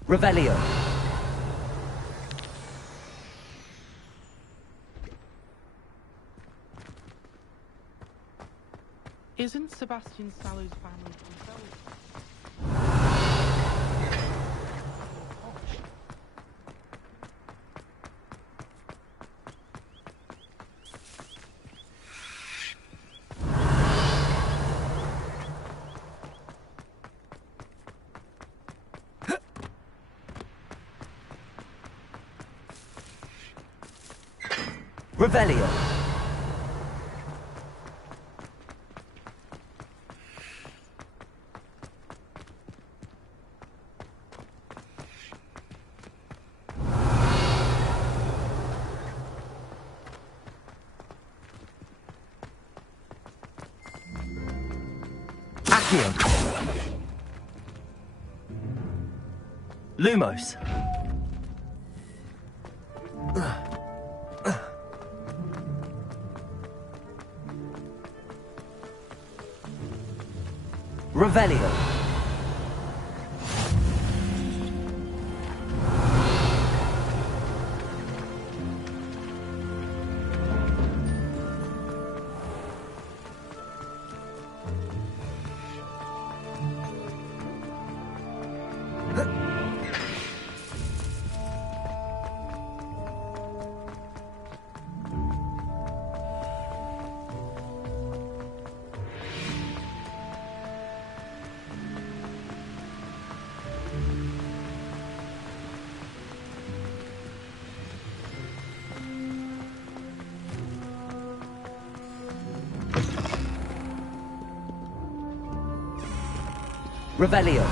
Revelio. Isn't Sebastian Sallow's family themselves? Revelio. Accio. Lumos. Revelio. Revelio.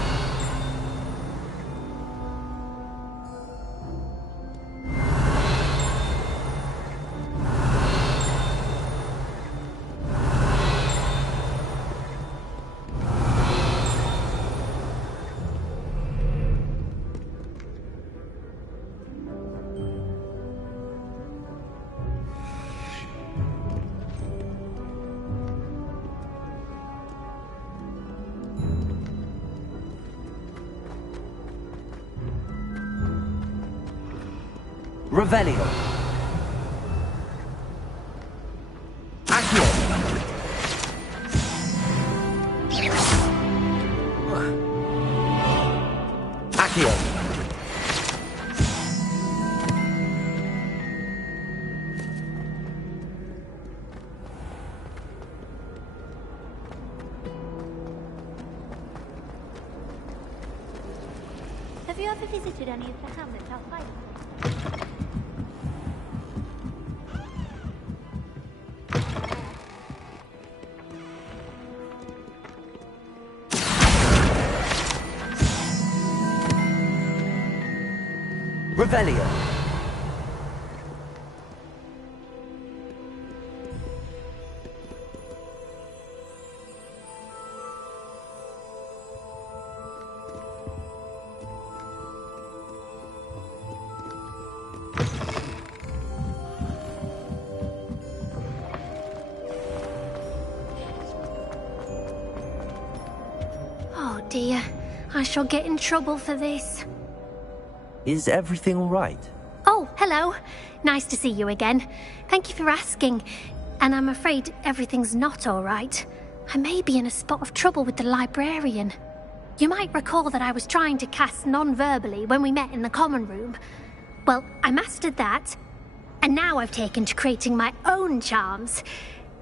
Revelio. Accio. Accio. Have you ever visited any of the hamlets outside of Revelio. Oh dear, I shall get in trouble for this. Is everything all right? Oh, hello. Nice to see you again. Thank you for asking. And I'm afraid everything's not all right. I may be in a spot of trouble with the librarian. You might recall that I was trying to cast non-verbally when we met in the common room. Well, I mastered that, and now I've taken to creating my own charms.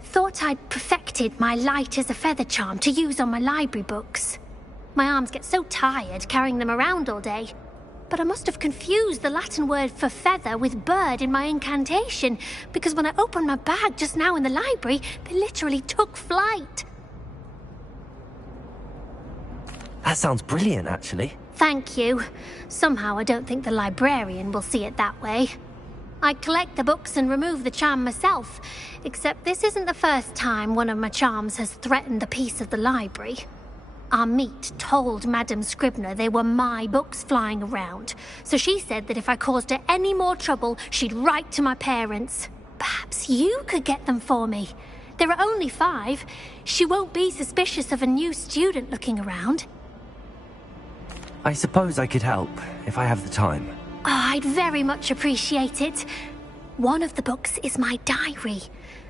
Thought I'd perfected my light as a feather charm to use on my library books. My arms get so tired carrying them around all day. But I must have confused the Latin word for feather with bird in my incantation, because when I opened my bag just now in the library, they literally took flight. That sounds brilliant, actually. Thank you. Somehow I don't think the librarian will see it that way. I collect the books and remove the charm myself, except this isn't the first time one of my charms has threatened the peace of the library. Our meet told Madame Scribner they were my books flying around, so she said that if I caused her any more trouble, she'd write to my parents. Perhaps you could get them for me. There are only 5. She won't be suspicious of a new student looking around. I suppose I could help, if I have the time. Oh, I'd very much appreciate it. One of the books is my diary.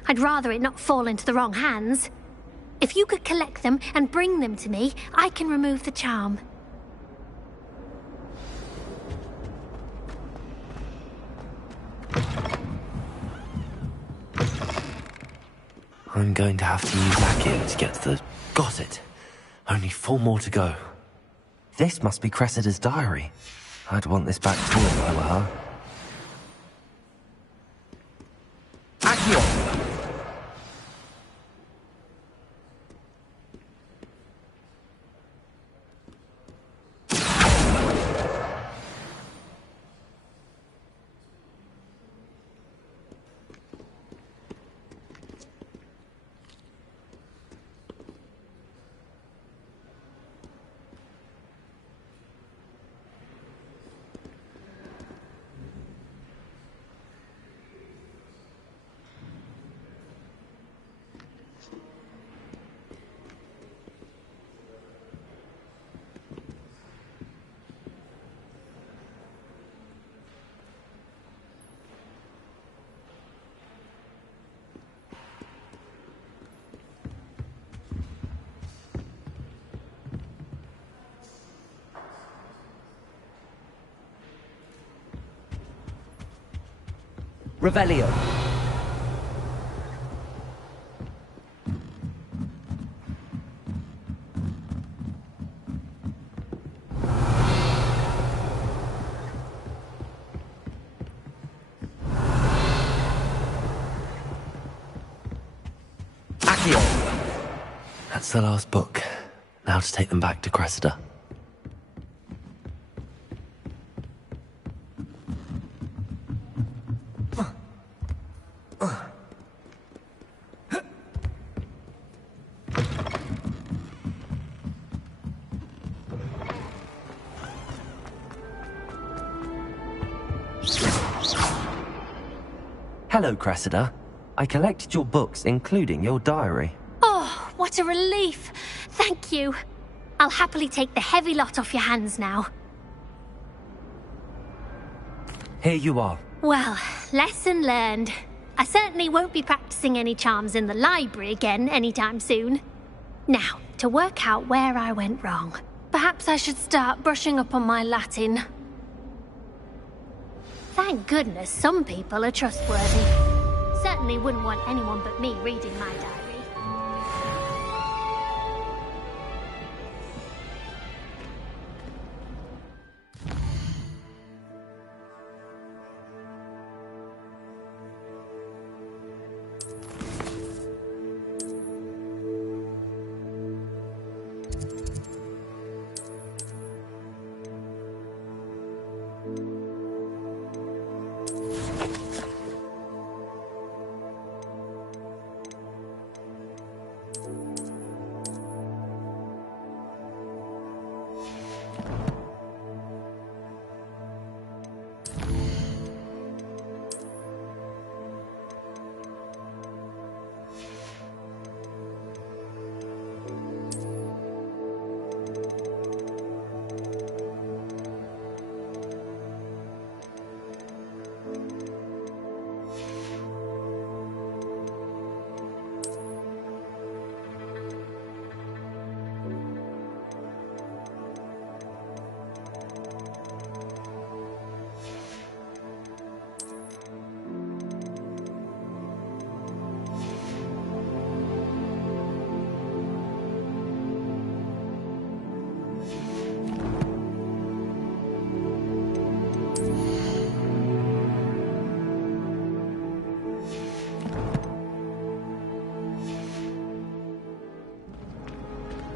I'd rather it not fall into the wrong hands. If you could collect them and bring them to me, I can remove the charm. I'm going to have to use that kit to get to the... Got it. Only 4 more to go. This must be Cressida's diary. I'd want this back too if I were her. Accio! Revelio. Accio! That's the last book. Now to take them back to Cressida. Hello, Cressida. I collected your books, including your diary. Oh, what a relief. Thank you. I'll happily take the heavy lot off your hands now. Here you are. Well, lesson learned. I certainly won't be practicing any charms in the library again anytime soon. Now, to work out where I went wrong. Perhaps I should start brushing up on my Latin. Thank goodness some people are trustworthy. Certainly wouldn't want anyone but me reading my diary.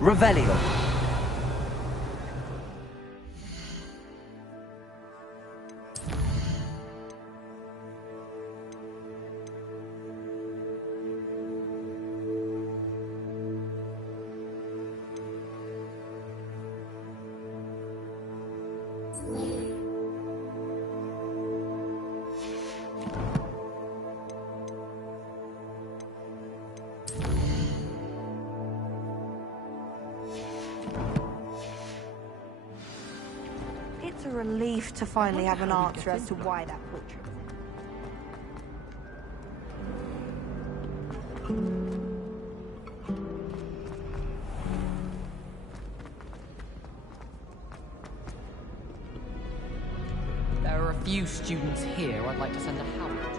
Revelio. It's a relief to finally have an answer as to why that portrait was There are a few students here I'd like to send a hangout.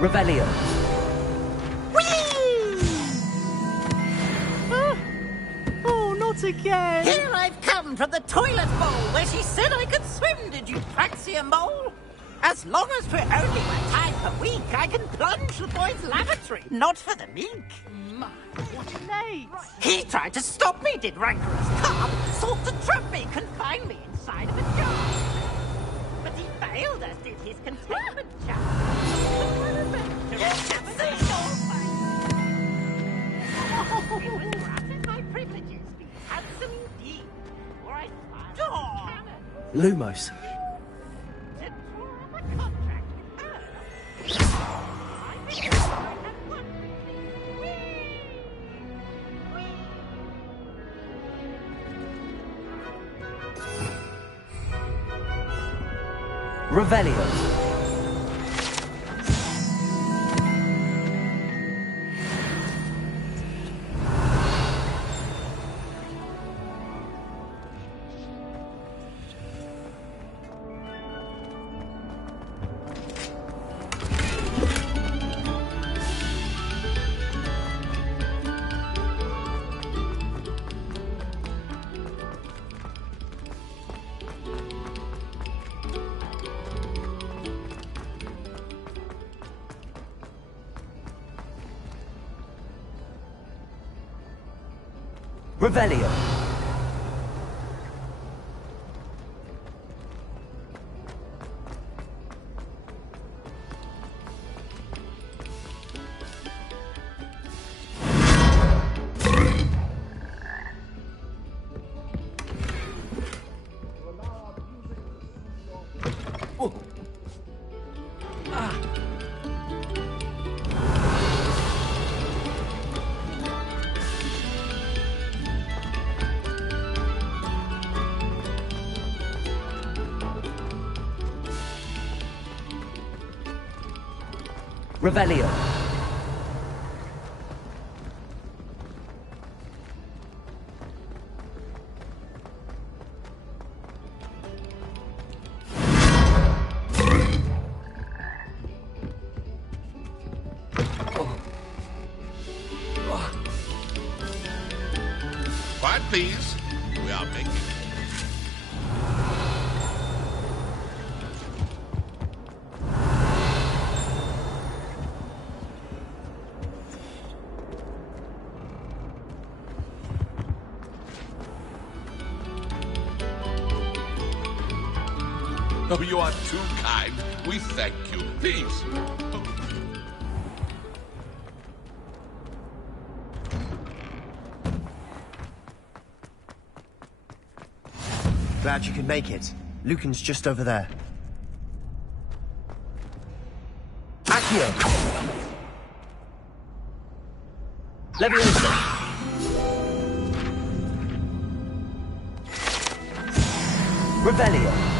Revelio. Oh, not again! Here I've come from the toilet bowl where she said I could swim, did you fancy a mole? As long as for only one time per week, I can plunge the boy's lavatory, not for the meek. My, what late! He tried to stop me, did rancorous carp, sought to trap me, confine me inside of a jar. But he failed, as did his containment charm. It was granted my privileges, be handsome indeed, or I'd fire a cannon. Lumos. To draw up a contract with her. I think I have one. Revelio. Revelio. Revelio. Quiet, please. We are making... Oh, you are too kind. We thank you. Please. Glad you could make it. Lucan's just over there. Accio. Leviosa. Revelio.